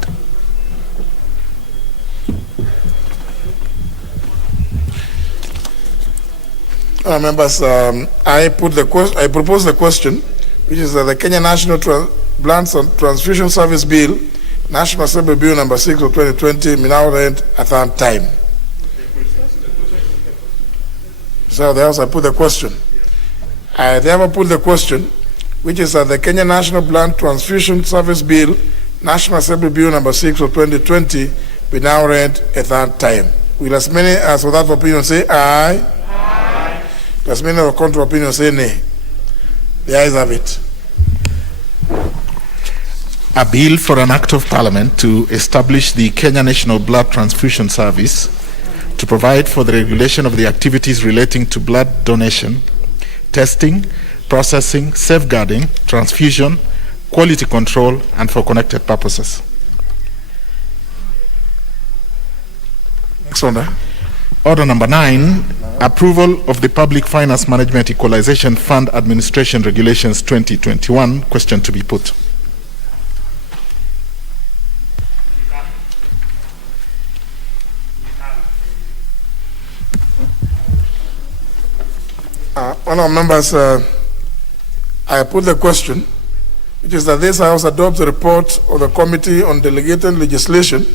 Members, I propose the question, which is the Kenya National Blood Transfusion Service Bill, National Assembly Bill number 6 of 2020, may now read at that time. So there's I put the question. I therefore put the question, which is the Kenya National Blood Transfusion Service Bill, National Assembly Bill number 6 of 2020, be now read at that time. Will as many as without opinion say aye? Aye. As many of contrary opinion say nay? The ayes have it. A bill for an act of parliament to establish the Kenya National Blood Transfusion Service to provide for the regulation of the activities relating to blood donation, testing, processing, safeguarding, transfusion, quality control, and for connected purposes. Next order. Order number 9, approval of the Public Finance Management Equalization Fund Administration Regulations 2021. Question to be put. Honourable members, I put the question, which is that this House adopts the report of the Committee on Delegated Legislation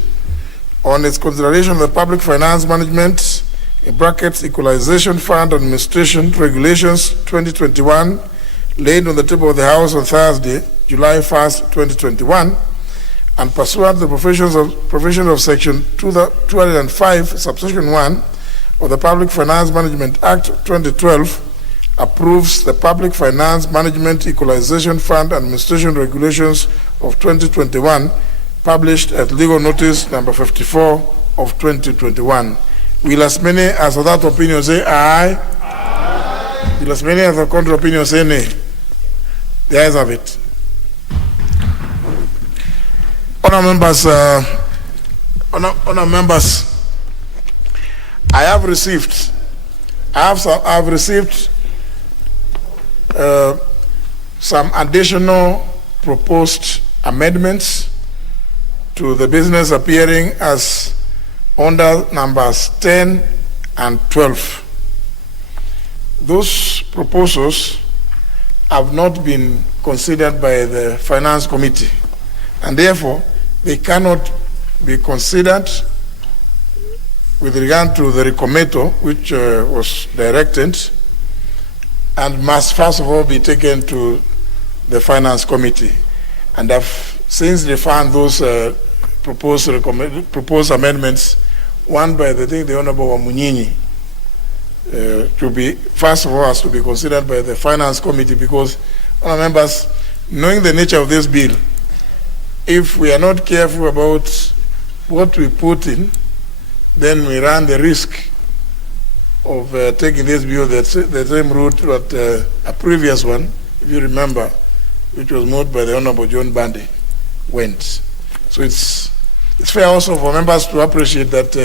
on its consideration of the Public Finance Management in brackets Equalization Fund Administration Regulations 2021, laid on the table of the House on Thursday, July 1st, 2021, and pursuant to the provisions of Section 205, Subsection 1 of the Public Finance Management Act 2012, approves the Public Finance Management Equalization Fund Administration Regulations of 2021, published at Legal Notice number 54 of 2021. Will as many as without opinion say aye? Aye. Will as many as the contrary opinion say nay? The ayes have it. Honourable members, I have received some additional proposed amendments to the business appearing as under numbers 10 and 12. Those proposals have not been considered by the Finance Committee, and therefore they cannot be considered with regard to the recommendo which was directed, and must first of all be taken to the Finance Committee. And I've since refined those proposed amendments, one by the Honorable Wamunyinyi, to be, first of all, has to be considered by the Finance Committee, because, members, knowing the nature of this bill, if we are not careful about what we put in, then we run the risk of taking this bill the same route that a previous one, if you remember, which was moved by the Honorable John Bandi, went. So it's fair also for members to appreciate that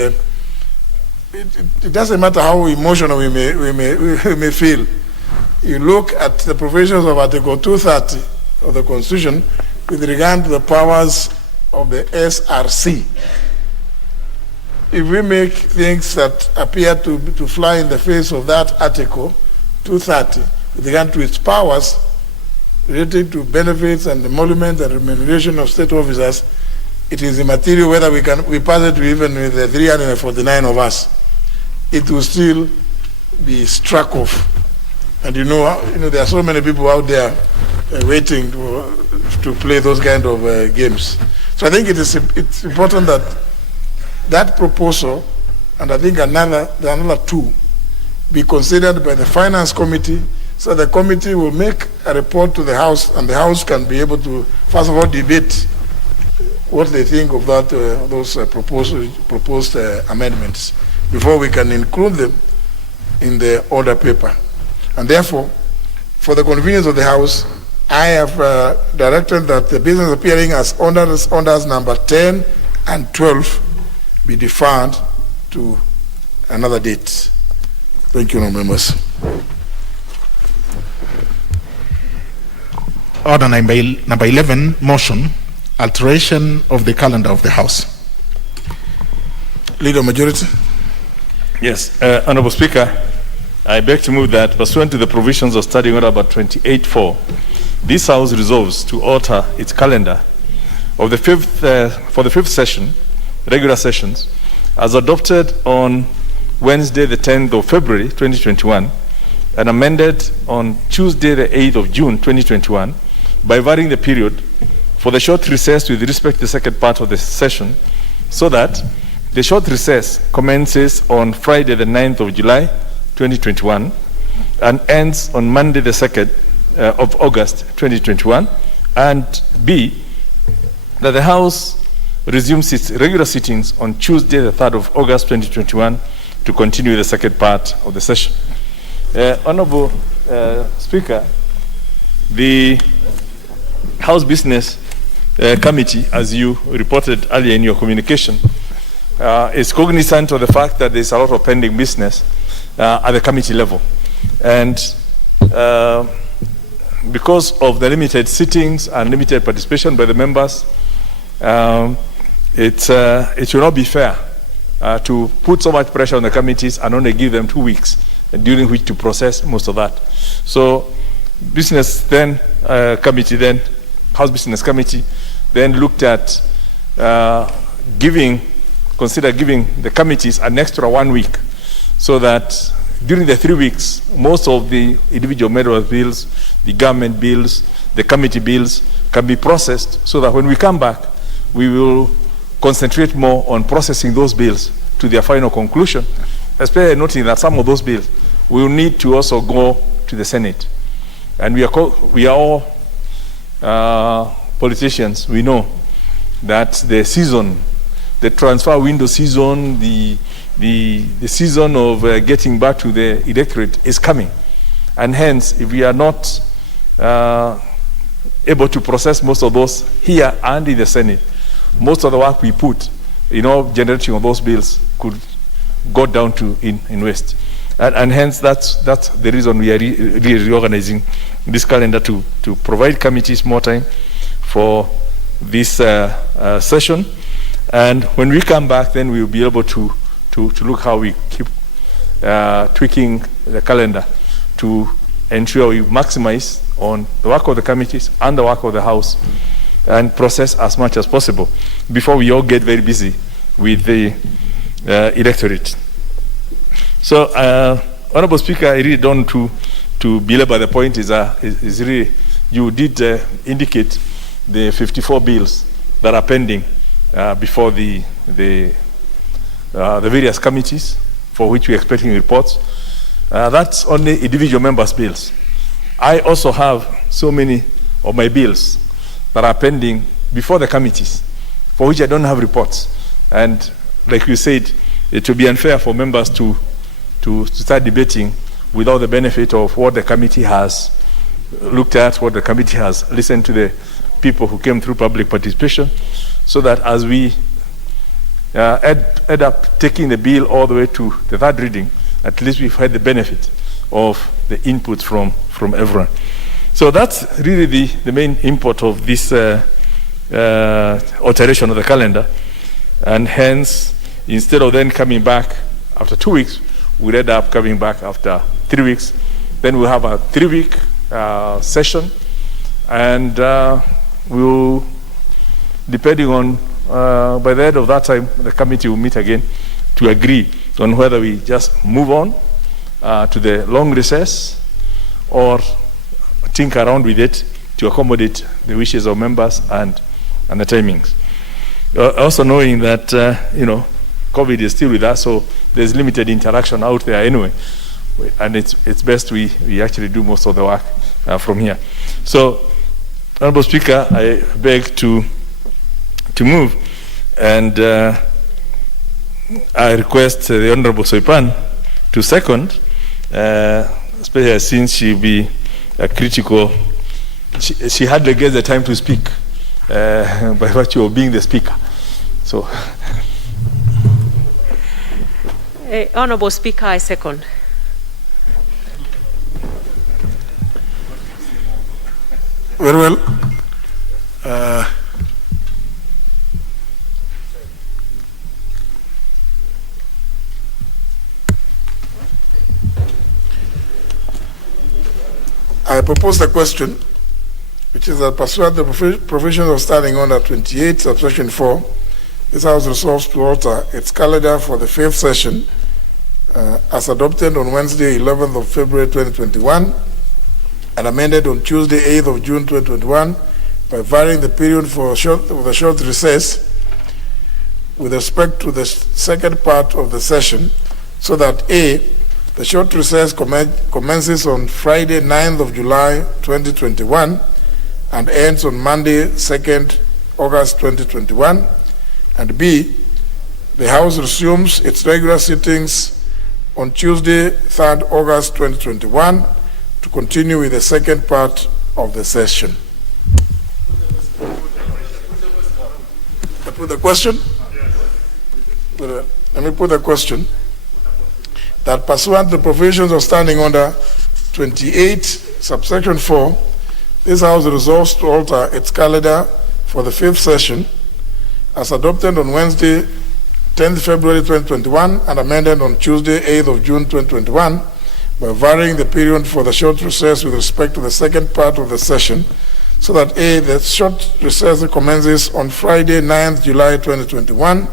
it doesn't matter how emotional we may feel. You look at the provisions of Article 230 of the Constitution, with regard to the powers of the SRC. If we make things that appear to fly in the face of that Article 230 with regard to its powers relating to benefits and emolument and remuneration of state officers, it is immaterial whether we pass it to even with the 349 of us. It will still be struck off. And you know, there are so many people out there waiting to play those kind of games. So I think it's important that proposal, and I think another two, be considered by the Finance Committee, so the committee will make a report to the House, and the House can be able to, first of all, debate what they think of those proposed amendments before we can include them in the order paper. And therefore, for the convenience of the House, I have directed that the business appearing as orders number 10 and 12 be deferred to another date. Thank you, members. Order number 11, motion, alteration of the calendar of the House. Leader Majority. Yes, Honorable Speaker, I beg to move that, pursuant to the provisions of Standing Order number 28.4, this House resolves to alter its calendar of the for the fifth session, regular sessions, as adopted on Wednesday, the 10th of February, 2021, and amended on Tuesday, the 8th of June, 2021, by varying the period for the short recess with respect to the second part of the session, so that the short recess commences on Friday, the 9th of July, 2021, and ends on Monday, the 2nd of August, 2021, and B, that the House resumes its regular sittings on Tuesday, the 3rd of August, 2021, to continue the second part of the session. Honorable Speaker, the House Business Committee, as you reported earlier in your communication, is cognizant of the fact that there's a lot of pending business at the committee level. And because of the limited sittings and limited participation by the members, it will not be fair to put so much pressure on the committees and only give them 2 weeks during which to process most of that. So Business Committee then, House Business Committee, then looked at consider giving the committees an extra 1 week, so that during the 3 weeks, most of the individual member bills, the government bills, the committee bills can be processed, so that when we come back, we will concentrate more on processing those bills to their final conclusion, especially noting that some of those bills will need to also go to the Senate. And we are all politicians. We know that the season, the transfer window season, the season of getting back to the electorate is coming. And hence, if we are not able to process most of those here and in the Senate, most of the work we put in generating of those bills could go down to in waste. And hence, that's the reason we are reorganizing this calendar to provide committees more time for this session. And when we come back, then we'll be able to look how we keep tweaking the calendar to ensure we maximize on the work of the committees and the work of the House, and process as much as possible before we all get very busy with the electorate. So, Honorable Speaker, I really don't to belabor the point is really, you did indicate the 54 bills that are pending before the various committees for which we're expecting reports. That's only individual members' bills. I also have so many of my bills that are pending before the committees, for which I don't have reports. And like you said, it will be unfair for members to start debating without the benefit of what the committee has looked at, what the committee has listened to the people who came through public participation, so that as we end up taking the bill all the way to the third reading, at least we've had the benefit of the input from everyone. So that's really the main import of this alteration of the calendar, and hence, instead of then coming back after 2 weeks, we'll end up coming back after 3 weeks. Then we'll have a 3-week session, and we'll, depending on, by the end of that time, the committee will meet again to agree on whether we just move on to the long recess or tinker around with it to accommodate the wishes of members and the timings. Also knowing that, COVID is still with us, so there's limited interaction out there anyway. And it's best we actually do most of the work from here. So, Honorable Speaker, I beg to move, and I request the Honorable Soipan to second, especially since she'll be critical. She hardly gets the time to speak by virtue of being the speaker. So, Honorable Speaker, I second. Very well. I propose the question, which is that pursuant to the provisions of Standing Order 28, subsection 4, this House resolves to alter its calendar for the 5th session as adopted on Wednesday, 11th of February 2021, and amended on Tuesday, 8th of June 2021, by varying the period for the short recess with respect to the second part of the session, so that A, the short recess commences on Friday, 9th of July 2021, and ends on Monday, 2nd August 2021, and B, the House resumes its regular sittings on Tuesday, 3rd August 2021, to continue with the second part of the session. I put the question? Let me put the question that pursuant to the provisions of Standing Order 28, subsection 4, this House resolves to alter its calendar for the 5th session as adopted on Wednesday, 10th February 2021, and amended on Tuesday, 8th of June 2021, by varying the period for the short recess with respect to the second part of the session, so that A, the short recess commences on Friday, 9th July 2021,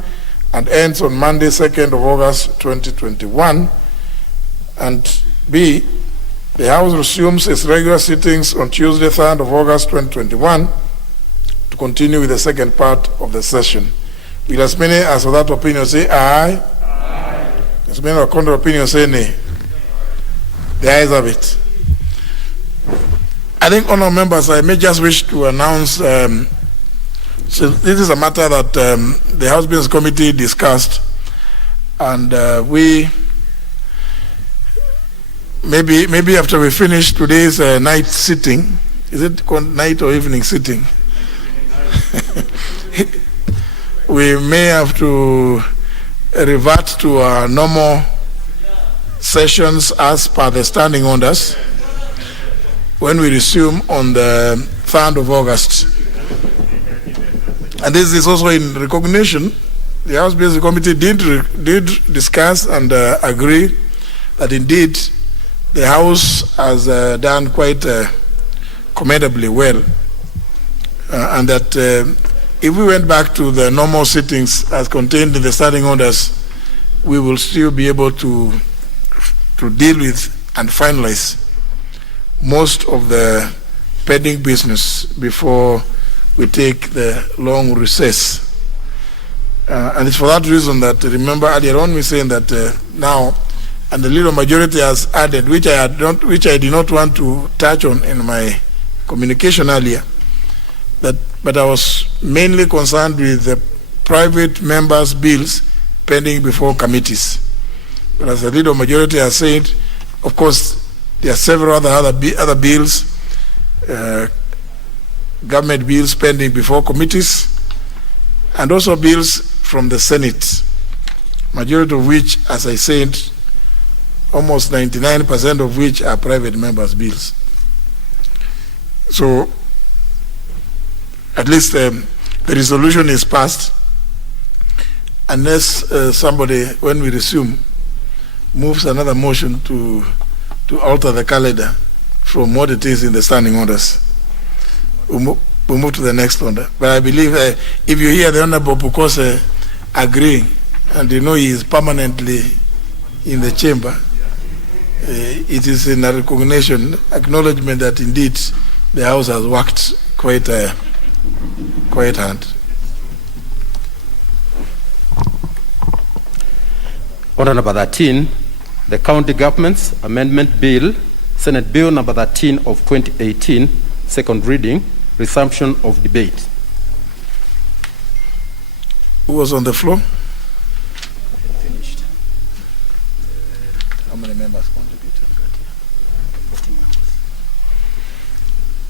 and ends on Monday, 2nd of August 2021, and B, the House resumes its regular sittings on Tuesday, 3rd of August 2021, to continue with the second part of the session. Will as many as of that opinion say aye? Aye. As many of contrary opinion say nay? The ayes have it. I think, honourable members, I may just wish to announce, so this is a matter that the House Business Committee discussed, and we, maybe after we finish today's night sitting, is it night or evening sitting? We may have to revert to our normal sessions as per the standing orders when we resume on the 3rd of August. And this is also in recognition. The House Business Committee did discuss and agree that indeed the House has done quite commendably well, and that if we went back to the normal sittings as contained in the standing orders, we will still be able to deal with and finalize most of the pending business before we take the long recess. And it's for that reason that, remember earlier on we saying that now, and the little majority has added, which I did not want to touch on in my communication earlier, but I was mainly concerned with the private members' bills pending before committees. But as the leader majority has said, of course, there are several other bills, government bills pending before committees, and also bills from the Senate, majority of which, as I said, almost 99% of which are private members' bills. So, at least the resolution is passed, unless somebody, when we resume, moves another motion to alter the calendar from what it is in the standing orders. We'll move to the next order. But I believe if you hear the Honorable Pukose agreeing, and you know he is permanently in the chamber, it is in a recognition, acknowledgement that indeed the House has worked quite hard. Order number 13, the County Government's Amendment Bill, Senate Bill number 13 of 2018, second reading, resumption of debate. Who was on the floor? Finished. How many members contributed? 14 members.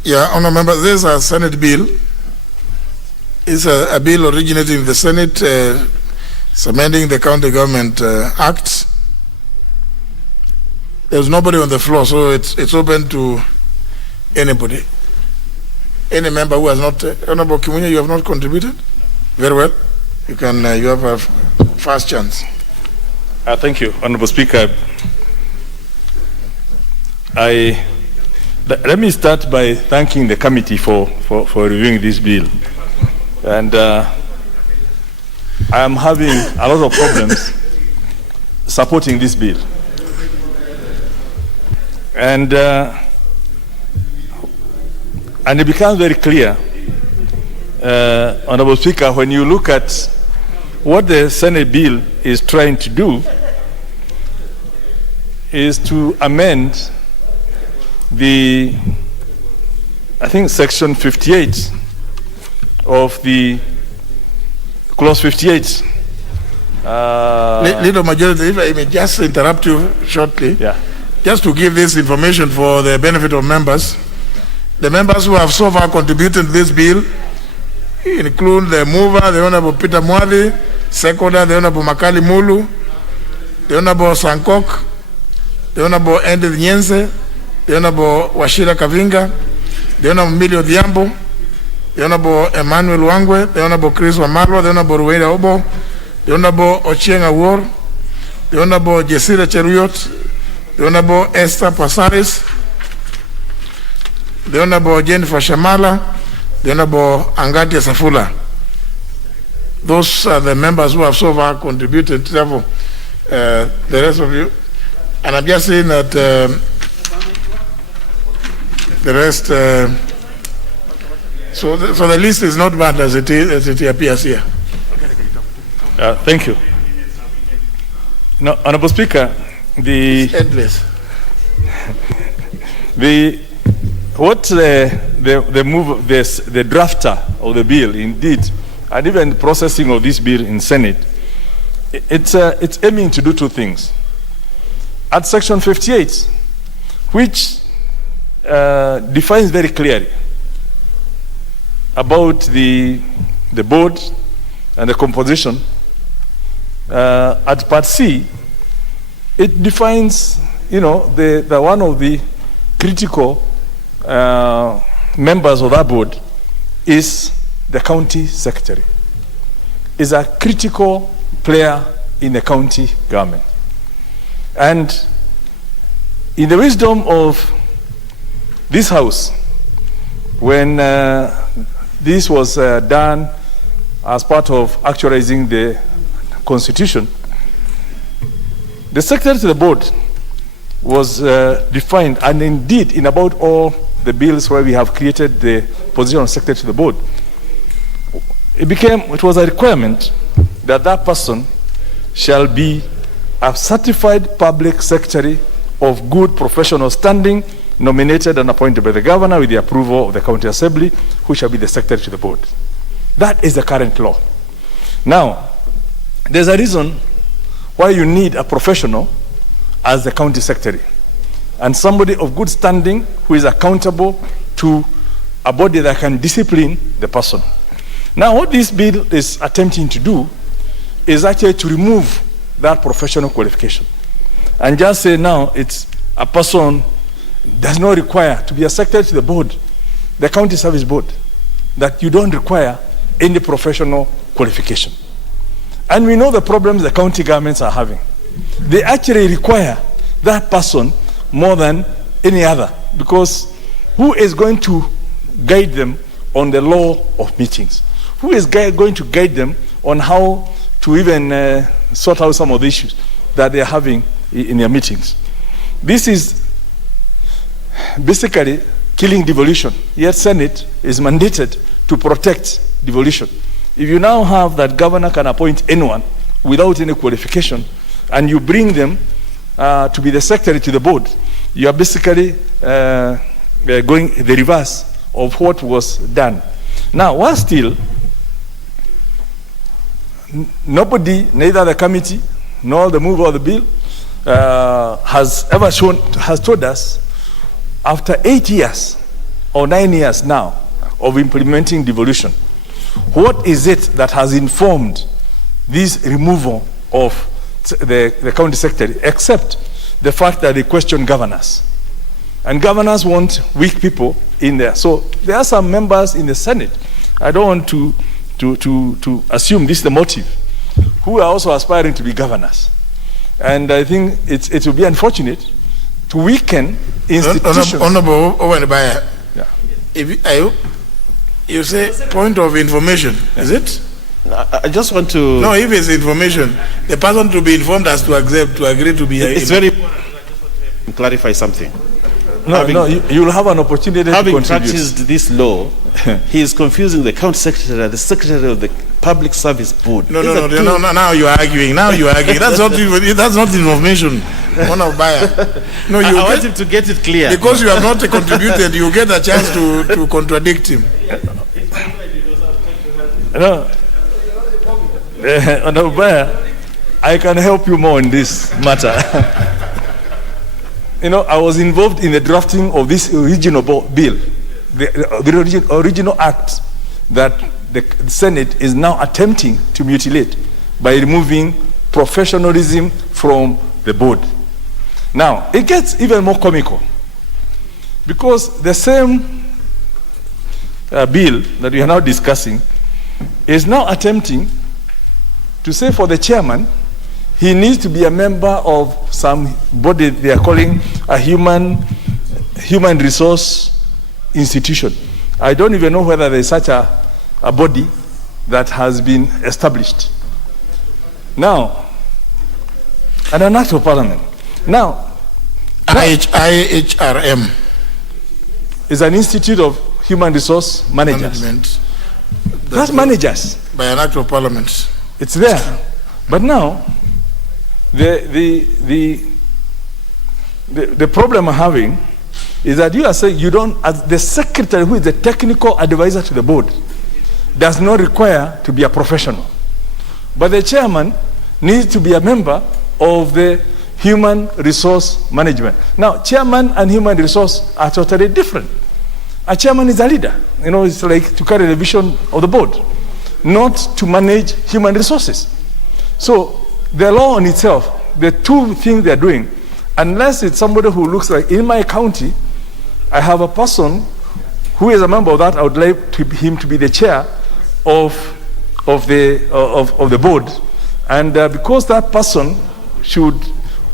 Yeah, Honourable Member, this is a Senate bill. It's a bill originating in the Senate, it's amending the County Government Act. There's nobody on the floor, so it's open to anybody. Any member who has not, Honourable Kimunya, you have not contributed? Very well. You can, you have a first chance. Thank you, Honourable Speaker. Let me start by thanking the committee for reviewing this bill. And I am having a lot of problems supporting this bill. And it becomes very clear, Honourable Speaker, when you look at what the Senate bill is trying to do is to amend the, I think, section 58 of the clause 58. Leader Majority, if I may just interrupt you shortly, just to give this information for the benefit of members. The members who have so far contributed to this bill include the mover, the Honorable Peter Mwadhi, seconder, the Honorable Makali Mulu, the Honorable Sankok, the Honorable Edith Nyense, the Honorable Washira Kavinga, the Honorable Milio Diambo, the Honorable Emmanuel Wangwe, the Honorable Chris Wamalwa, the Honorable Rueda Obo, the Honorable Ochieng Awor, the Honorable Jesira Cheruyot, the Honorable Esther Pasaris, the Honorable Jennifer Shamala, the Honorable Angatia Safula. Those are the members who have so far contributed. Therefore, the rest of you, and I'm just saying that the rest. So the list is not bad as it appears here. Thank you. No, Honorable Speaker, the drafter of the bill, indeed, and even the processing of this bill in Senate, it's aiming to do two things. At section 58, which defines very clearly about the board and the composition, at part C, it defines, the one of the critical members of that board is the county secretary. Is a critical player in the county government. And in the wisdom of this House, when this was done as part of actualizing the Constitution, the secretary to the board was defined, and indeed in about all the bills where we have created the position of secretary to the board, it was a requirement that that person shall be a certified public secretary of good professional standing, nominated and appointed by the governor with the approval of the county assembly, who shall be the secretary to the board. That is the current law. Now, there's a reason why you need a professional as the county secretary, and somebody of good standing who is accountable to a body that can discipline the person. Now, what this bill is attempting to do is actually to remove that professional qualification and just say now it's a person does not require to be a secretary to the board, the county service board, that you don't require any professional qualification. And we know the problems the county governments are having. They actually require that person more than any other, because who is going to guide them on the law of meetings? Who is going to guide them on how to even sort out some of the issues that they are having in their meetings? This is basically killing devolution. Yet Senate is mandated to protect devolution. If you now have that governor can appoint anyone without any qualification, and you bring them to be the secretary to the board, you are basically going the reverse of what was done. Now, while still, nobody, neither the committee nor the mover of the bill, has told us, after 8 years or 9 years now of implementing devolution, what is it that has informed this removal of the county secretary, except the fact that they question governors. And governors want weak people in there. So there are some members in the Senate, I don't want to assume this is the motive, who are also aspiring to be governors. And I think it will be unfortunate to weaken institutions. Honorable Owenibaya, you say point of information, is it? I just want to... No, if it's information, the person to be informed has to accept, to agree to be... It's very important. To clarify something. No, you'll have an opportunity to contribute. Having practiced this law, he is confusing the county secretary and the secretary of the Public Service Board. No, now you're arguing. That's not information. No, I want him to get it clear. Because you have not contributed, you get a chance to contradict him. No. I can help you more in this matter. I was involved in the drafting of this original bill, the original act that the Senate is now attempting to mutilate by removing professionalism from the board. Now, it gets even more comical, because the same bill that we are now discussing is now attempting to say for the chairman, he needs to be a member of some body they are calling a human resource institution. I don't even know whether there is such a body that has been established. Now, and an act of parliament. Now, IHRM is an institute of human resource managers. That's managers. By an act of parliament. It's there. But now, the problem I'm having is that you are saying you don't, as the secretary who is the technical advisor to the board, does not require to be a professional. But the chairman needs to be a member of the human resource management. Now, chairman and human resource are totally different. A chairman is a leader. It's like to carry the vision of the board, not to manage human resources. So the law on itself, the two things they're doing, unless it's somebody who looks like, in my county, I have a person who is a member of that, I would like him to be the chair of the board. And because that person should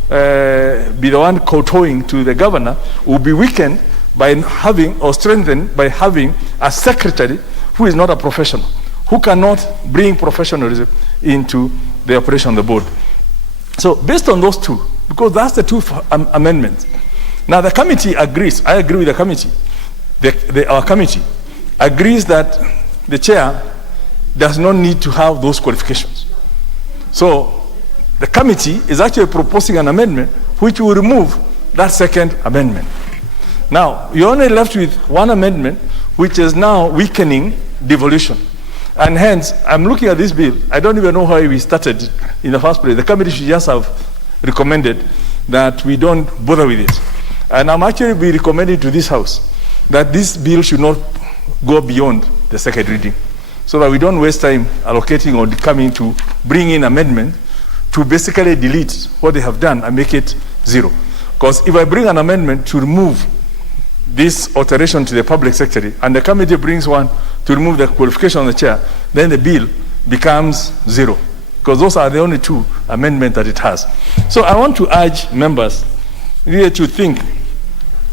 be the one kowtowing to the governor, will be weakened by having, or strengthened by having, a secretary who is not a professional, who cannot bring professionalism into the operation of the board. So based on those two, because that's the two amendments. Now the committee agrees, I agree with the committee, our committee agrees that the chair does not need to have those qualifications. So the committee is actually proposing an amendment which will remove that second amendment. Now, you're only left with one amendment which is now weakening devolution. And hence, I'm looking at this bill. I don't even know why we started in the first place. The committee should just have recommended that we don't bother with it. And I'm actually be recommending to this House that this bill should not go beyond the second reading, so that we don't waste time allocating or coming to bring in amendment to basically delete what they have done and make it zero. Because if I bring an amendment to remove this alteration to the public secretary, and the committee brings one to remove the qualification of the chair, then the bill becomes zero, because those are the only two amendments that it has. So I want to urge members really to think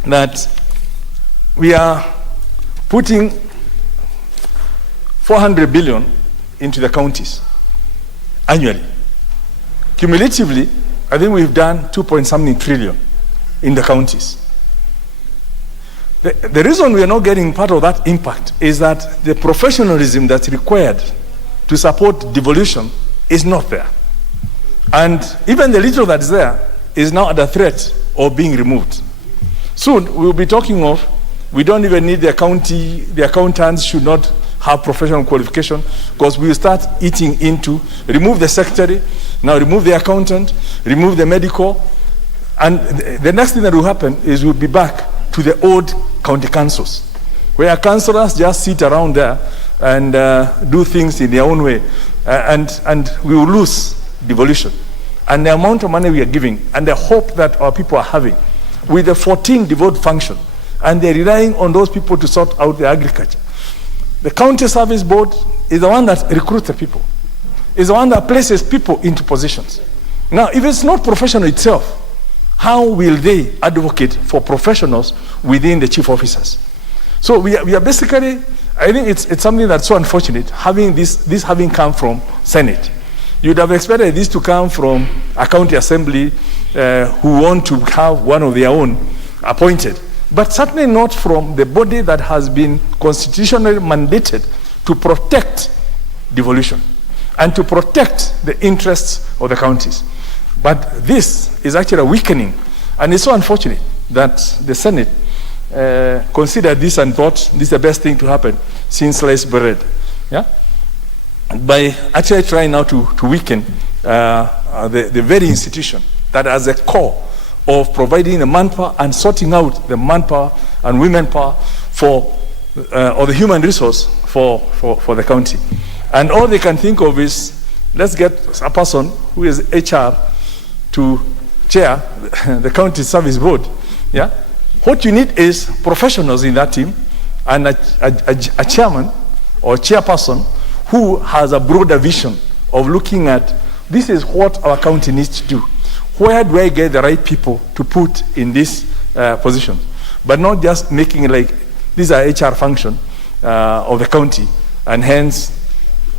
that we are putting 400 billion into the counties annually. Cumulatively, I think we've done 2.something trillion in the counties. The reason we are not getting part of that impact is that the professionalism that's required to support devolution is not there. And even the little that's there is now under threat of being removed. Soon, we'll be talking of, we don't even need the county, the accountants should not have professional qualification, because we will start eating into, remove the secretary, now remove the accountant, remove the medical, and the next thing that will happen is we'll be back to the old county councils, where councillors just sit around there and do things in their own way, and we will lose devolution. And the amount of money we are giving, and the hope that our people are having, with the 14 devolved function, and they're relying on those people to sort out the agriculture. The county service board is the one that recruits the people, is the one that places people into positions. Now, if it's not professional itself, how will they advocate for professionals within the chief officers? So we are basically, I think it's something that's so unfortunate, having this having come from Senate. You'd have expected this to come from a county assembly who want to have one of their own appointed, but certainly not from the body that has been constitutionally mandated to protect devolution and to protect the interests of the counties. But this is actually a weakening, and it's so unfortunate that the Senate considered this and thought this is the best thing to happen since sliced bread. Yeah? By actually trying now to weaken the very institution that has a core of providing the manpower and sorting out the manpower and women power for, or the human resource for the county. And all they can think of is, let's get a person who is HR to chair the county service board. Yeah? What you need is professionals in that team and a chairman or chairperson who has a broader vision of looking at, this is what our county needs to do. Where do I get the right people to put in this position? But not just making it like, these are HR function of the county, and hence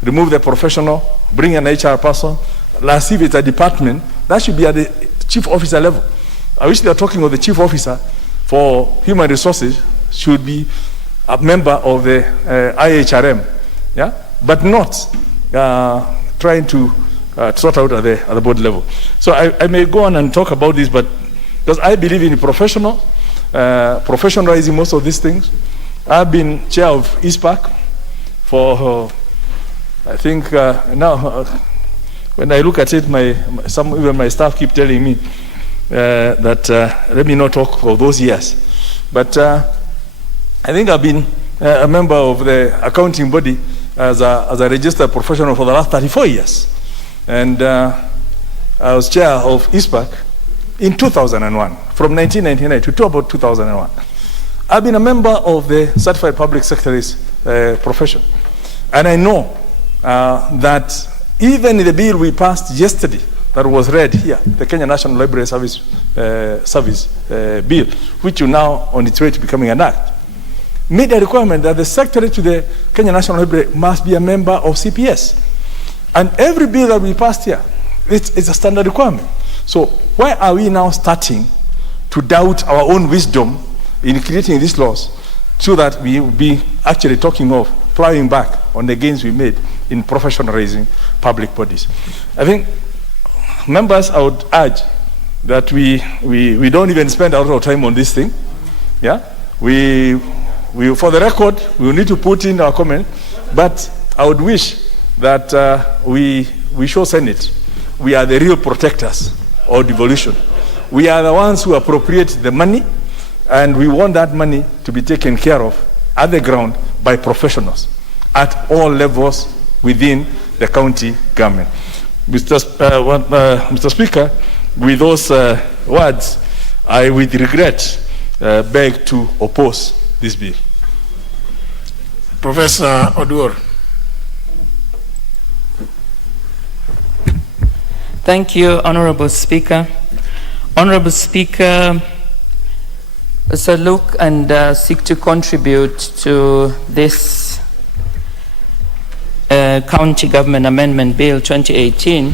remove the professional, bring an HR person, as if it's a department, that should be at the chief officer level. I wish they are talking of the chief officer for human resources should be a member of the IHRM, yeah? But not trying to sort out at the board level. So I may go on and talk about this, but because I believe in professionalizing most of these things. I've been chair of ISPAC for, I think now, when I look at it, even my staff keep telling me that let me not talk of those years. But I think I've been a member of the accounting body as a registered professional for the last 34 years. And I was chair of ISPAC in 2001, from 1999 to about 2001. I've been a member of the Certified Public Secretary's profession. And I know that even in the bill we passed yesterday, that was read here, the Kenya National Library Service Bill, which is now on its way to becoming an act, made a requirement that the secretary to the Kenya National Library must be a member of CPS. And every bill that we passed here, it's a standard requirement. So why are we now starting to doubt our own wisdom in creating these laws so that we will be actually talking of plowing back on the gains we made in professionalizing public bodies? I think, members, I would urge that we don't even spend a lot of time on this thing. Yeah? We, for the record, we will need to put in our comment, but I would wish that we show Senate we are the real protectors of devolution. We are the ones who appropriate the money, and we want that money to be taken care of at the ground by professionals at all levels within the county government. Mr. Speaker, with those words, I with regret beg to oppose this bill. Professor Oduor. Thank you, Honorable Speaker. Honorable Speaker, as I look and seek to contribute to this County Government Amendment Bill 2018,